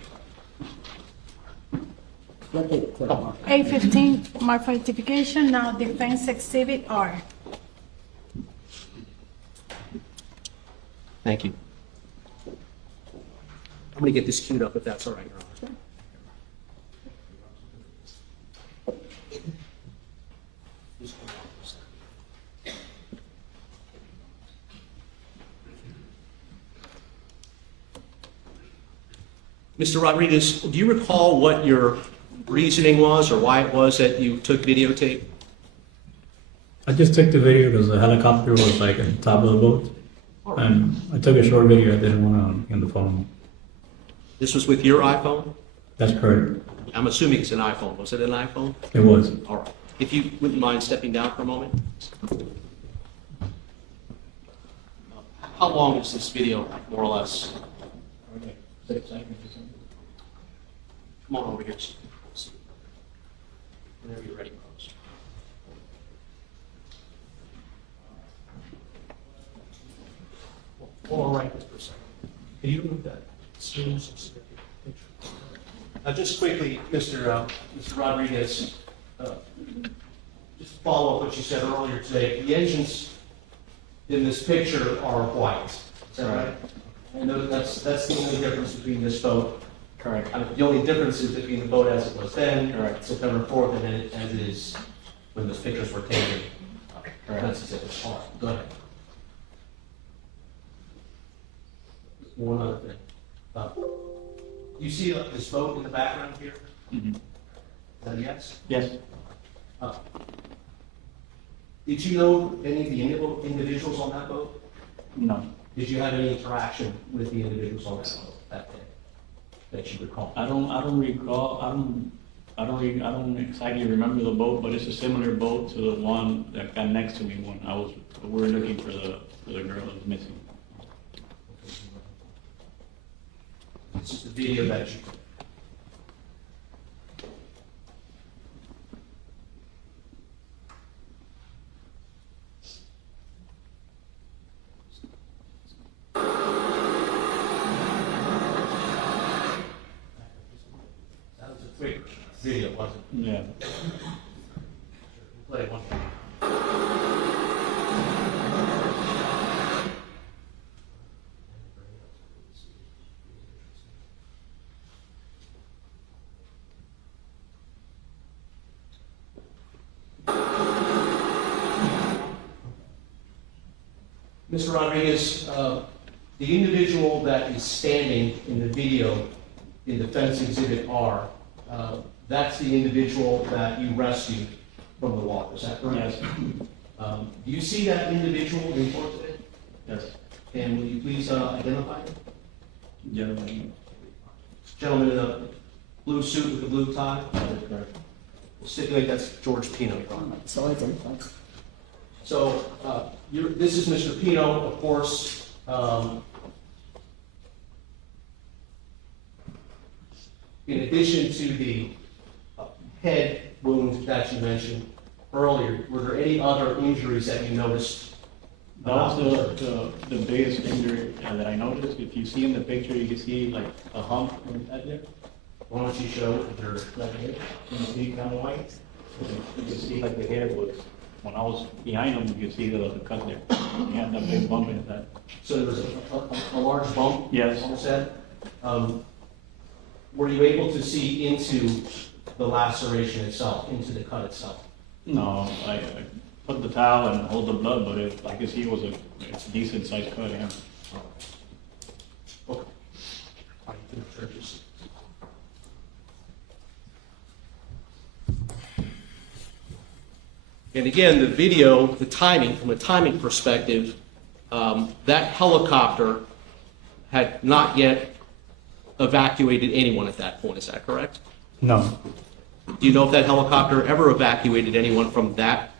Let the clerk mark. A15, mark for identification, now defense exhibit R. Thank you. I'm going to get this queued up if that's all right, Your Honor. Mr. Rodriguez, do you recall what your reasoning was or why it was that you took videotape? I just took the video because the helicopter was like on top of the boat. And I took a short video. I didn't want to on the phone. This was with your iPhone? That's correct. I'm assuming it's an iPhone. Was it an iPhone? It was. All right. If you wouldn't mind stepping down for a moment. How long is this video, more or less? 6 seconds or something. Come on over here. Whenever you're ready, Rose. Hold on right for a second. Can you move that? Just quickly, Mr. Rodriguez, just follow up what you said earlier today. The engines in this picture are white. Is that right? And that's the only difference between this boat. Correct. The only difference is between the boat as it was then, Correct. September 4th, and then as it is when those pictures were taken. Correct. That's it. All right, go ahead. One other thing. You see this boat in the background here? Mhm. Is that a yes? Yes. Did you know any of the individuals on that boat? No. Did you have any interaction with the individuals on that boat that day that you recall? I don't recall. I don't exactly remember the boat, but it's a similar boat to the one that got next to me when we were looking for the girl that was missing. This is the video that you. That was a quick video, wasn't it? Yeah. Play one. Mr. Rodriguez, the individual that is standing in the video in Defense Exhibit R, that's the individual that you rescued from the water, is that correct? Yes. Do you see that individual in court today? Yes. And will you please identify him? Gentlemen. Gentleman in a blue suit with a blue tie? That is correct. We'll stipulate that's George Pino, Your Honor. So identified. So, this is Mr. Pino, of course. In addition to the head wound that you mentioned earlier, were there any other injuries that you noticed? That was the biggest injury that I noticed. If you see in the picture, you can see like a hump in that there. Why don't you show their Right here. You can see kind of white. You can see like the hair was, when I was behind him, you can see the cut there. He had that big bump in that. So there was a large bump? Yes. On his head? Were you able to see into the laceration itself, into the cut itself? No, I put the towel and hold the blood, but I could see it was a decent sized cut, yeah. Okay. All right, and again, the video, the timing, from a timing perspective, that helicopter had not yet evacuated anyone at that point, is that correct? No, Do you know if that helicopter ever evacuated anyone from that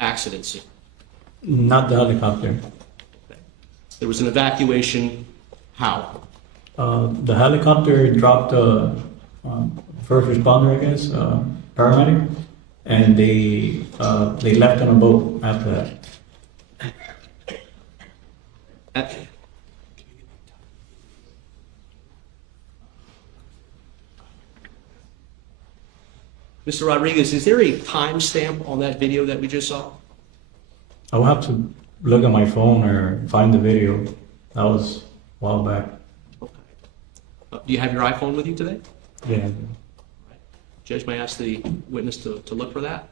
accident scene? not the helicopter. There was an evacuation, how? The helicopter dropped a first responder, I guess, paramedic, and they left on a boat after that. Mr. Rodriguez, is there a timestamp on that video that we just saw? I will have to look at my phone or find the video. That was a while back. Okay. Do you have your iPhone with you today? Yeah. Judge, may I ask the witness to look for that?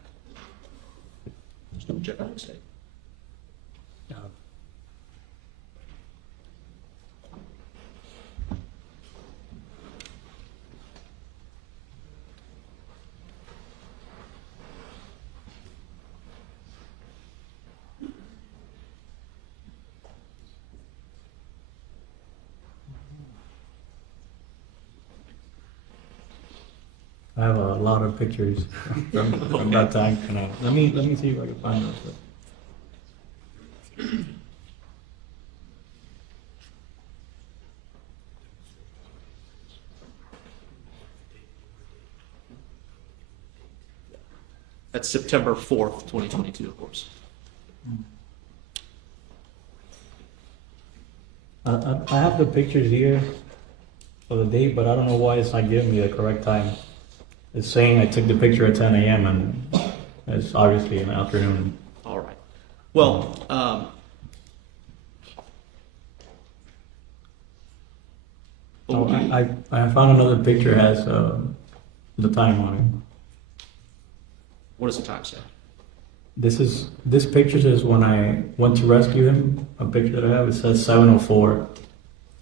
Just double check on mistake. I have a lot of pictures from that time. Let me see if I can find those. That's September 4th, 2022, of course. I have the pictures here for the date, but I don't know why it's not giving me the correct time. It's saying I took the picture at 10 a.m. and it's obviously in the afternoon. All right. Well, Oh, I found another picture has the time on it. what does the time say? This picture says when I went to rescue him. A picture that I have, it says 7:04,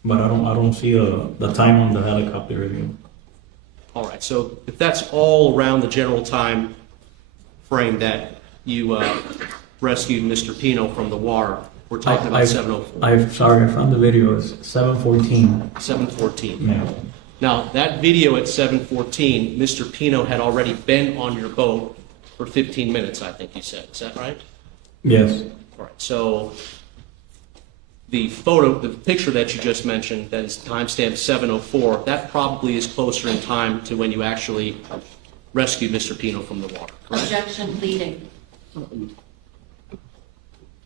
but I don't see the time on the helicopter review. All right, so if that's all around the general time frame that you rescued Mr. Pino from the water, we're talking about 7:04. I'm sorry, I found the video. It's 7:14. 7:14. Yeah. Now, that video at 7:14, Mr. Pino had already been on your boat for 15 minutes, I think you said. Is that right? Yes. All right, so the photo, the picture that you just mentioned, that is timestamp 7:04, that probably is closer in time to when you actually rescued Mr. Pino from the water, correct? Objection pleading.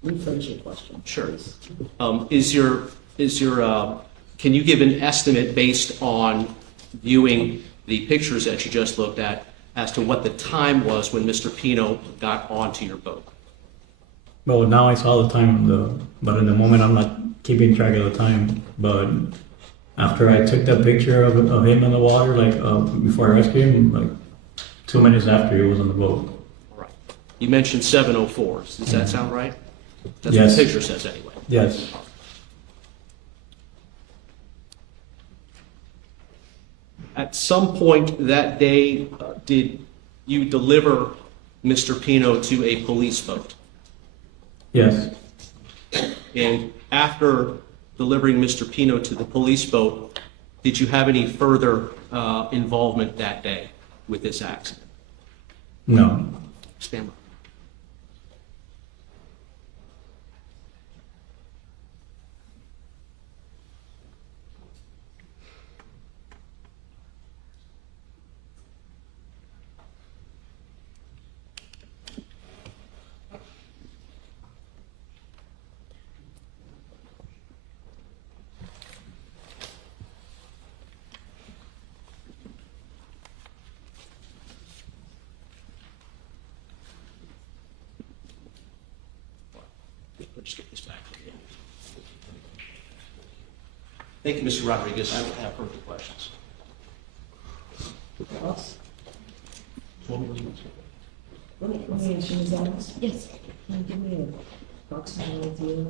Rephrase your question. Sure. Can you give an estimate based on viewing the pictures that you just looked at as to what the time was when Mr. Pino got onto your boat? Well, now I saw the time, but in the moment I'm not keeping track of the time. But after I took that picture of him in the water, like before I rescued him, like 2 minutes after he was on the boat. All right. You mentioned 7:04. Does that sound right? That's Yes. what the picture says anyway. Yes. At some point that day, did you deliver Mr. Pino to a police boat? Yes. And after delivering Mr. Pino to the police boat, did you have any further involvement that day with this accident? No. Stand by. Let's just get this back. Thank you, Mr. Rodriguez. I don't have further questions. Else? Let me ask you, Ms. Adams, Yes. can you give me an approximate idea?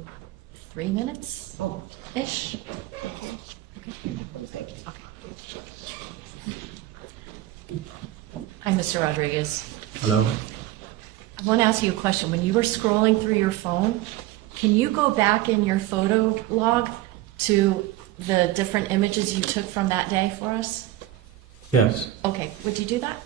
3 minutes Oh, ish. okay. Hi, Mr. Rodriguez. Hello. I want to ask you a question. When you were scrolling through your phone, can you go back in your photo log to the different images you took from that day for us? Yes. Okay, would you do that?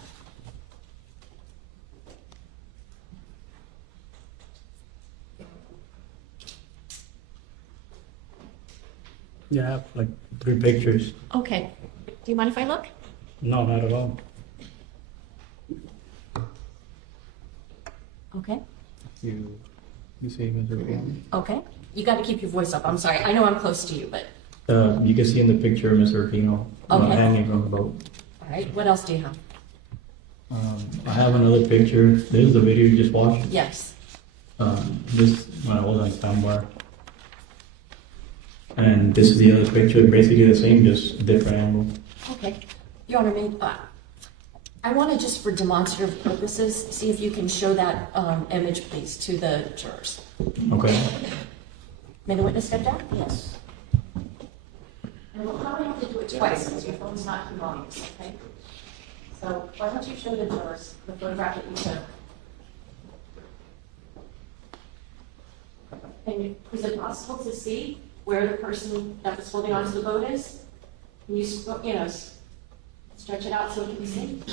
Yeah, I have like 3 pictures. Okay. Do you mind if I look? No, not at all. Okay. You see Mr. Pino? Okay. You got to keep your voice up. I'm sorry. I know I'm close to you, but You can see in the picture Mr. Pino Okay. hanging from the boat. all right. What else do you have? I have another picture. This is the video you just watched. Yes. This when I was on standby. And this is the other picture, basically the same, just different angle. Okay. Your Honor, I want to just for demonstrative purposes, see if you can show that image, please, to the jurors. Okay. May the witness step down? Yes. And we'll probably have to do it twice because your phone's not humongous, okay? So why don't you show the jurors the photograph that you took? And is it possible to see where the person that was holding onto the boat is? Can you, stretch it out so it can be seen?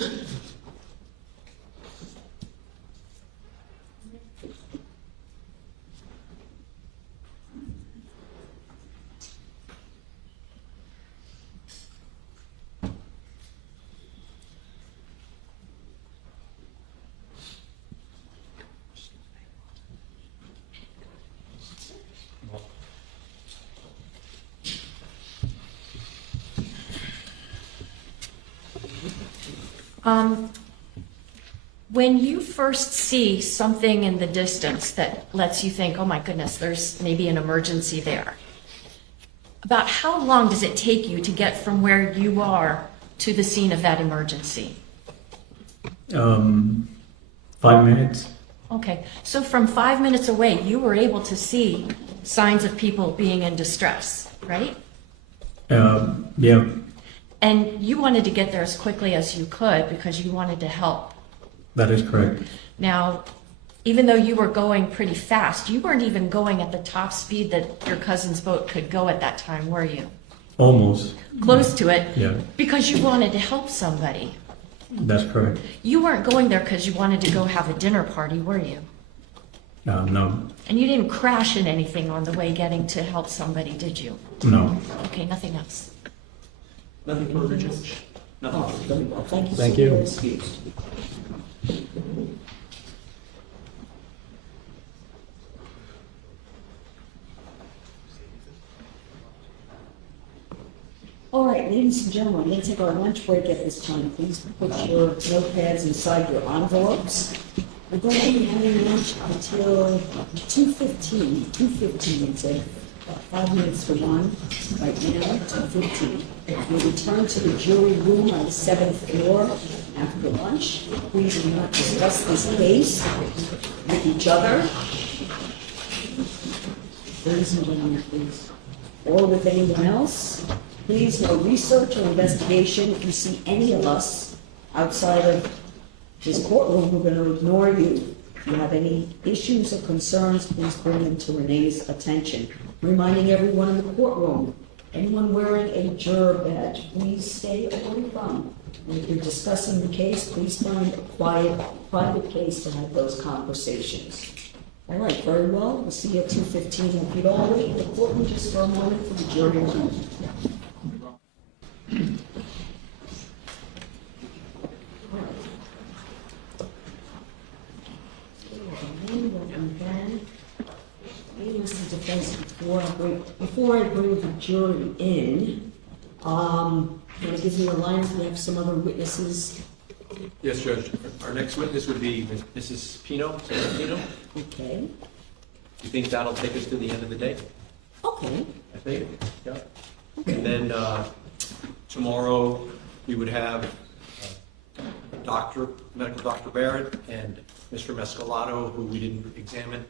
When you first see something in the distance that lets you think, oh my goodness, there's maybe an emergency there, about how long does it take you to get from where you are to the scene of that emergency? 5 minutes. Okay, so from 5 minutes away, you were able to see signs of people being in distress, right? Yeah. And you wanted to get there as quickly as you could because you wanted to help. That is correct. Now, even though you were going pretty fast, you weren't even going at the top speed that your cousin's boat could go at that time, were you? Almost. Close to it. Yeah. Because you wanted to help somebody. That's correct. You weren't going there because you wanted to go have a dinner party, were you? No, And you didn't crash in anything on the way getting to help somebody, did you? no. Okay, nothing else. Nothing further, Judge? Nothing Oh, further. very well. Thank you. Thank sir. you. You're excused. All right, ladies and gentlemen, we're going to take our lunch break at this time. Please put your notepads inside your envelopes. We're going to be having lunch until 2:15. 2:15, it's 5 minutes to 1 right now, 2:15. We'll return to the jury room on the 7th floor after lunch. Please do not discuss this case with each other. Ladies and gentlemen, please. Or with anyone else. Please, no research or investigation. If you see any of us outside of this courtroom, we're going to ignore you. If you have any issues or concerns, please bring them to Renee's attention. Reminding everyone in the courtroom, anyone wearing a juror badge, please stay away from. And if you're discussing the case, please find a quiet, private place to have those conversations. All right, very well. We'll see you at 2:15. If you'd all wait in the courtroom just for a moment for the jury room. Mr. Defense, before I bring the jury in, can I give you a line? We have some other witnesses. Yes, Judge. Our next witness would be Mrs. Pino, Sept Pino. Okay, You think that'll take us to the end of the day? okay, I think, yeah. And then tomorrow, we would have medical Dr. Barrett and Mr. Mescalato, who we didn't examine.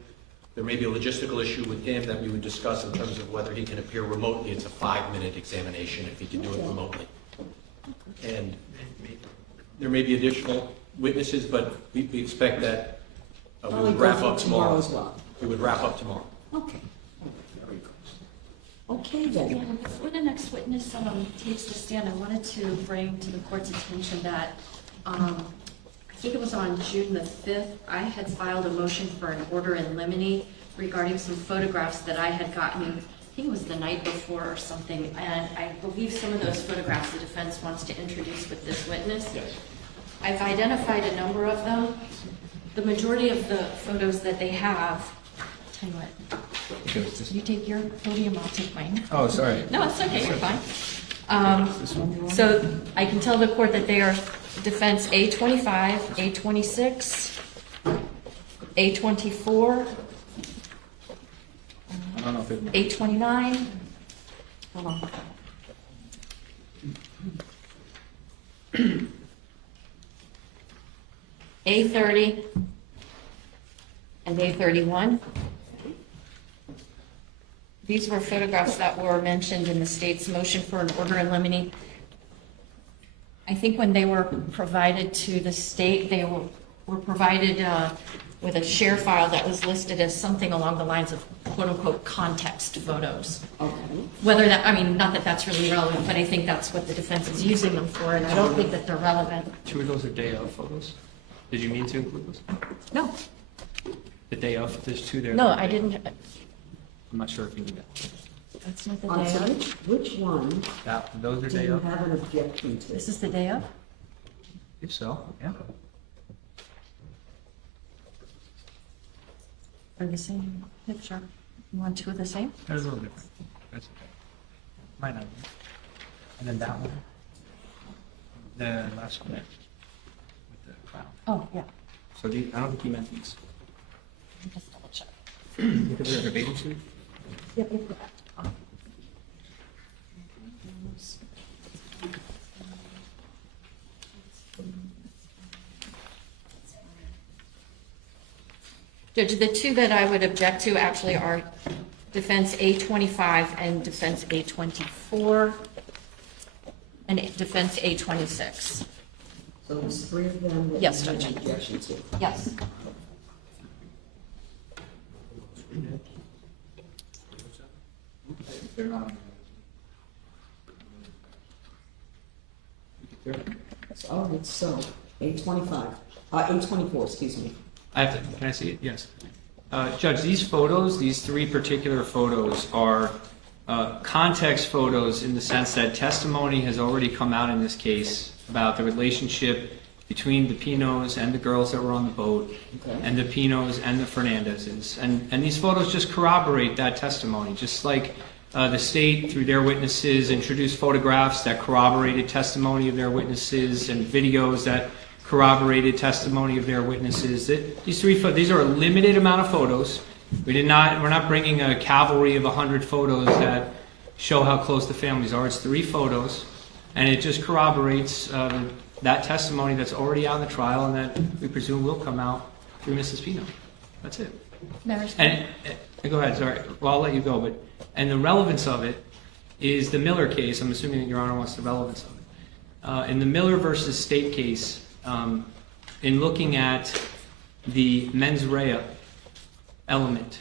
There may be a logistical issue with him that we would discuss in terms of whether he can appear remotely. It's a 5-minute examination if he can do it remotely. And there may be additional witnesses, but we expect that we Probably would wrap go up for tomorrow. as well. We would wrap up tomorrow. Okay. Okay Yeah, then. before the next witness takes the stand, I wanted to bring to the court's attention that, I think it was on June the 5th, I had filed a motion for an order in limine regarding some photographs that I had gotten, I think it was the night before or something, and I believe some of those photographs the defense wants to introduce with this witness. Yes. I've identified a number of them. The majority of the photos that they have, tell you what, you take your podium, I'll take mine. Oh, sorry. No, it's okay, you're fine. So I can tell the court that they are defense A25, A26, A24, A29. Hold on. A30 and A31. These were photographs that were mentioned in the state's motion for an order in limine. I think when they were provided to the state, they were provided with a share file that was listed as something along the lines of quote-unquote context photos. Okay. Whether that, I mean, not that that's really relevant, but I think that's what the defense is using them for, and I don't think that they're relevant. 2 of those are day of photos? Did you mean to include those? No, The day of, there's 2 there. no, I didn't, I'm not sure if you need that. that's not the On day to of. which one Those are do day you of? have an objection to? This is the day of? If so, yeah. Or the same picture? You want 2 of the same? That's a little different. That's okay. Might not be. And then that one. The last one there. With the clown. Oh, yeah. So these, I don't think he meant these. Let me just double check. Because they're a bathing suit? Yep, yep, yep. Judge, the 2 that I would object to actually are defense A25 and defense A24 and defense A26. So there's 3 of them that Yes, you have Judge. an objection to. Yes. They're not. All right, so A25, A24, excuse me. I have to, can I see it? Yes. Judge, these photos, these three particular photos are context photos in the sense that testimony has already come out in this case about the relationship between the Pinos and the girls that were on the boat, and the Pinos and the Fernandezes. And these photos just corroborate that testimony, just like the state, through their witnesses, introduced photographs that corroborated testimony of their witnesses and videos that corroborated testimony of their witnesses. These are a limited amount of photos. We're not bringing a cavalry of 100 photos that show how close the families are. It's 3 photos, and it just corroborates that testimony that's already out in the trial and that we presume will come out through Mrs. Pino. That's it. And go ahead, sorry. Well, I'll let you go, and the relevance of it is the Miller case. I'm assuming that Your Honor wants the relevance of it. In the Miller versus State case, in looking at the mens rea element,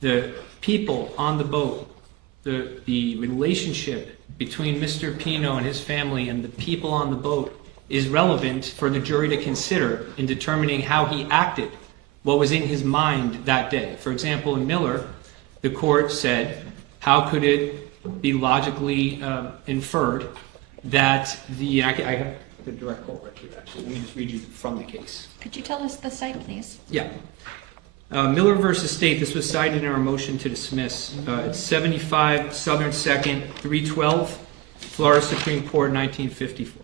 the people on the boat, the relationship between Mr. Pino and his family and the people on the boat is relevant for the jury to consider in determining how he acted, what was in his mind that day. For example, in Miller, the court said, how could it be logically inferred that I have the direct quote right here, actually. Let me just read you from the case. Could you tell us the site, please? Yeah. Miller versus State, this was cited in our motion to dismiss. It's 75 Southern 2nd, 312, Florida Supreme Court, 1954.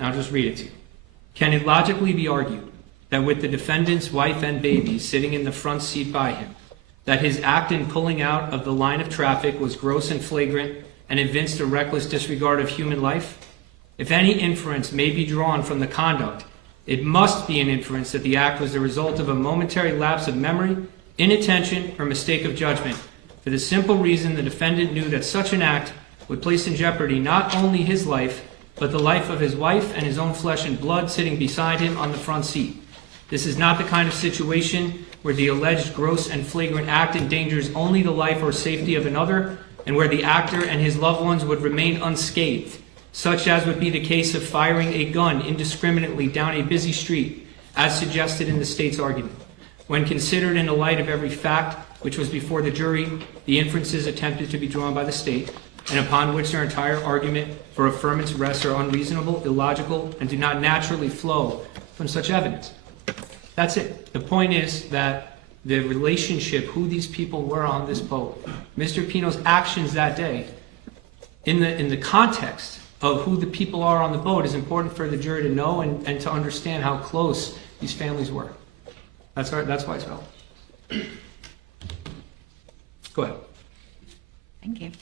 I'll just read it to you. Can it logically be argued that with the defendant's wife and baby sitting in the front seat by him, that his act in pulling out of the line of traffic was gross and flagrant and evinced a reckless disregard of human life? If any inference may be drawn from the conduct, it must be an inference that the act was the result of a momentary lapse of memory, inattention, or mistake of judgment, for the simple reason the defendant knew that such an act would place in jeopardy not only his life, but the life of his wife and his own flesh and blood sitting beside him on the front seat. This is not the kind of situation where the alleged gross and flagrant act endangers only the life or safety of another, and where the actor and his loved ones would remain unscathed, such as would be the case of firing a gun indiscriminately down a busy street, as suggested in the state's argument. When considered in the light of every fact which was before the jury, the inferences attempted to be drawn by the state, and upon which their entire argument for affirmance rests are unreasonable, illogical, and do not naturally flow from such evidence. That's it. The point is that the relationship, who these people were on this boat, Mr. Pino's actions that day, in the context of who the people are on the boat, is important for the jury to know and to understand how close these families were. That's why it's relevant. Go ahead. Thank you.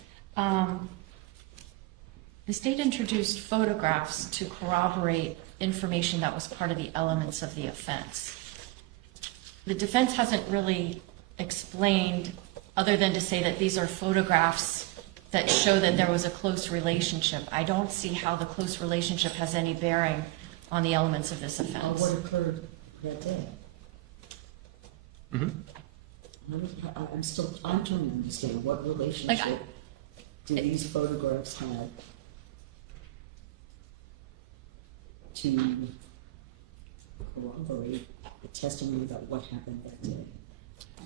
The state introduced photographs to corroborate information that was part of the elements of the offense. The defense hasn't really explained, other than to say that these are photographs that show that there was a close relationship. I don't see how the close relationship has any bearing on the elements of this offense. What occurred that day? Mm-hmm. I'm trying to understand what relationship do these photographs have to corroborate the testimony about what happened that day?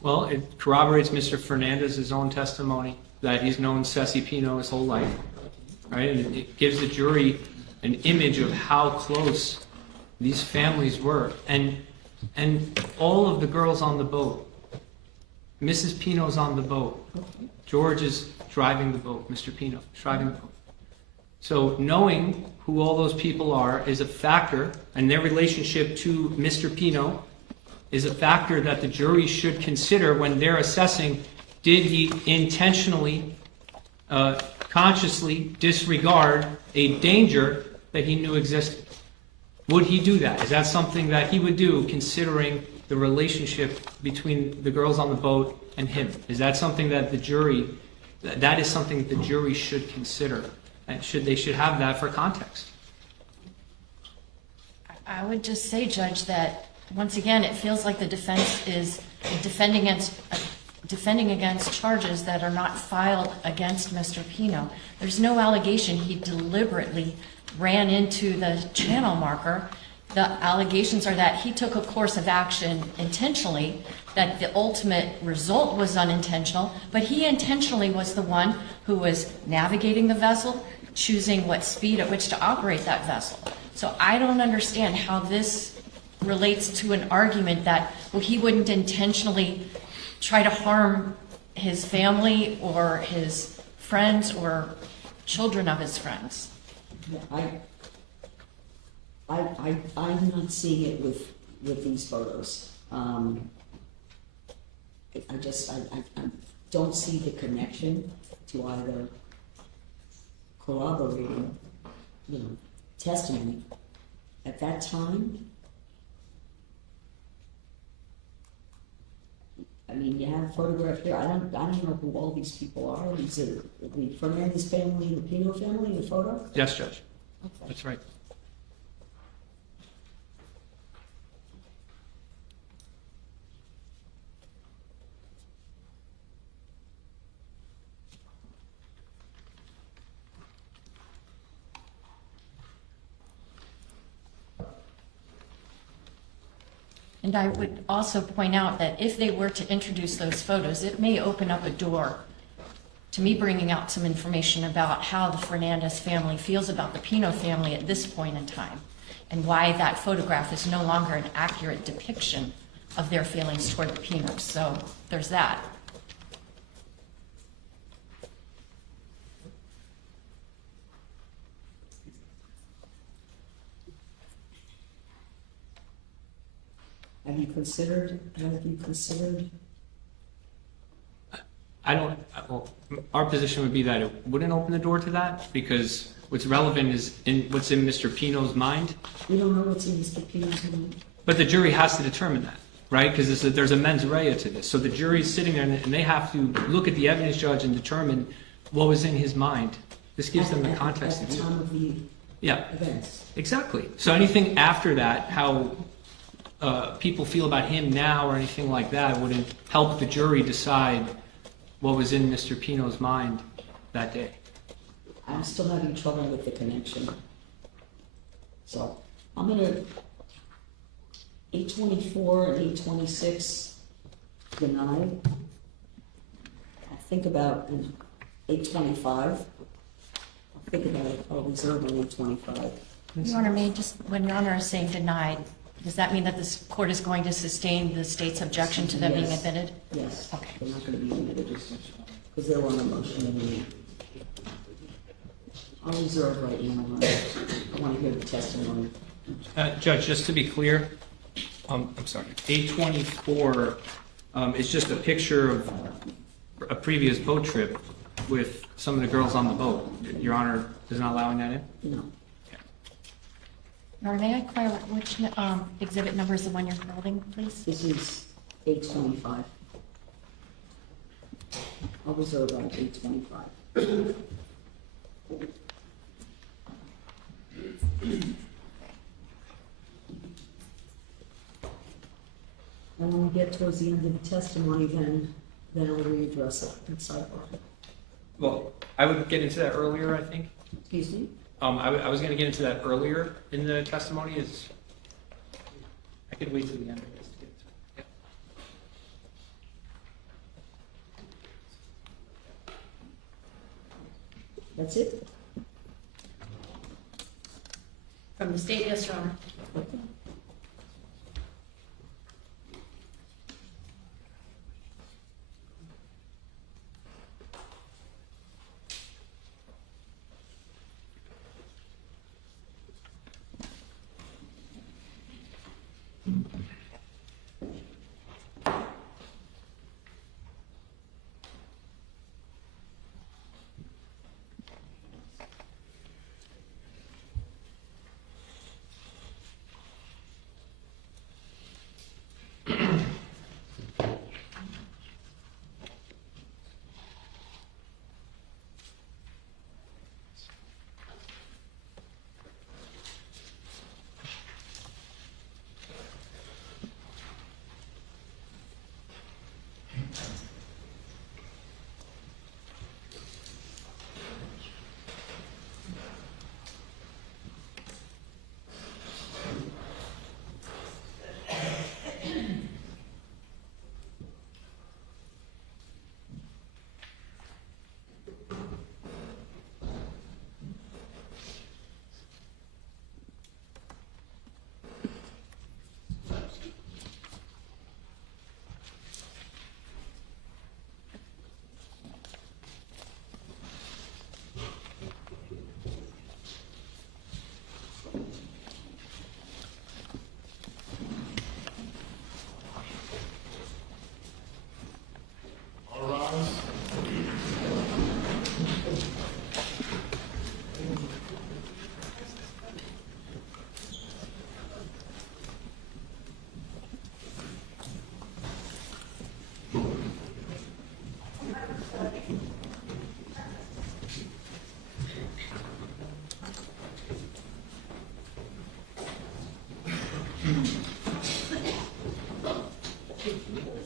Well, it corroborates Mr. Fernandez's own testimony that he's known Ceci Pino his whole life, right? And it gives the jury an image of how close these families were. And all of the girls on the boat, Mrs. Pino's on the boat, George is driving the boat, Mr. Pino is driving the boat. So knowing who all those people are is a factor, and their relationship to Mr. Pino is a factor that the jury should consider when they're assessing, did he intentionally, consciously disregard a danger that he knew existed? Would he do that? Is that something that he would do, considering the relationship between the girls on the boat and him? Is that something that the jury, that is something that the jury should consider, and they should have that for context? I would just say, Judge, that once again, it feels like the defense is defending against charges that are not filed against Mr. Pino. There's no allegation he deliberately ran into the channel marker the allegations are that he took a course of action intentionally, that the ultimate result was unintentional, but he intentionally was the one who was navigating the vessel, choosing what speed at which to operate that vessel. So I don't understand how this relates to an argument that, well, he wouldn't intentionally try to harm his family or his friends or children of his friends. Yeah, I'm not seeing it with these photos. I don't see the connection to either corroborating, testimony. At that time, I mean, you have a photograph here. I don't know who all these people are. These are the Fernandez family and the Pino family in the photo? Yes, Judge. Okay. That's right. And I would also point out that if they were to introduce those photos, it may open up a door to me bringing out some information about how the Fernandez family feels about the Pino family at this point in time, and why that photograph is no longer an accurate depiction of their feelings toward the Pinos. So there's that. Have you considered? Well, our position would be that it wouldn't open the door to that, because what's relevant is what's in Mr. Pino's mind. We don't know what's in Mr. Pino's mind. But the jury has to determine that, right? Because there's a mens rea to this. So the jury's sitting there and they have to look at the evidence, judge, and determine what was in his mind. This gives them the context At to the do time it. of the Yeah, events. exactly. So anything after that, how people feel about him now or anything like that wouldn't help the jury decide what was in Mr. Pino's mind that day. I'm still having trouble with the connection. So I'm gonna 824 and 826 denied. I'll think about 825. I'll think about it. I'll reserve on 825. Your Honor, when Your Honor is saying denied, does that mean that this court is going to sustain the state's objection to them being Yes. admitted? Yes. Okay. They're not gonna be admitted, because they're on a motion. I'll reserve right now. I want to hear the testimony. Judge, just to be clear, I'm sorry, 824 is just a picture of a previous boat trip with some of the girls on the boat. Your Honor is not allowing that in? No. Your Honor, may I inquire which exhibit number is the one you're holding, please? This is 825. I'll reserve on 825. And when we get towards the end of the testimony, then I'll readdress it in sidebar. Well, I would get into that earlier, I think. Excuse me? I was going to get into that earlier in the testimony. I could wait till the end of this to get to it. That's it? From the state, yes, Your Honor. Okay. All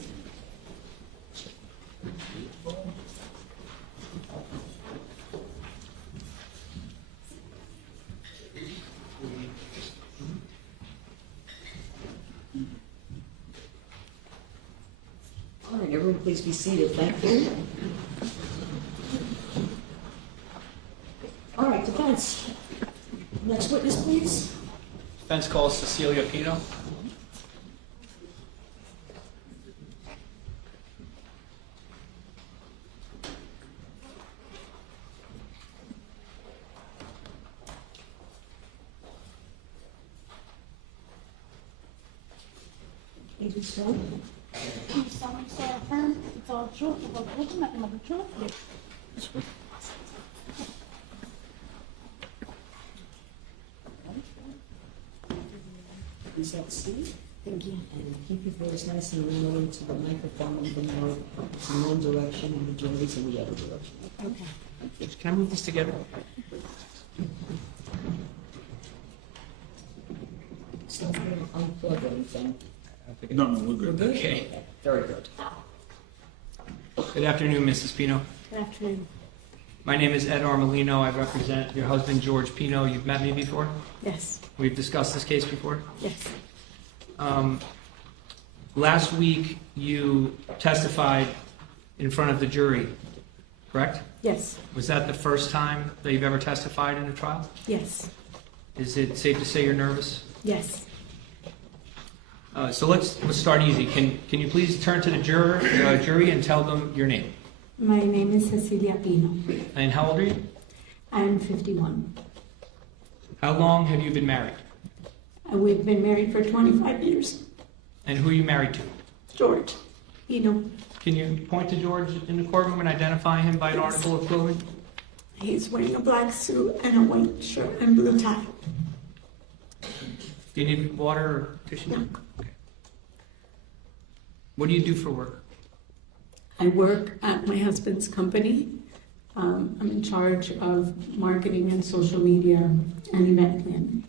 right, everyone please be seated, thank you. All right, defense. Next witness, please. Defense calls Cecilia Pino. Please be sworn. Do you solemnly swear or affirm to tell the truth, the whole truth, and nothing but the truth? Yes. Please have a seat. Thank you. And keep your voice nice and low into the microphone, even though it's in one direction and the majority's in the other direction. Okay. Can I move this together? So I'm going to unplug anything. No, we're good. Okay. Very good. Good afternoon, Mrs. Pino. Good afternoon. My name is Ed Armelino. I represent your husband, George Pino. You've met me before? Yes. We've discussed this case before? Yes. Last week, you testified in front of the jury, correct? Yes. Was that the first time that you've ever testified in a trial? Yes. Is it safe to say you're nervous? Yes. So let's start easy. Can you please turn to the jury and tell them your name? My name is Cecilia Pino. And how old are you? I'm 51. How long have you been married? We've been married for 25 years. And who are you married to? George Pino. Can you point to George in the courtroom and identify him by an article of clothing? He's wearing a black suit and a white shirt and blue tie. Do you need water or tissue? No. Okay. What do you do for work? I work at my husband's company. I'm in charge of marketing and social media and event planning.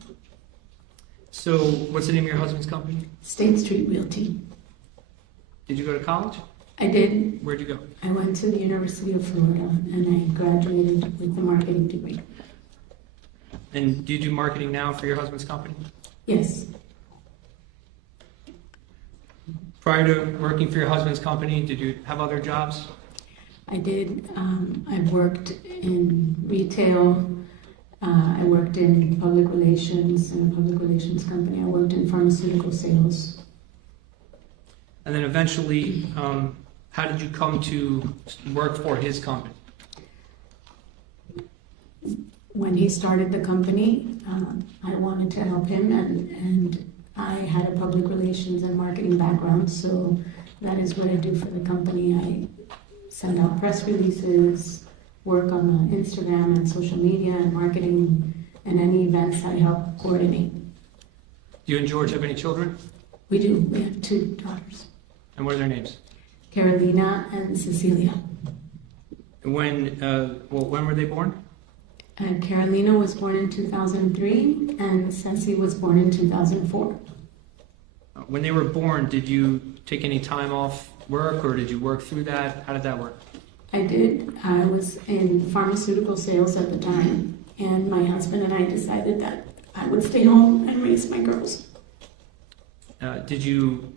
So what's the name of your husband's company? State Street Realty. Did you go to college? I did. Where'd you go? I went to the University of Florida and I graduated with the marketing degree. And do you do marketing now for your husband's company? Yes. Prior to working for your husband's company, did you have other jobs? I did. I worked in retail. I worked in public relations in a public relations company. I worked in pharmaceutical sales. And then eventually, how did you come to work for his company? When he started the company, I wanted to help him, and I had a public relations and marketing background, so that is what I do for the company. I send out press releases, work on the Instagram and social media and marketing, and any events I help coordinate. Do you and George have any children? We do. We have 2 daughters, And what are their names? Carolina and Cecilia. And when were they born? Carolina was born in 2003, and Ceci was born in 2004. When they were born, did you take any time off work, or did you work through that? How did that work? I did. I was in pharmaceutical sales at the time, and my husband and I decided that I would stay home and raise my girls. Did you,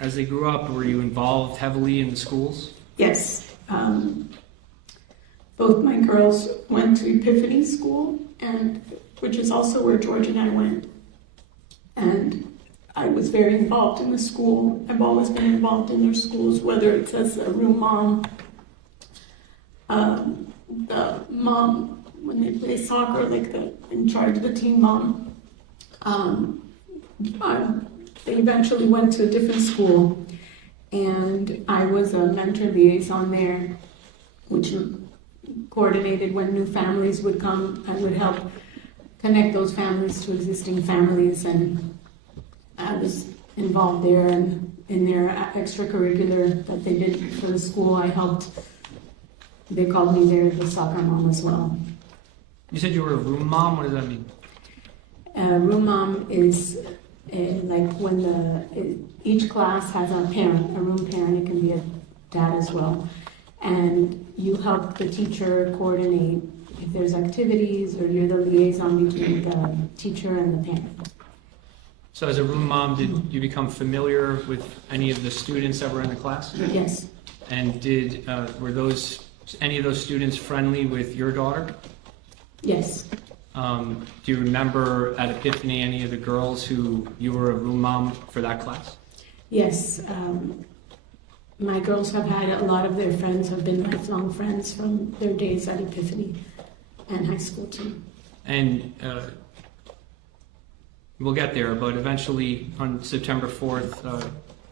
as they grew up, were you involved heavily in the schools? Yes. Both my girls went to Epiphany School, which is also where George and I went. And I was very involved in the school. I've always been involved in their schools, whether it's as a room mom, the mom when they play soccer, like in charge of the team mom. They eventually went to a different school, and I was a mentor liaison there, which coordinated when new families would come. I would help connect those families to existing families, and I was involved there and in their extracurricular that they did for the school. I helped. They called me there the soccer mom as well. You said you were a room mom. What does that mean? Room mom is And like each class has a parent, a room parent, it can be a dad as well. And you help the teacher coordinate if there's activities, or you're the liaison between the teacher and the parent. So as a room mom, did you become familiar with any of the students that were in the class? Yes, And were any of those students friendly with your daughter? yes, Do you remember at Epiphany any of the girls who you were a room mom for that class? yes. My girls have had a lot of their friends have been lifelong friends from their days at Epiphany and high school too. And we'll get there, but eventually on September 4th,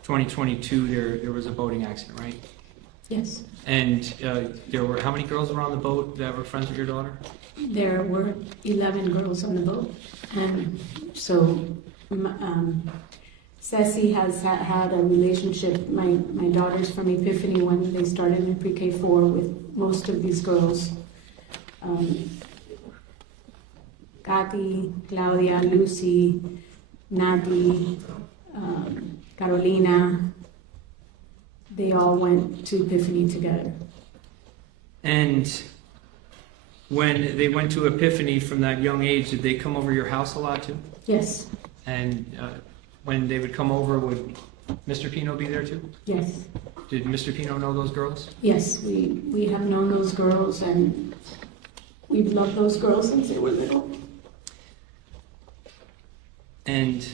2022, there was a boating accident, right? Yes, And how many girls were on the boat that were friends with your daughter? there were 11 girls on the boat, and so Ceci has had a relationship. My daughters from Epiphany, when they started in pre-K 4, with most of these girls. Katy, Claudia, Lucy, Natalia, Carolina, they all went to Epiphany together. And when they went to Epiphany from that young age, did they come over your house a lot too? Yes, And when they would come over, would Mr. Pino be there too? yes, Did Mr. Pino know those girls? yes, we have known those girls, and we've loved those girls since they were little. And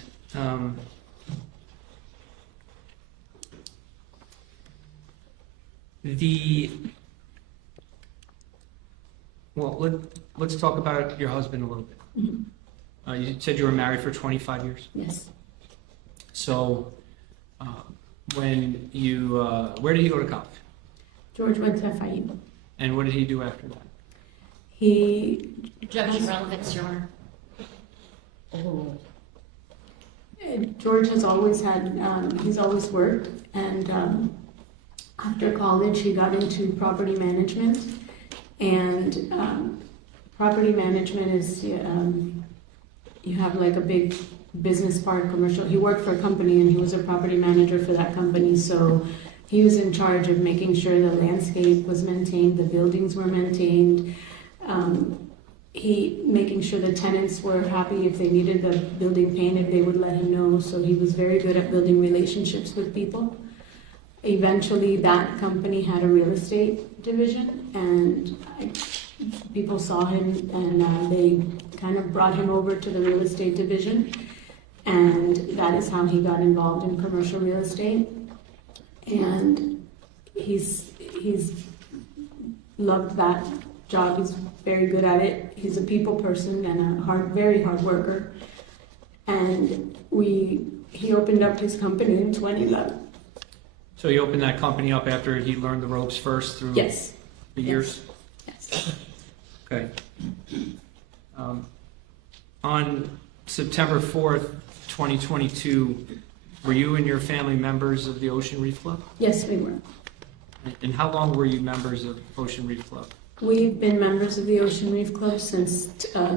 let's talk about your husband a little bit. Mhm. You said you were married for 25 years. Yes, So where did he go to college? George went to FIU. And what did he do after that? Objection relevance, Your Honor. Oh, George has always had, he's always worked, and after college, he got into property management. And property management is, you have like a big business park, commercial. He worked for a company, and he was a property manager for that company, so he was in charge of making sure the landscape was maintained, the buildings were maintained, making sure the tenants were happy. If they needed the building painted, they would let him know. So he was very good at building relationships with people. Eventually, that company had a real estate division, and people saw him, and they kind of brought him over to the real estate division, and that is how he got involved in commercial real estate. And he's loved that job. He's very good at it. He's a people person and a very hard worker. And he opened up his company in 2011. So he opened that company up after he learned the ropes first through Yes. the years? Yes. Okay. On September 4th, 2022, were you and your family members of the Ocean Reef Club? Yes, we were. And how long were you members of Ocean Reef Club? We've been members of the Ocean Reef Club since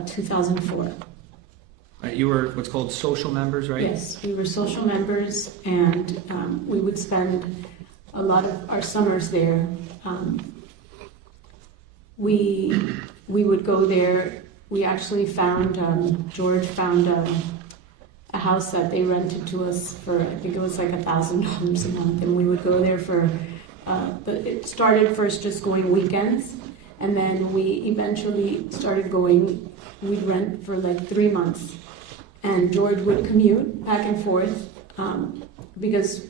2004. You were what's called social members, right? Yes, we were social members, and we would spend a lot of our summers there. We would go there. We actually found, George found a house that they rented to us for, I think it was like $1,000 a month, and we would go there for, but it started first just going weekends, and then we eventually started going, we'd rent for like 3 months. And George would commute back and forth, because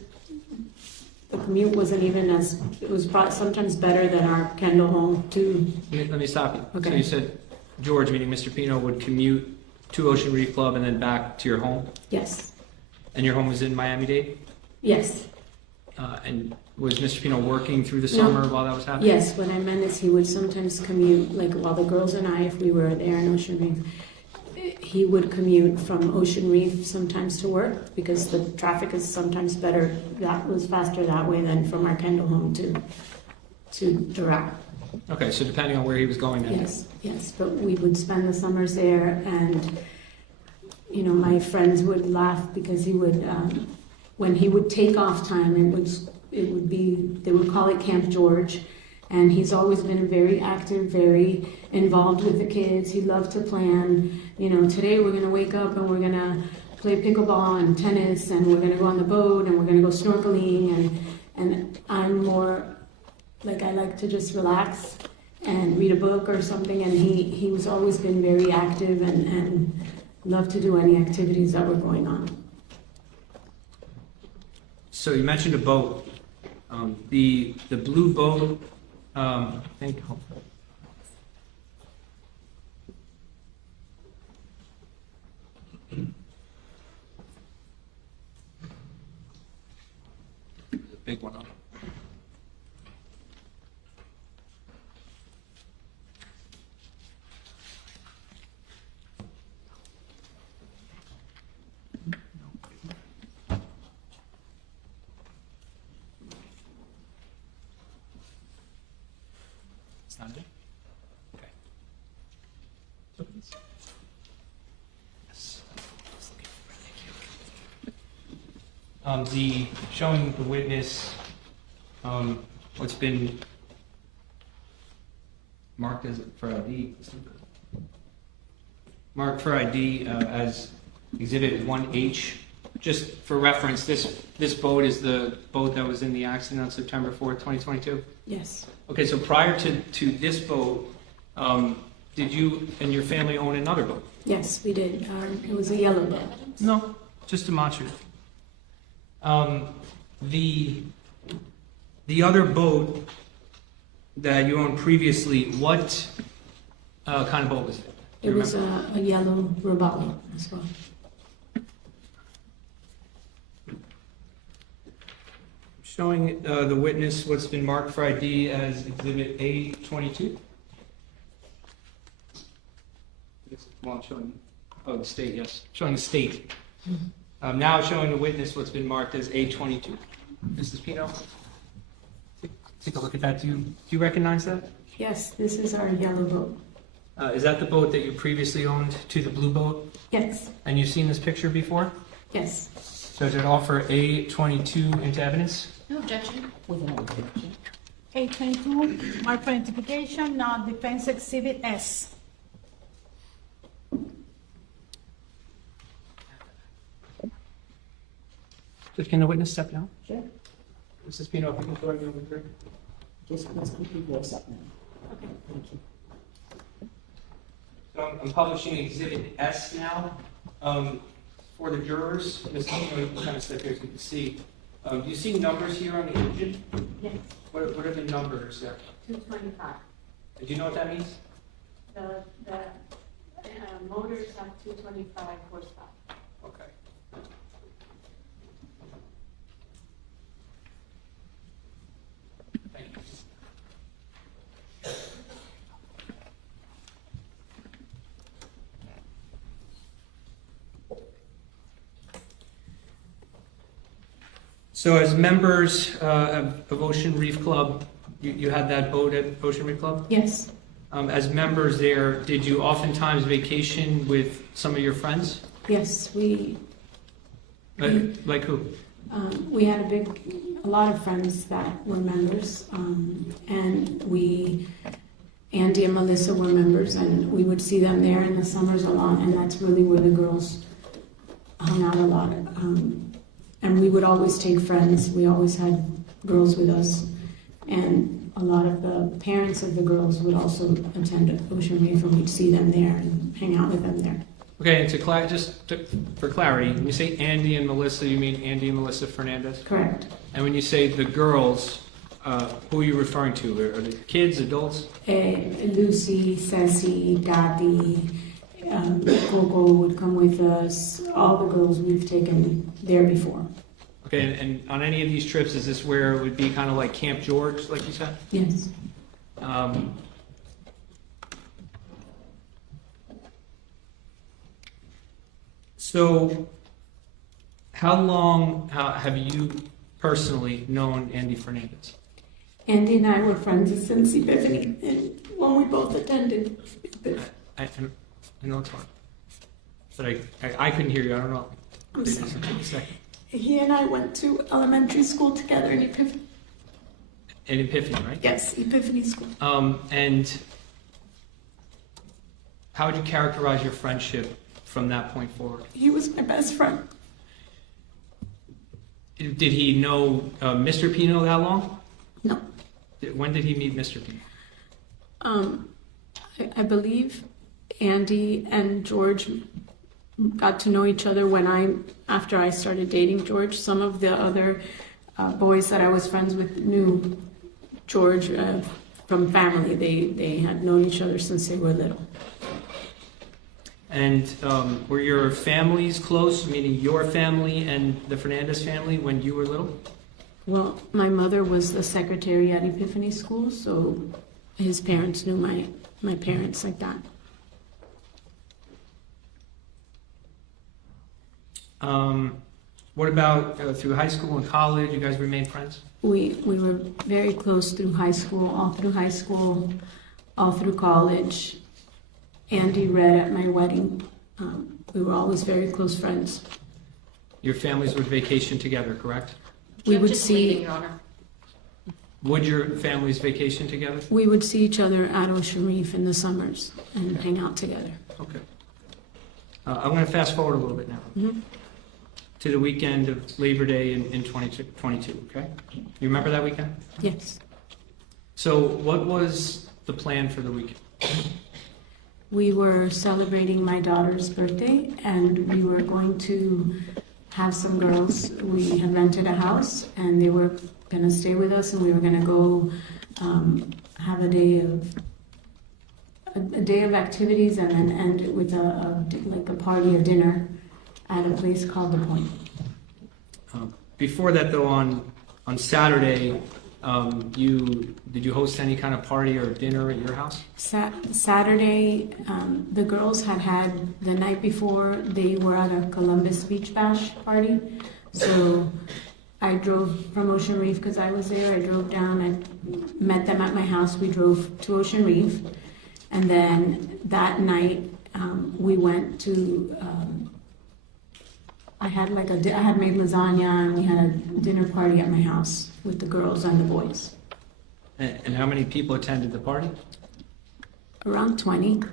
the commute wasn't even as, it was sometimes better than our Kendall home too. Let me stop you. Okay. So you said George, meaning Mr. Pino, would commute to Ocean Reef Club and then back to your home? Yes, And your home was in Miami-Dade? yes, And was Mr. Pino working through the No. summer while that was happening? yes. What I meant is he would sometimes commute, like while the girls and I, if we were there in Ocean Reef, he would commute from Ocean Reef sometimes to work, because the traffic is sometimes better, that was faster that way than from our Kendall home to Doral. Okay, so depending on where he was going then? Yes, yes, but we would spend the summers there, and, you know, my friends would laugh because he would, when he would take off time, it would be, they would call it Camp George. And he's always been very active, very involved with the kids. He loved to plan, you know, today we're gonna wake up and we're gonna play pickleball and tennis and we're gonna go on the boat and we're gonna go snorkeling, and I'm more like, I like to just relax and read a book or something, and he was always been very active and loved to do any activities that were going on. So you mentioned a boat. The blue boat, I think. The big one. It's not it? Okay. Yes. Showing the witness, what's been marked as for ID, as Exhibit 1H. Just for reference, this boat is the boat that was in the accident on September 4th, 2022? Yes. Okay, so prior to this boat, did you and your family own another boat? Yes, we did. It was a yellow boat. No, just demonstrative. The other boat that you owned previously, what kind of boat was it? It was a yellow robalo as well. Showing the witness what's been marked for ID as Exhibit A22. Well, showing, the state, yes. Showing the state. Now showing the witness what's been marked as A22. Mrs. Pino, take a look at that. Do you recognize that? Yes, this is our yellow boat. Is that the boat that you previously owned to the blue boat? Yes. And you've seen this picture before? Yes. So to offer A22 into evidence? No objection. With an objection. A22, marked for identification, defense exhibit S. Just can the witness step down? Sure. Mrs. Pino, if you can join me over here. Just let's keep your voice up now. Okay. Thank you. So I'm publishing Exhibit S now for the jurors. Mrs. Pino, you can kind of step here so you can see. Do you see numbers here on the engine? Yes. What are the numbers there? 225. Do you know what that means? The motors have 225 horsepower. Okay. Thank you. So as members of Ocean Reef Club, you had that boat at Ocean Reef Club? Yes. As members there, did you oftentimes vacation with some of your friends? Yes, we Like who? we had a lot of friends that were members, and Andy and Melissa were members, and we would see them there in the summers a lot, and that's really where the girls hung out a lot. And we would always take friends. We always had girls with us, and a lot of the parents of the girls would also attend Ocean Reef, and we'd see them there and hang out with them there. Okay, and for clarity, when you say Andy and Melissa, you mean Andy and Melissa Fernandez? Correct. And when you say the girls, who are you referring to? Are they kids, adults? Lucy, Ceci, Katy, Coco would come with us. All the girls we've taken there before. Okay, and on any of these trips, is this where it would be kind of like Camp George, like you said? Yes. So, how long have you personally known Andy Fernandez? Andy and I were friends since Epiphany, and when we both attended. I know it's hard. But I couldn't hear you, I don't know. I'm sorry. Take a second. He and I went to elementary school together in Epiphany. In Epiphany, right? Yes, Epiphany School. And how would you characterize your friendship from that point forward? He was my best friend. Did he know Mr. Pino that long? No. When did he meet Mr. Pino? I believe Andy and George got to know each other after I started dating George. Some of the other boys that I was friends with knew George from family. They had known each other since they were little. And were your families close, meaning your family and the Fernandez family, when you were little? Well, my mother was the secretary at Epiphany School, so his parents knew my parents like that. What about through high school and college? You guys remained friends? We were very close through high school, all through college. Andy read at my wedding. We were always very close friends. Your families would vacation together, correct? We would Just see leaving, Your Honor. Would your families vacation together? each other at Ocean Reef in the summers and hang out together. Okay. I'm going to fast forward a little bit now Mhm. to the weekend of Labor Day in 2022, okay? You remember that weekend? Yes. So what was the plan for the weekend? We were celebrating my daughter's birthday, and we were going to have some girls. We had rented a house, and they were going to stay with us, and we were going to go have a day of activities, and then end it with a party, a dinner at a place called The Point. Before that, though, on Saturday, did you host any kind of party or dinner at your house? Saturday, the girls had the night before, they were at a Columbus Beach Bash party. So I drove from Ocean Reef because I was there. I drove down, I met them at my house. We drove to Ocean Reef. And then that night, we went to, I had made lasagna, and we had a dinner party at my house with the girls and the boys. And how many people attended the party? Around 20.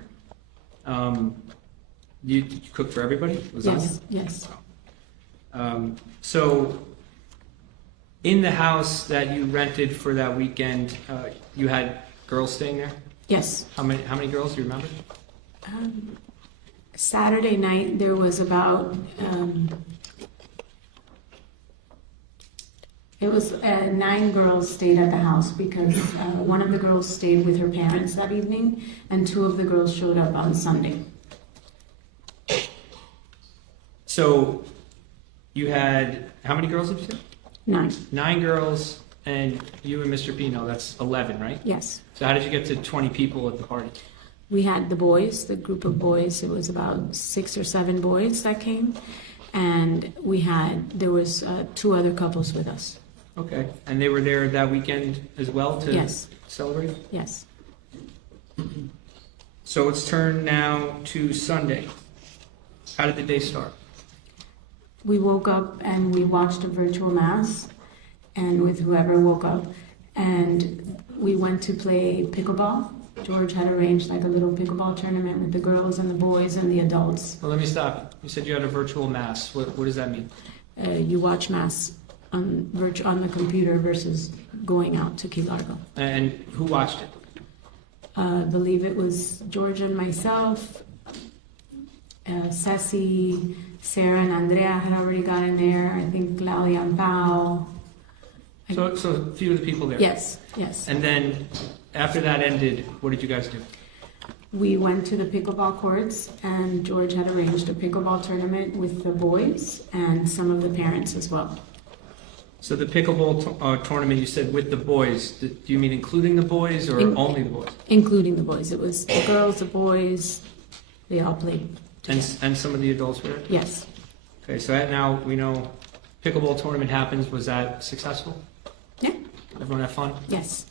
Did you cook for everybody? Lasagna? Yes. So, in the house that you rented for that weekend, you had girls staying there? Yes. How many girls do you remember? Saturday night, there was about, it was 9 girls stayed at the house because one of the girls stayed with her parents that evening, and 2 of the girls showed up on Sunday. So, you had, how many girls did you say? 9. 9 girls, and you and Mr. Pino, that's 11, right? Yes. So how did you get to 20 people at the party? We had the boys, the group of boys. It was about 6 or 7 boys that came, and there was 2 other couples with us. Okay, and they were there that weekend as well to Yes. celebrate? Yes. So let's turn now to Sunday. How did the day start? We woke up and we watched a virtual mass, and with whoever woke up, and we went to play pickleball. George had arranged like a little pickleball tournament with the girls and the boys and the adults. Well, let me stop. You said you had a virtual mass. What does that mean? You watch mass on the computer versus going out to Key Largo. And who watched it? I believe it was George and myself, Ceci, Sarah and Andrea had already gotten there. I think Claudia and Pao. So a few of the people there. Yes. And then after that ended, what did you guys do? We went to the pickleball courts, and George had arranged a pickleball tournament with the boys and some of the parents as well. So the pickleball tournament, you said with the boys. Do you mean including the boys or only the boys? Including the boys. It was the girls, the boys, they all played. And some of the adults were there? Yes. Okay, so now we know pickleball tournament happens. Was that successful? Yeah. Everyone have fun? Yes.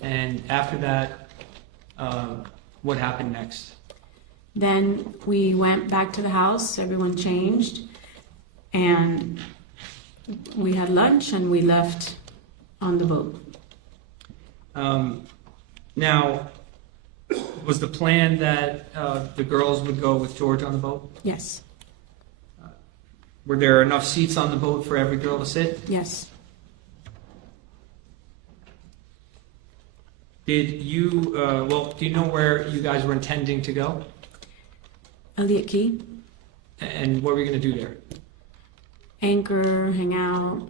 And after that, what happened next? Then we went back to the house, everyone changed, and we had lunch and we left on the boat. Now, was the plan that the girls would go with George on the boat? Yes, Were there enough seats on the boat for every girl to sit? yes. Did you, do you know where you guys were intending to go? Elliott Key, And what were you going to do there? anchor, hang out.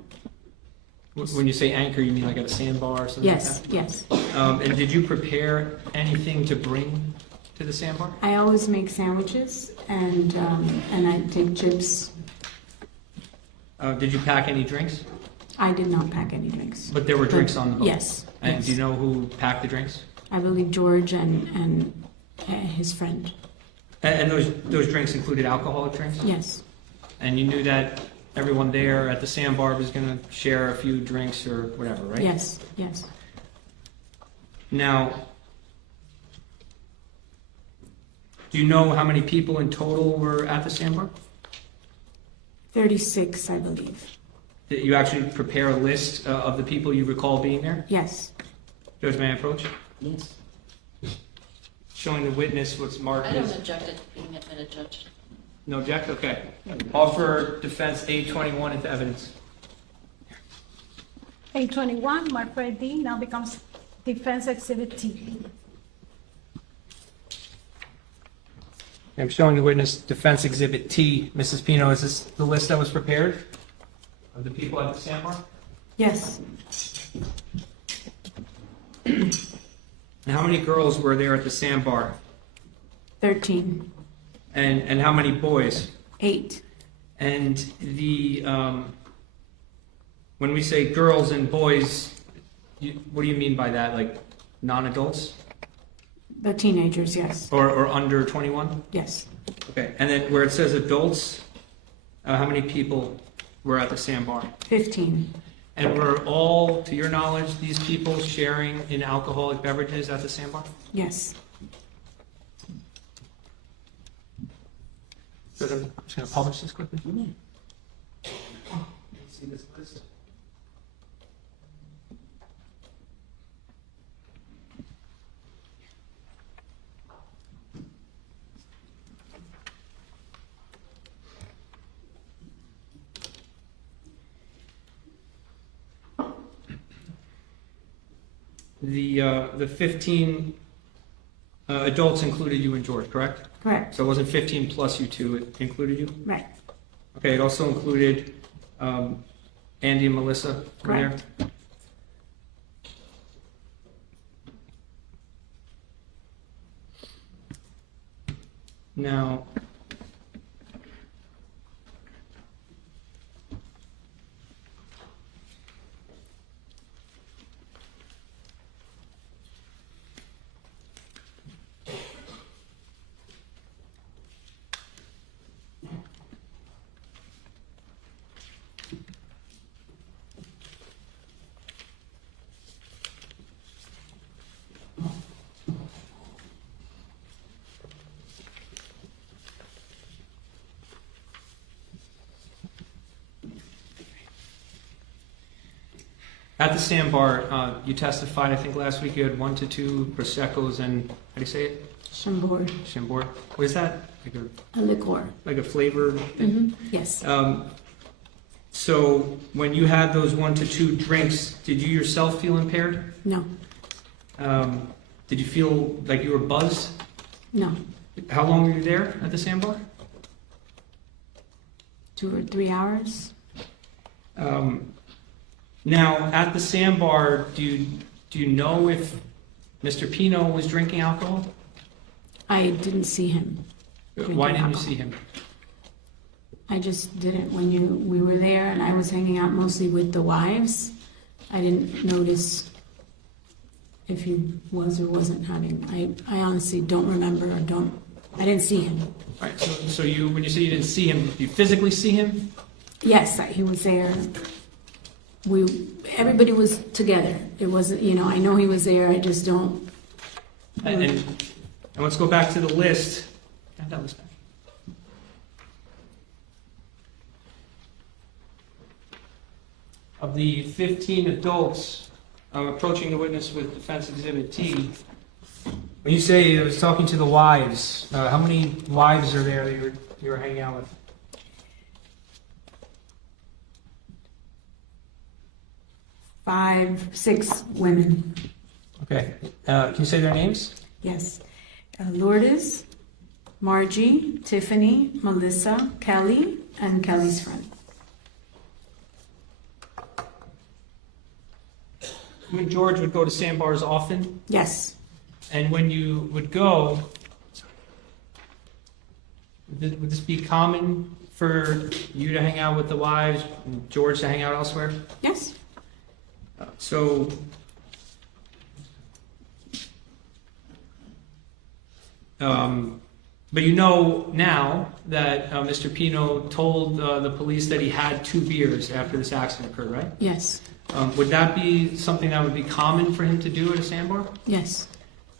When you say anchor, you mean like at a sandbar or something Yes, like yes. that? And did you prepare anything to bring to the sandbar? I always make sandwiches and I take chips. Did you pack any drinks? I did not pack any drinks. But there were drinks on the boat? Yes. And yes. do you know who packed the drinks? I believe George and his friend. And those drinks included alcoholic drinks? Yes, And you knew that everyone there at the sandbar was going to share a few drinks or whatever, right? yes, yes. Now, do you know how many people in total were at the sandbar? 36, I believe. Did you actually prepare a list of the people you recall being there? Yes. Judge, may I approach? Yes. Showing the witness what's marked I don't as... object to being admitted, Judge. No object? Okay. Offer defense A21 into evidence. A21, my friend D now becomes defense exhibit T. I'm showing the witness defense exhibit T. Mrs. Pino, is this the list that was prepared of the people at the sandbar? Yes. And how many girls were there at the sandbar? 13. And how many boys? 8. And when we say girls and boys, what do you mean by that? Like non-adults The teenagers, yes. or under 21? Yes. Okay. And then where it says adults, how many people were at the sandbar? 15. And were all, to your knowledge, these people sharing in alcoholic beverages at the sandbar? Yes. So I'm just going to publish this quickly. See this list? The 15 adults included you and George, correct? Correct. So it wasn't 15 plus you two, it included you? Right. Okay, it also included Andy and Melissa were there? Correct. Now, at the sandbar, you testified, I think last week you had 1 to 2 Prosecco's and, how do you say it? Chambord. Chambord. What is that? A liqueur. Like a flavor thing? Yes. So when you had those 1 to 2 drinks, did you yourself feel impaired? No. Did you feel like you were buzzed? No. How long were you there at the sandbar? 2 or 3 hours. Now, at the sandbar, do you know if Mr. Pino was drinking alcohol? I didn't see him. Why didn't you alcohol. see him? I just didn't. When we were there and I was hanging out mostly with the wives, I didn't notice if he was or wasn't having. I honestly don't remember or I didn't see him. All right, so you, when you say you didn't see him, did you physically see him? Yes, he was there. Everybody was together. It wasn't, I know he was there. I just don't. And let's go back to the list. Have that list back. Of the 15 adults approaching the witness with defense exhibit T, when you say it was talking to the wives, how many wives are there that you were hanging out with? 5, 6 women. Okay. Can you say their names? Yes. Lourdes, Margie, Tiffany, Melissa, Kelly, and Kelly's friend. You and George would go to sandbars often, Yes. and when you would go, would this be common for you to hang out with the wives and George to hang out elsewhere? Yes. So, but you know now that Mr. Pino told the police that he had 2 beers after this accident occurred, right? Yes. Would that be something that would be common for him to do at a sandbar? Yes.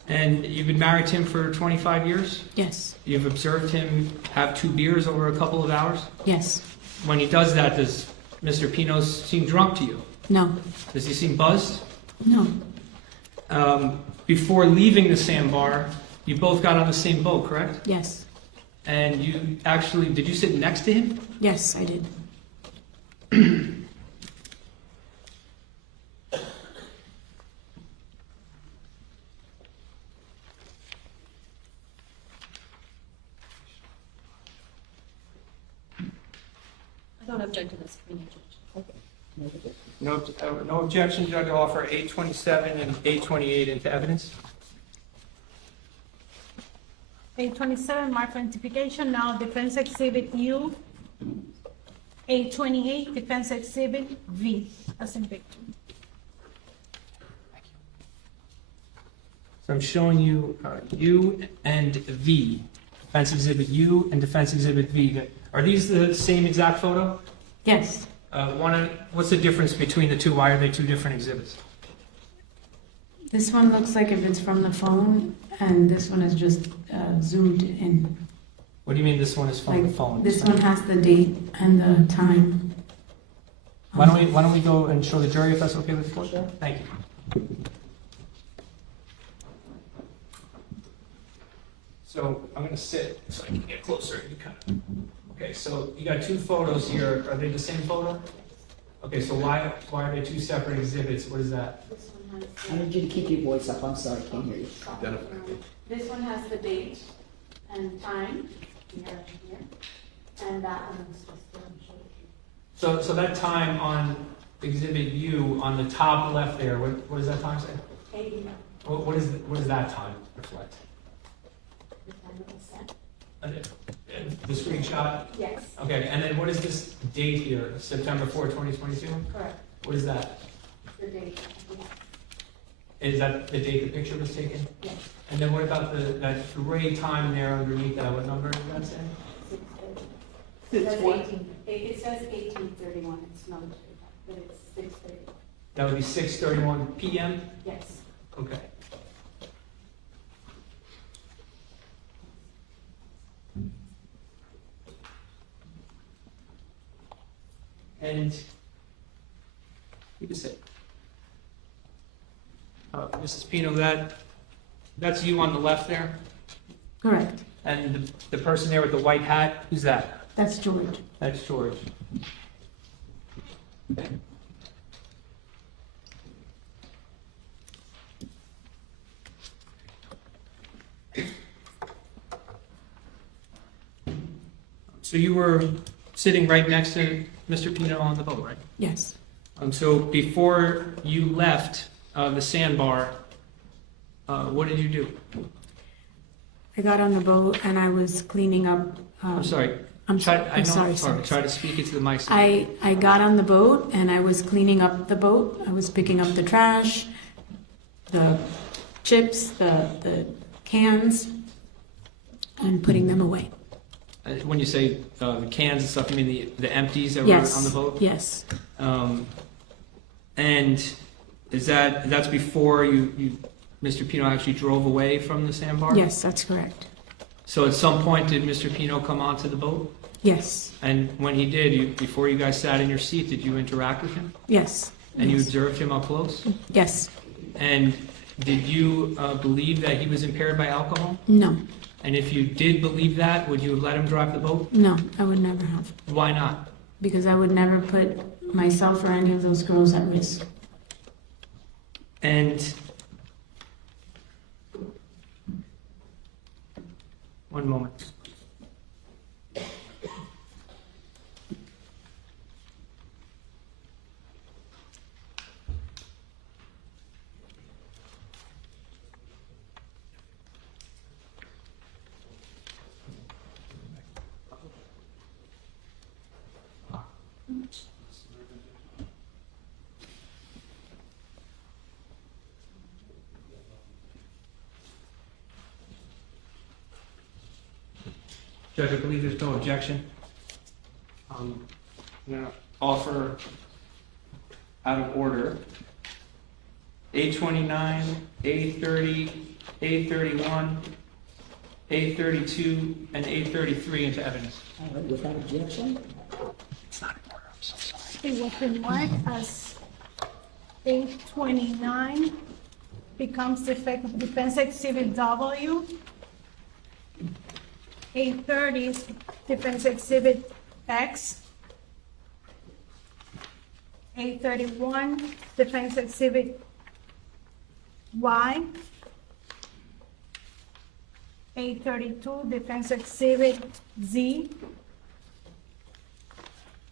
And you've been married to him for 25 years? Yes. You've observed him have 2 beers over a couple of hours? Yes. When he does that, does Mr. Pino seem drunk to you? No. Does he seem buzzed? No. Before leaving the sandbar, you both got on the same boat, correct? Yes. And you actually, did you sit next to him? Yes, I did. I don't object to this. No objection, Judge, to offer 827 and 828 into evidence? 827, mark for identification, now defense exhibit U. 828, defense exhibit V, as in Victor. So I'm showing you U and V, defense exhibit U and defense exhibit V. Are these the same exact photo? Yes. What's the difference between the two? Why are they 2 different exhibits? This one looks like if it's from the phone, and this one is just zoomed in. What do you mean this one is from the phone? This one has the date and the time. Why don't we go and show the jury if that's okay with the court? Thank you. So I'm going to sit so I can get closer. Okay, so you got 2 photos here. Are they the same photo? Okay, so why are they 2 separate exhibits? What is that? I need you to keep your voice up, I'm sorry, I can't hear you. This one has the date and time, here, and that one is just So that time on exhibit U on the top left there, what does that time say? 80. What does that time reflect? The screenshot? Yes. Okay, and then what is this date here? September 4, 2022? Correct. What is that? The date. Is that the date the picture was taken? Yes. And then what about that gray time there underneath that? What number does that say? 6:30. It says 1831. It's not, but it's 6:30. That would be 6:31 p.m.? Yes. Okay. And you can say, Mrs. Pino, that's you on the left there, Correct. and the person there with the white hat, who's that? That's George. That's George. So you were sitting right next to Mr. Pino on the boat, right? Yes. So before you left the sandbar, what did you do? I got on the boat and I was cleaning up. I'm sorry. I'm Sorry. sorry. Try to speak into the mic. I got on the boat and I was cleaning up the boat. I was picking up the trash, the chips, the cans, and putting them away. When you say the cans and stuff, you mean the empties that Yes. were on the boat? Yes. And that's before you Mr. Pino actually drove away from the sandbar? Yes, that's correct. So at some point, did Mr. Pino come onto the boat? Yes, And when he did, before you guys sat in your seat, did you interact with him? yes. And you yes. observed him up close? Yes, And did you believe that he was impaired by alcohol? no, And if you did believe that, would you have let him drive the boat? no, I would never have. Why not? Because I would never put myself or any of those girls at risk. And one moment. Judge, I believe there's no objection. I'm going to offer out of order A29, A30, A31, A32, and A33 into evidence. All right, without objection? It was remarked as 829 becomes defense exhibit W. 830 is defense exhibit X. 831 defense exhibit Y. 832 defense exhibit Z.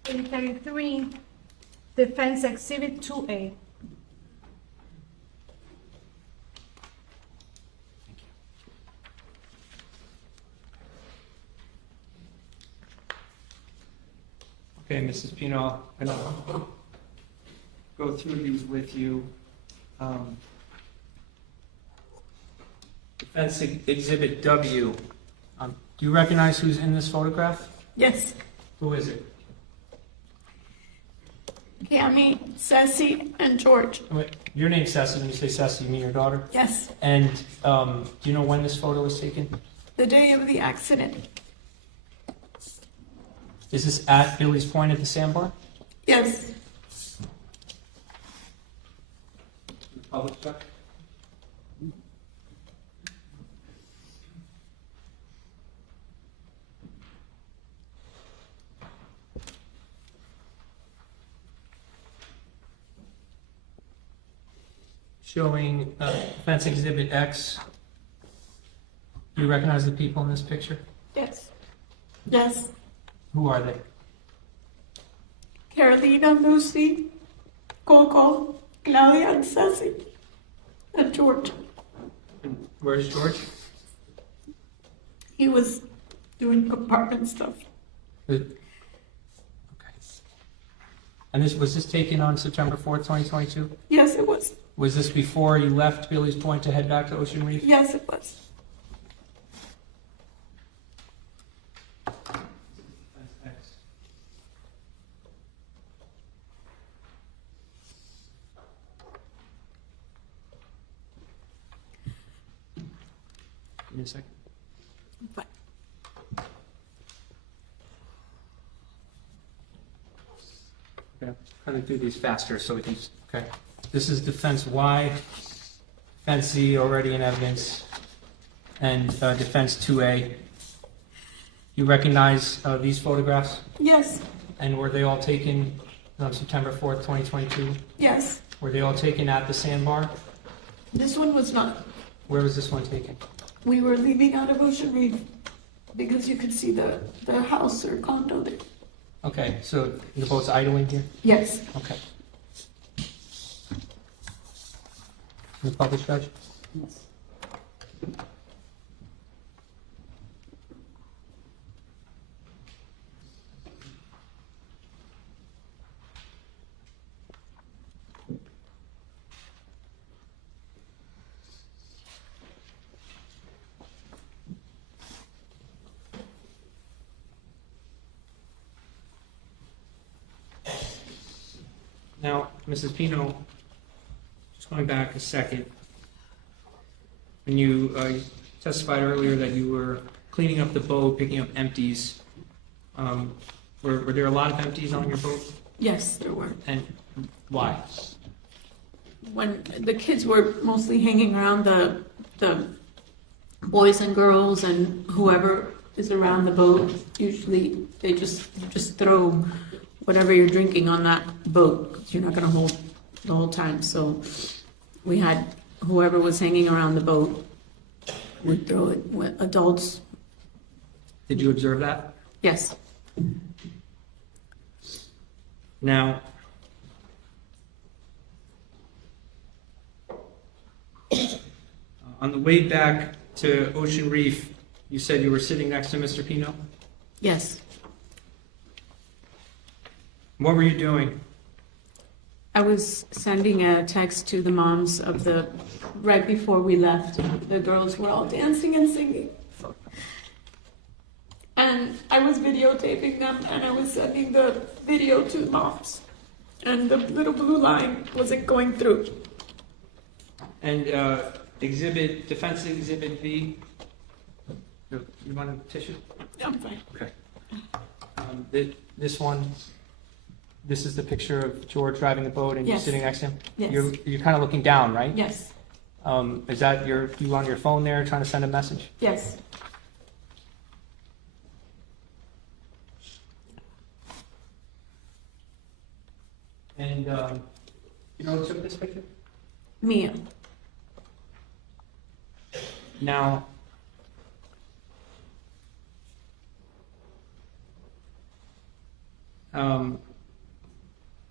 833 defense exhibit 2A. Okay, Mrs. Pino, I'm going to go through these with you. Defense Exhibit W. Do you recognize who's in this photograph? Yes. Who is it? Cammy, Ceci, and George. Wait, your name's Ceci. When you say Ceci, you mean your daughter? Yes. And do you know when this photo was taken? The day of the accident. Is this at Billy's Point at the sandbar? Yes. Public check? Showing Defense Exhibit X. Do you recognize the people in this picture? Yes. Yes. Who are they? Carolina, Lucy, Coco, Claudia, and Ceci, and George. And where's George? He was doing compartment stuff. Okay. And was this taken on September 4th, 2022? Yes, it was. Was this before you left Billy's Point to head back to Ocean Reef? Yes, it was. Give me a second. But Okay, I'm trying to do these faster so we can, okay. This is Defense Y, Defense Z already in evidence, and Defense 2A. You recognize these photographs? yes, And were they all taken on September 4th, 2022? yes. Were they all taken at the sandbar? This one was not. Where was this one taken? We were leaving out of Ocean Reef because you could see the house or condo there. Okay, so the boat's idling here? Yes. Okay. The public judge? Yes. Now, Mrs. Pino, just going back a second, when you testified earlier that you were cleaning up the boat, picking up empties. Were there a lot of empties on your boat? Yes, there were. And why? When the kids were mostly hanging around the boys and girls and whoever is around the boat, usually they just throw whatever you're drinking on that boat, 'cause you're not gonna hold the whole time. So we had whoever was hanging around the boat would throw it. With adults, Did you observe that? yes. Now, on the way back to Ocean Reef, you said you were sitting next to Mr. Pino? Yes. What were you doing? I was sending a text to the moms of right before we left, the girls were all dancing and singing. And I was videotaping them and I was sending the video to the moms. And the little blue line wasn't going through. And Defense Exhibit B, you want a tissue? I'm fine. Okay. This one, this is the picture of George driving the boat and you're Yes. sitting next to him? Yes. You're kind of looking down, right? Yes, Is that you on your phone there trying to send a message? yes. And you know who took this picture? Mia. Now,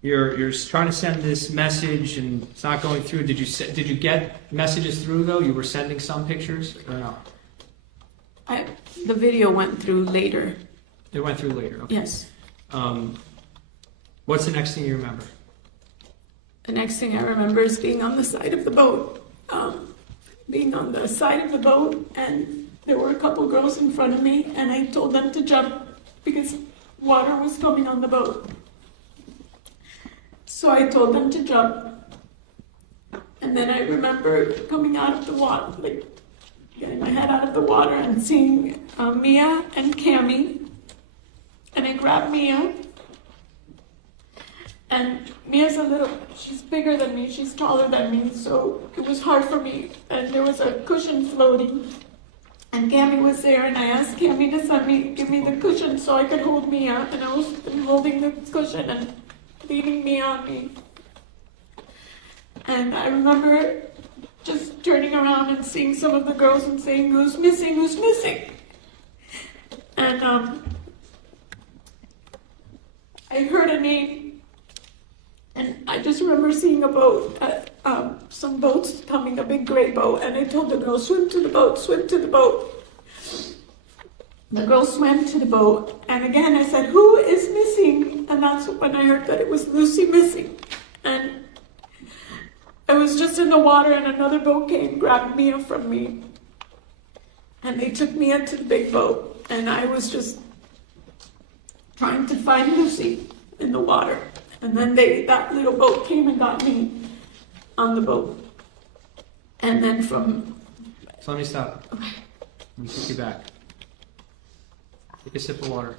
you're trying to send this message and it's not going through. Did you get messages through though? You were sending some pictures or no? The video went through later. It went through later. Okay. Yes. What's the next thing you remember? The next thing I remember is being on the side of the boat. Being on the side of the boat, and there were a couple girls in front of me, and I told them to jump because water was coming on the boat. So I told them to jump. And then I remember coming out of the water, like getting my head out of the water and seeing Mia and Cammie. And I grabbed Mia. And Mia's she's bigger than me, she's taller than me, so it was hard for me. And there was a cushion floating. And Cammie was there, and I asked Cammie to give me the cushion so I could hold Mia. And I was holding the cushion and leaning Mia on me. And I remember just turning around and seeing some of the girls and saying, "Who's missing? Who's missing?" And I heard a name. And I just remember seeing a boat, some boats coming, a big gray boat, and I told the girls, "Swim to the boat, swim to the boat." The girls swam to the boat, and again I said, "Who is missing?" And that's when I heard that it was Lucy missing. And I was just in the water, and another boat came, grabbed Mia from me, and they took me into the big boat, and I was just trying to find Lucy in the water. And then that little boat came and got me on the boat. And then So let me stop. Okay. Let me take you back. Take a sip of water.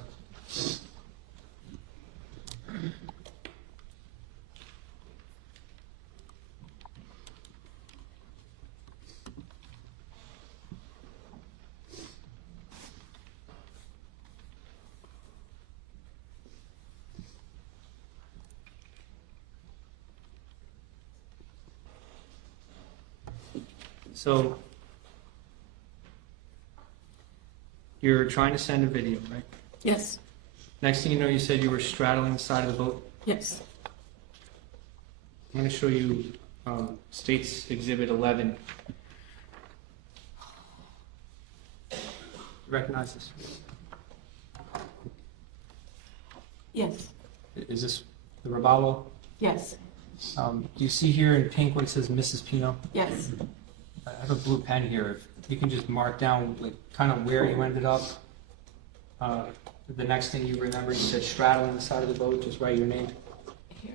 So, you're trying to send a video, right? Yes, Next thing you know, you said you were straddling the side of the boat. yes. I'm going to show you State's Exhibit 11. Recognize this? Yes, Is this the Robalo? yes, Do you see here in pink where it says Mrs. Pino? yes. I have a blue pen here. If you can just mark down like kind of where you ended up. The next thing you remember, you said straddling the side of the boat. Just write your name. Here.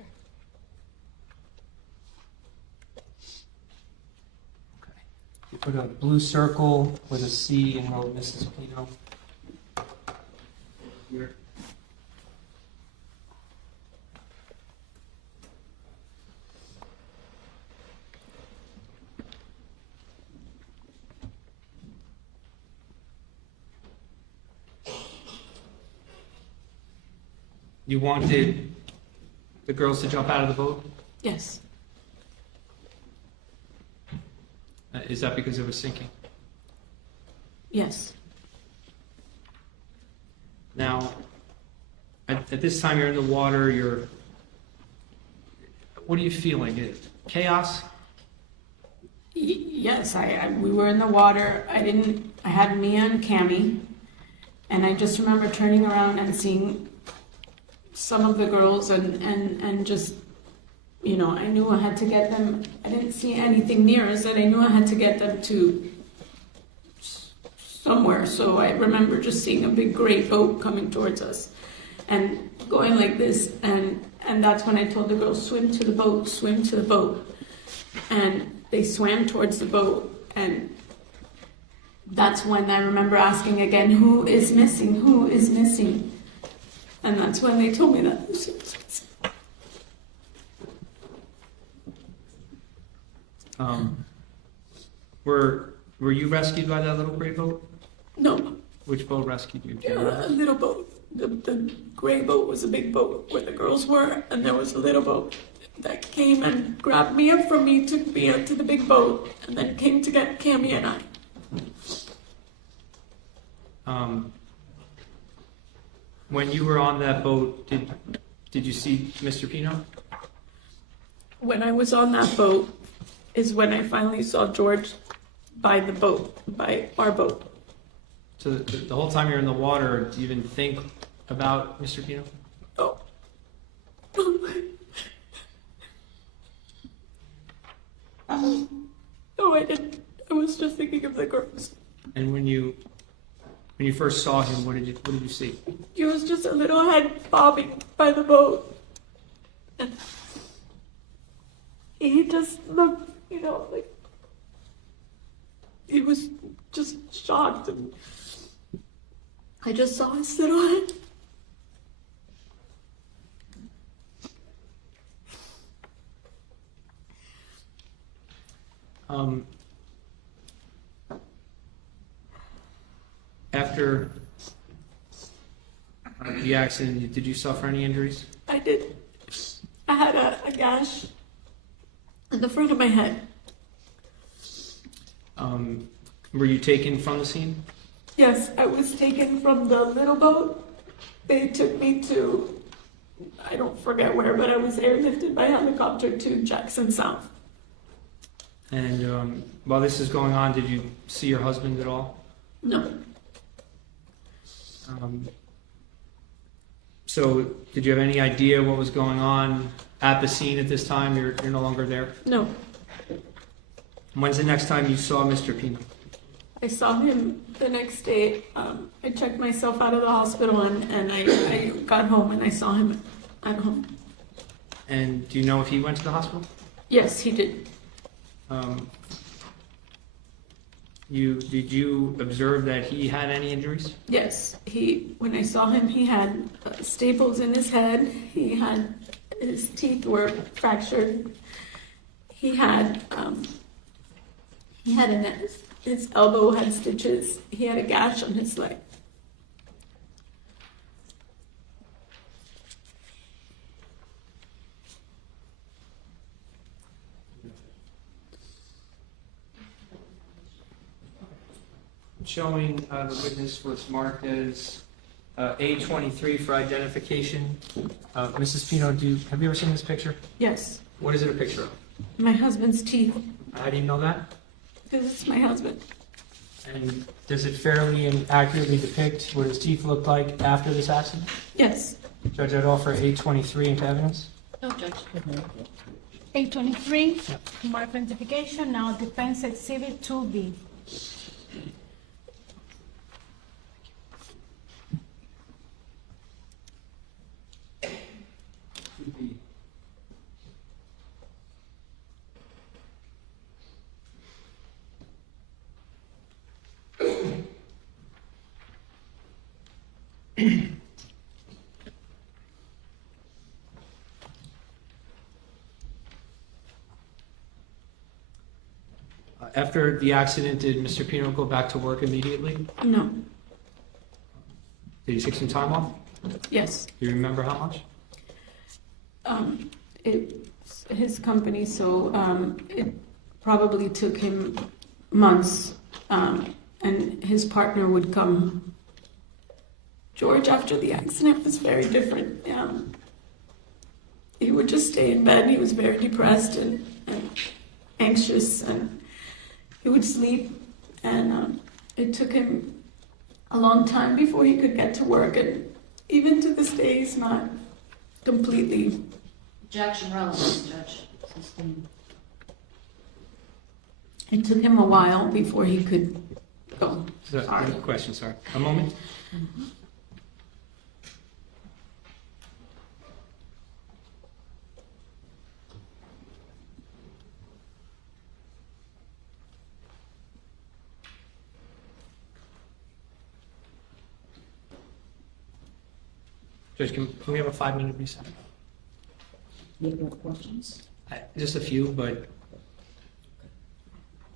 Okay. put a blue circle with a C and wrote Mrs. Pino. Here. You wanted the girls to jump out of the boat? Yes. Is that because it was sinking? Yes. Now, at this time you're in the water, what are you feeling? Chaos? Yes, we were in the water. I had Mia and Cammy, and I just remember turning around and seeing some of the girls and just, you know, I knew I had to get them. I didn't see anything near us, and I knew I had to get them to somewhere. So I remember just seeing a big gray boat coming towards us and going like this, and that's when I told the girls, swim to the boat, swim to the boat. And they swam towards the boat, and that's when I remember asking again, who is missing? Who is missing? And that's when they told me that Lucy was missing. Were you rescued by that little gray boat? No, Which boat rescued you? Do you remember? a little boat. The gray boat was a big boat where the girls were, and there was a little boat that came and grabbed Mia from me, took Mia to the big boat, and then came to get Cammy and I. When you were on that boat, did you see Mr. Pino? When I was on that boat is when I finally saw George by the boat, by our boat. So the whole time you're in the water, do you even think about Mr. Pino? Oh. No, I didn't. I was just thinking of the girls. And when you first saw him, what did you see? He was just a little head bobbing by the boat. And he just looked, you know, like he was just shocked, and I just saw his little head. After the accident, did you suffer any injuries? I did. I had a gash in the front of my head. Were you taken from the scene? Yes, I was taken from the little boat. They took me to, I don't forget where, but I was airlifted by helicopter to Jackson South. And while this is going on, did you see your husband at all? No. So did you have any idea what was going on at the scene at this time? You're no longer there? No. When's the next time you saw Mr. Pino? I saw him the next day. I checked myself out of the hospital, and I got home and I saw him at home. And do you know if he went to the hospital? Yes, he did. Did you observe that he had any injuries? Yes, when I saw him, he had staples in his head. His teeth were fractured. He had his elbow had stitches. He had a gash on his leg. Showing the witness was marked as A23 for identification. Mrs. Pino, have you ever seen this picture? Yes, What is it a picture of? my husband's teeth. How do you know that? This is my husband. And does it fairly and accurately depict what his teeth looked like after this accident? Yes. Judge, I'd offer A23 into evidence. No, Judge. 823, mark identification, now defense exhibit 2B. After the accident, did Mr. Pino go back to work immediately? No. Did he take some time off? Yes. Do you remember how much? It's his company, so it probably took him months, and his partner would come. George, after the accident, was very different. He would just stay in bed. He was very depressed and anxious, and he would sleep, and it took him a long time before he could get to work, and even to this day, he's not completely. Objection relevance, Judge. It took him a while before he could go. Sorry. Question, sorry. A moment. Judge, can we have a 5-minute reset? You have more questions? Just a few, but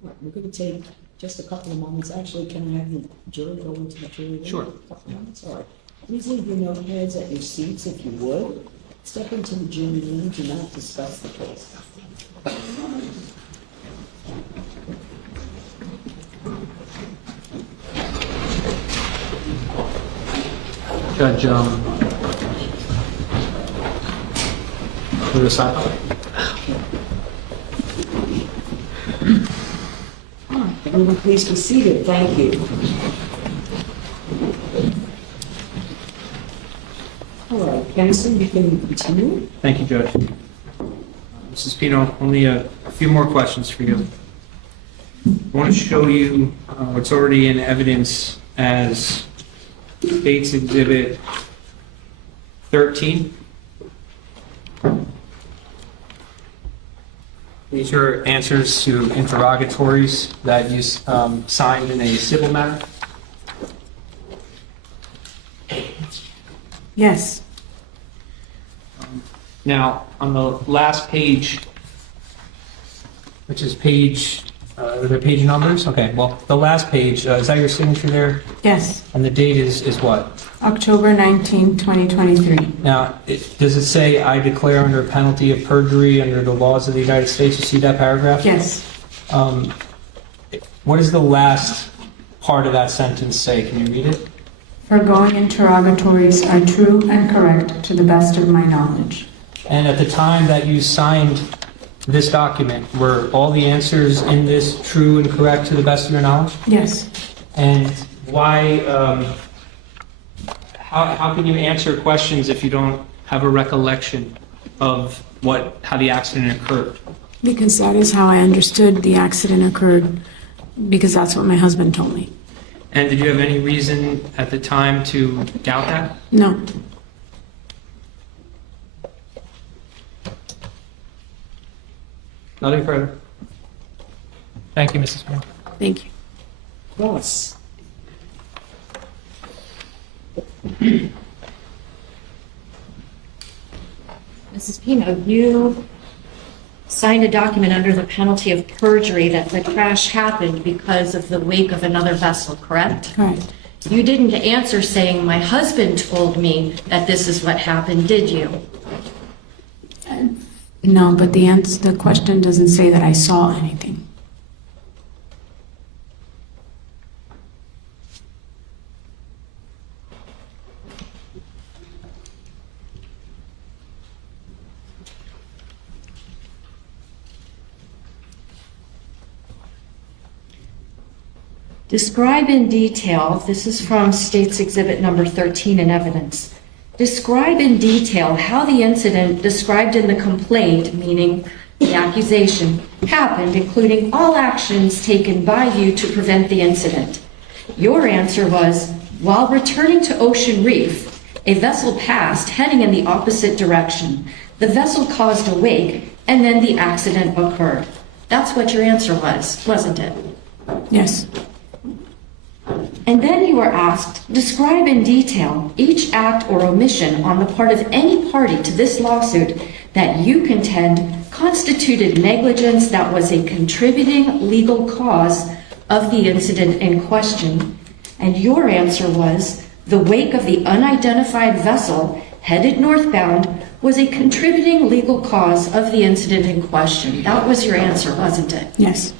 Right, we're gonna take just a couple of moments. Actually, can I have the jury go into the jury room? Sure. A couple of moments, all right. Please leave your notepads at your seats if you would. Step into the jury room, do not discuss the case. Judge, to the side. Everyone, please be seated. Thank you. All right, Benson, you can continue. Thank you, Judge. Mrs. Pino, only a few more questions for you. I want to show you what's already in evidence as State's Exhibit 13. These are answers to interrogatories that you signed in a civil matter. Yes. Now, on the last page, which is page, are there page numbers? Okay, well, the last page, is that your signature there? Yes. And the date is what? October 19, 2023. Now, does it say, "I declare under penalty of perjury under the laws of the United States"? You see that paragraph? Yes. What does the last part of that sentence say? Can you read it? Foregoing interrogatories are true and correct to the best of my knowledge. And at the time that you signed this document, were all the answers in this true and correct to the best of your knowledge? Yes. And why, how can you answer questions if you don't have a recollection of how the accident occurred? Because that is how I understood the accident occurred, because that's what my husband told me. And did you have any reason at the time to doubt that? No. Nothing further. Thank you, Mrs. Pino. Thank you. Ross. Mrs. Pino, you signed a document under the penalty of perjury that the crash happened because of the wake of another vessel, correct? Correct. You didn't answer saying, "My husband told me that this is what happened," did you? No, but the question doesn't say that I saw anything. Describe in detail, this is from State's Exhibit number 13 in evidence. Describe in detail how the incident described in the complaint, meaning the accusation, happened, including all actions taken by you to prevent the incident. Your answer was, while returning to Ocean Reef, a vessel passed heading in the opposite direction. The vessel caused a wake, and then the accident occurred. That's what your answer was, wasn't it? Yes. And then you were asked, describe in detail each act or omission on the part of any party to this lawsuit that you contend constituted negligence that was a contributing legal cause of the incident in question. And your answer was, the wake of the unidentified vessel headed northbound was a contributing legal cause of the incident in question. That was your answer, wasn't it? Yes.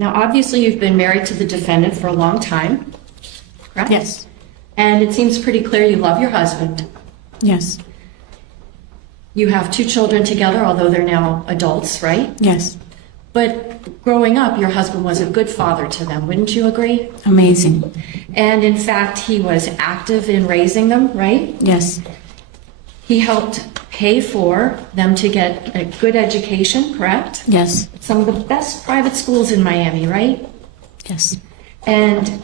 Now, obviously, you've been married to the defendant for a long time, correct? Yes. And it seems pretty clear you love your husband. Yes. You have 2 children together, although they're now adults, right? Yes. But growing up, your husband was a good father to them, wouldn't you agree? Amazing. And in fact, he was active in raising them, right? Yes. He helped pay for them to get a good education, correct? Yes. Some of the best private schools in Miami, right? Yes. And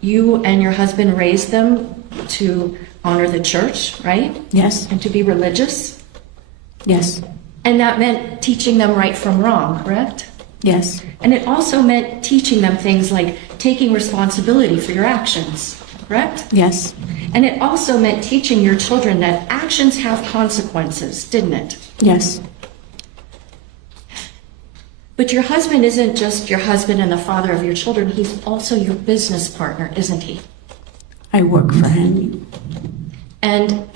you and your husband raised them to honor the church, right? Yes. And to be religious. Yes. And that meant teaching them right from wrong, correct? Yes. And it also meant teaching them things like taking responsibility for your actions, correct? Yes. And it also meant teaching your children that actions have consequences, didn't it? Yes. But your husband isn't just your husband and the father of your children, he's also your business partner, isn't he? I work for him. And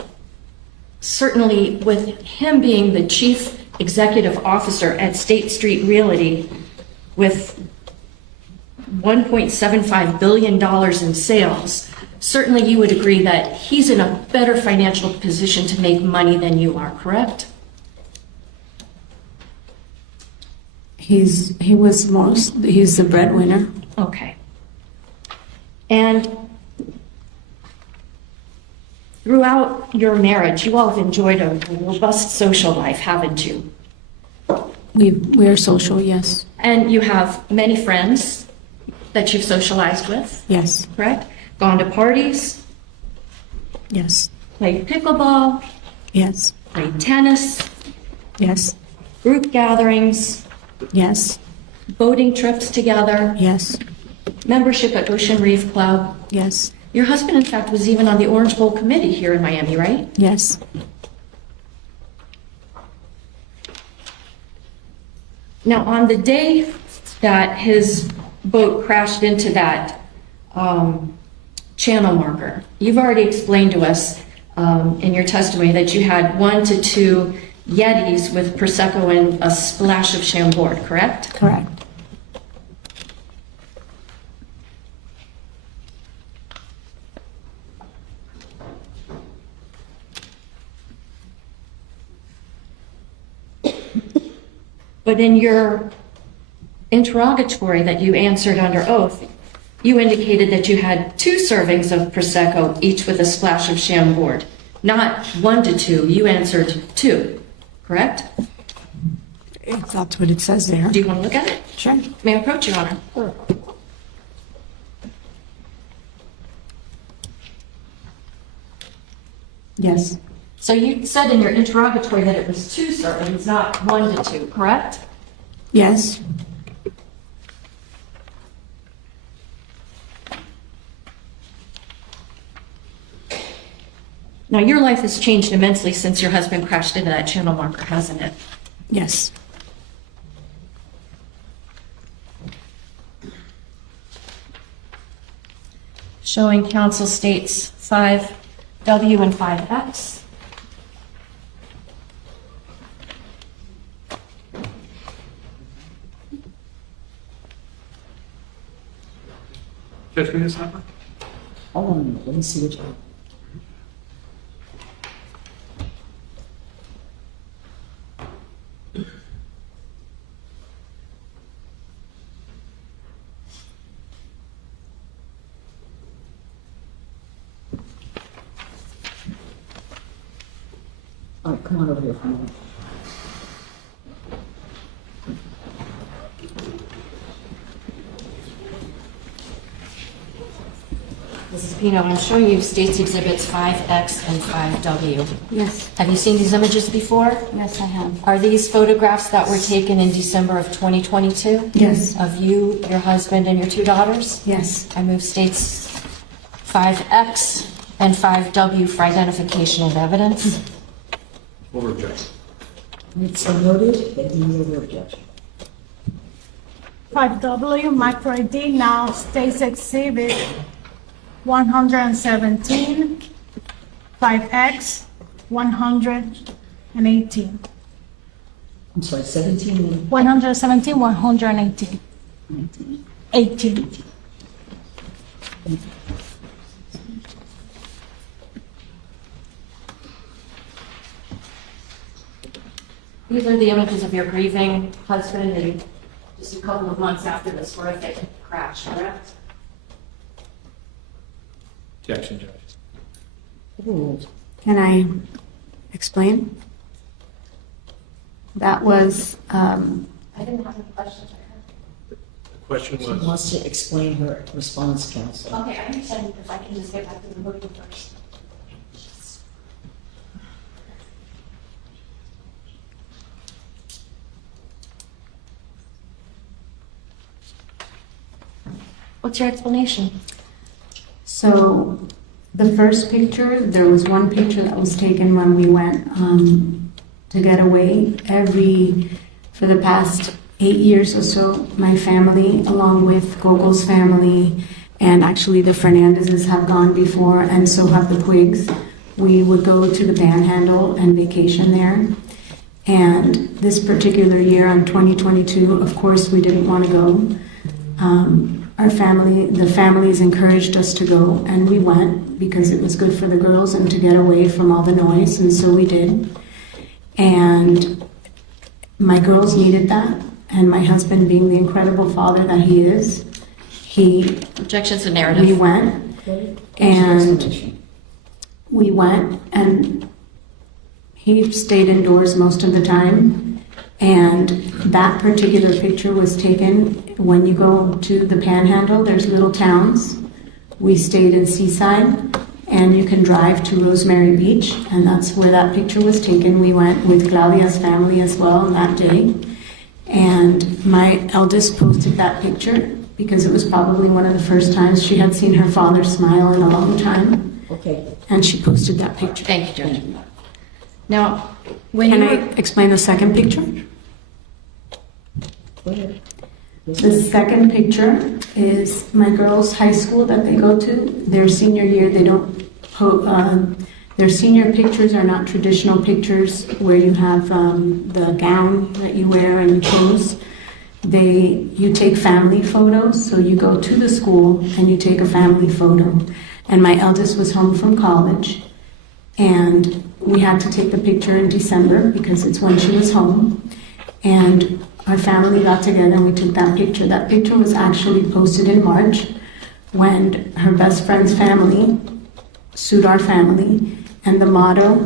certainly with him being the chief executive officer at State Street Realty with $1.75 billion in sales, certainly you would agree that he's in a better financial position to make money than you are, correct? He's the breadwinner. Okay. And throughout your marriage, you all have enjoyed a robust social life, haven't you? We are social, yes. And you have many friends that you've socialized with, Yes. correct? Gone to parties, Yes. played pickleball, Yes. played tennis, Yes. group gatherings, Yes. boating trips together, Yes. membership at Ocean Reef Club. Yes. Your husband, in fact, was even on the Orange Bowl committee here in Miami, right? Yes. Now, on the day that his boat crashed into that channel marker, you've already explained to us in your testimony that you had 1 to 2 Yetis with Prosecco and a splash of Chambord, correct? Correct. But in your interrogatory that you answered under oath, you indicated that you had 2 servings of Prosecco, each with a splash of Chambord. Not 1 to 2, you answered 2, correct? If that's what it says there. Do you want to look at it? Sure. May I approach, Your Honor? Yes. So you said in your interrogatory that it was 2 servings, not 1 to 2, correct? Yes. Now, your life has changed immensely since your husband crashed into that channel marker, hasn't it? Yes. Showing counsel states 5W and 5X. Judge, can you stop? Hold on a minute, let me see what you have. All right, come on over here for a minute. This is Pino, I'm showing you State's Exhibits 5X and 5W. Yes, Have you seen these images before? yes, I have. Are these photographs that were taken in December of 2022? Yes, Of you, your husband, and your 2 daughters? yes. I move States 5X and 5W for identification of evidence. Over objection. It's so noted, that you over objection. 5W, micro ID, now State's Exhibit 117, 5X, 118. I'm sorry, 17 117, 118. 18. These are the images of your grieving husband and just a couple of months after this horrific crash, correct? Objection, Judge. Overruled. Can I explain? That was, I didn't have any questions. The question She was, wants to explain her response, counsel. Okay, I understand if I can just get back to the voting first. What's your explanation? so the first picture, there was one picture that was taken when we went to get away. For the past 8 years or so, my family, along with Gogo's family, and actually the Fernandezes have gone before, and so have the Puigs. We would go to the Panhandle and vacation there. And this particular year, on 2022, of course, we didn't want to go. The families encouraged us to go, and we went because it was good for the girls and to get away from all the noise, and so we did. And my girls needed that, and my husband, being the incredible father that he is, Objections to narrative. we went, and he stayed indoors most of the time. And that particular picture was taken when you go to the Panhandle, there's little towns. We stayed in Seaside, and you can drive to Rosemary Beach, and that's where that picture was taken. We went with Claudia's family as well on that day. And my eldest posted that picture because it was probably one of the first times she had seen her father smile in a long time. Okay. And she posted that picture. Thank you, Judge. Now, when Can you I explain the second picture? Go ahead. The second picture is my girls' high school that they go to. Their senior year, their senior pictures are not traditional pictures where you have the gown that you wear and you pose. You take family photos, so you go to the school and you take a family photo. And my eldest was home from college, and we had to take the picture in December because it's when she was home. And our family got together and we took that picture. That picture was actually posted in March when her best friend's family sued our family. And the motto,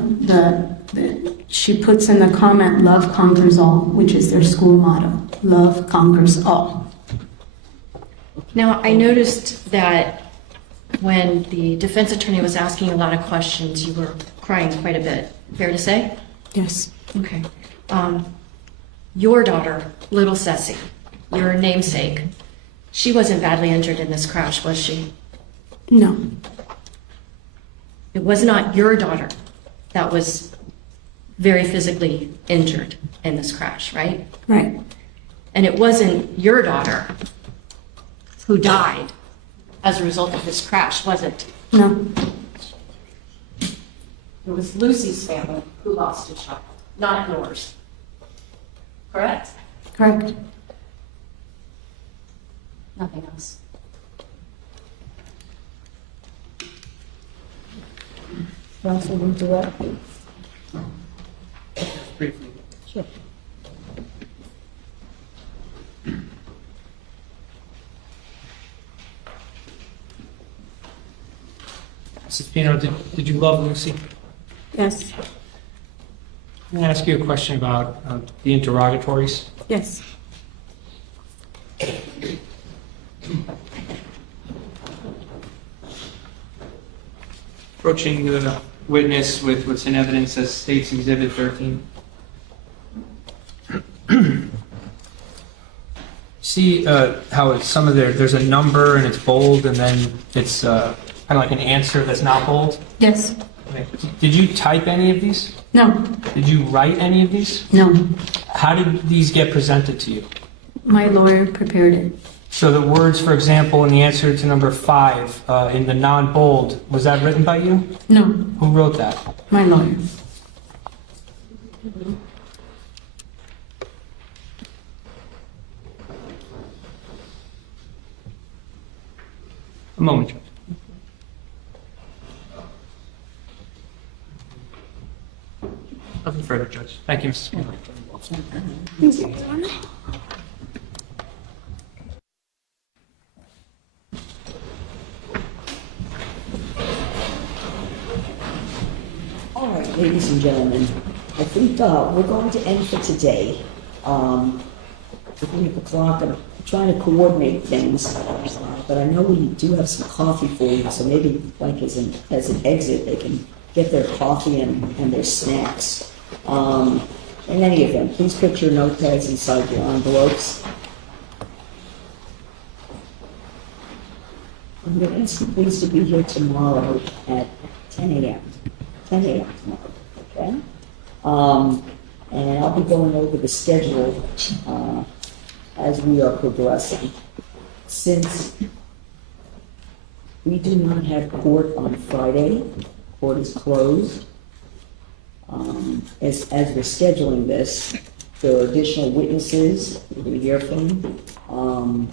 she puts in the comment, "Love conquers all," which is their school motto. Love conquers all. Now, I noticed that when the defense attorney was asking a lot of questions, you were crying quite a bit. Fair to say? Yes. Okay. Your daughter, little Ceci, your namesake, she wasn't badly injured in this crash, was she? No. It was not your daughter that was very physically injured in this crash, right? Right. And it wasn't your daughter who died as a result of this crash, was it? No. It was Lucy's family who lost a child, not yours. Correct? Correct. Nothing else. Counsel, interrupt. briefly, Sure. Mrs. Pino, did you love Lucy? Yes. I'm going to ask you a question about the interrogatories. Yes. approaching the witness with what's in evidence as states Exhibit 13. See how it's some of there's a number and it's bold, and then it's kind of like an answer that's not bold? Yes. Okay. Did you type any of these? No. Did you write any of these? No. How did these get presented to you? My lawyer prepared it. So the words, for example, in the answer to number 5, in the non-bold, was that written by you? No. Who wrote that? My lawyer. A moment, Judge. Nothing further, Judge. Thank you, Mrs. Spino. All right, ladies and gentlemen, I think we're going to end for today. Looking at the clock, I'm trying to coordinate things, but I know we do have some coffee for you, so maybe like as an exit, they can get their coffee and their snacks. In any event, please put your notepads inside your envelopes. I'm going to ask you please to be here tomorrow at 10 a.m. 10 a.m. tomorrow, okay? And I'll be going over the schedule as we are progressing. Since we do not have court on Friday, court is closed. As we're scheduling this, there are additional witnesses we're going to hear from.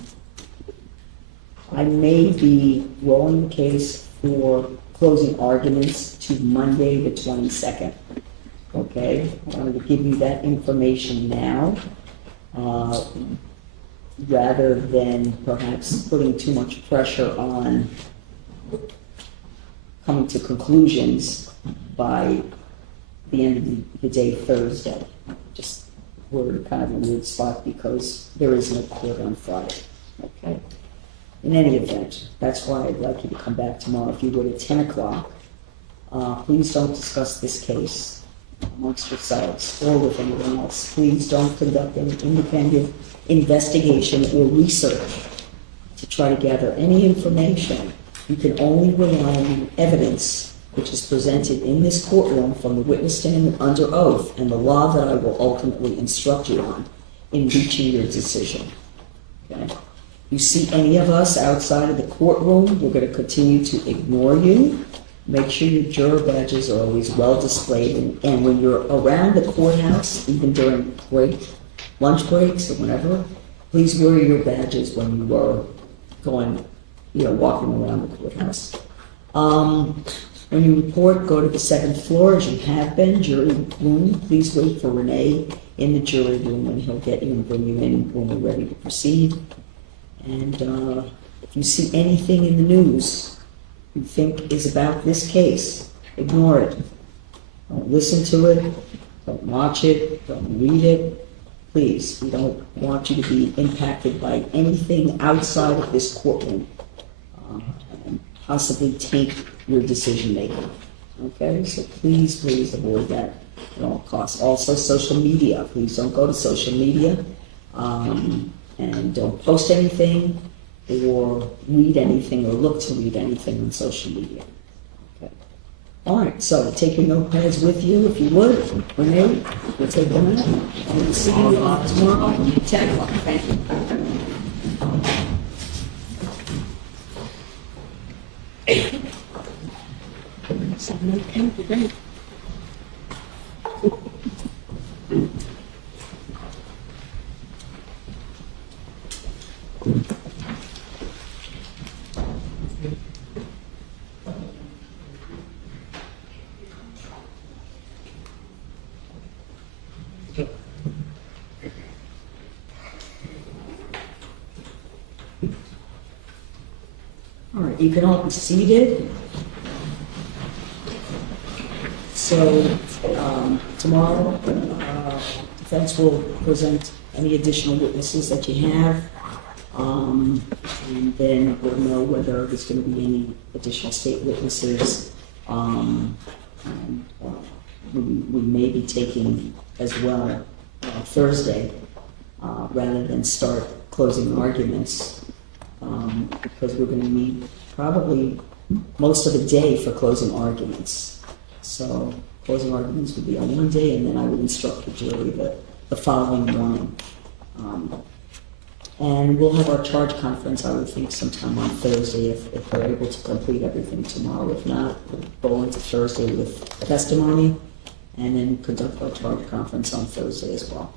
I may be rolling the case for closing arguments to Monday the 22nd. Okay, I wanted to give you that information now, rather than perhaps putting too much pressure on coming to conclusions by the end of the day Thursday. Just, we're kind of in a weird spot because there is no court on Friday, okay? In any event, that's why I'd like you to come back tomorrow. If you would at 10 o'clock, please don't discuss this case amongst yourselves or with anyone else. Please don't conduct an independent investigation or research to try to gather any information. You can only rely on the evidence which is presented in this courtroom from the witness stand under oath and the law that I will ultimately instruct you on in reaching your decision. Okay? You see any of us outside of the courtroom, we're going to continue to ignore you. Make sure your juror badges are always well displayed, and when you're around the courthouse, even during lunch breaks or whenever, please wear your badges when you are going, walking around the courthouse. When you report, go to the 2nd floor as you have been, jury room. Please wait for Renee in the jury room, and he'll get you and bring you in when we're ready to proceed. And if you see anything in the news you think is about this case, ignore it. Don't listen to it, don't watch it, don't read it. Please, we don't want you to be impacted by anything outside of this courtroom and possibly taint your decision making. Okay, so please avoid that at all costs. Also, social media. Please don't go to social media and don't post anything or read anything or look to read anything on social media. Okay. All right, so take your notepads with you if you would. Renee, we'll take them out. And we'll see you tomorrow at 10 o'clock. Thank you. All right, you can all be seated. So tomorrow, defense will present any additional witnesses that you have, and then we'll know whether there's going to be any additional state witnesses And, we may be taking as well Thursday, rather than start closing arguments, because we're going to need probably most of the day for closing arguments. So closing arguments would be on one day, and then I would instruct the jury the following morning. And we'll have our charge conference, I would think, sometime on Thursday if we're able to complete everything tomorrow. If not, we'll go into Thursday with testimony and then conduct our charge conference on Thursday as well.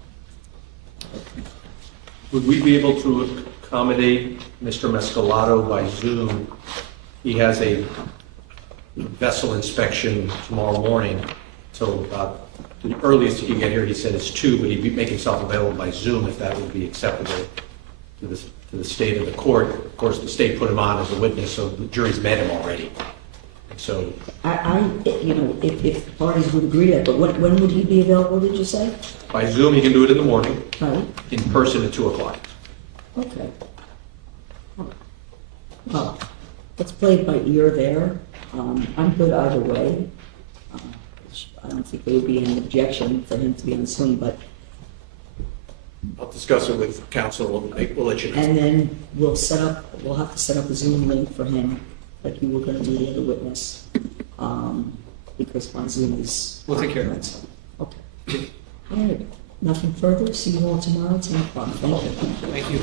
Would we be able to accommodate Mr. Mescalato by Zoom? He has a vessel inspection tomorrow morning, so about the earliest he can get here, he said is 2, but he'd make himself available by Zoom if that would be acceptable to the state of the court. Of course, the state put him on as a witness, so the jury's met him already. So if parties would agree to that, but when would he be available, did you say? by Zoom, he can do it in the morning, Right, in person at 2 o'clock. okay. Well, let's play it by ear there. I'm good either way. I don't think there would be any objection for him to be on Zoom, but, I'll discuss it with counsel, we'll let you know. and then we'll have to set up a Zoom link for him, like you were gonna do the other witness. Because my Zoom is. We'll take care of it. Okay. All right, nothing further. See you all tomorrow at 10 o'clock. Thank you. Thank you.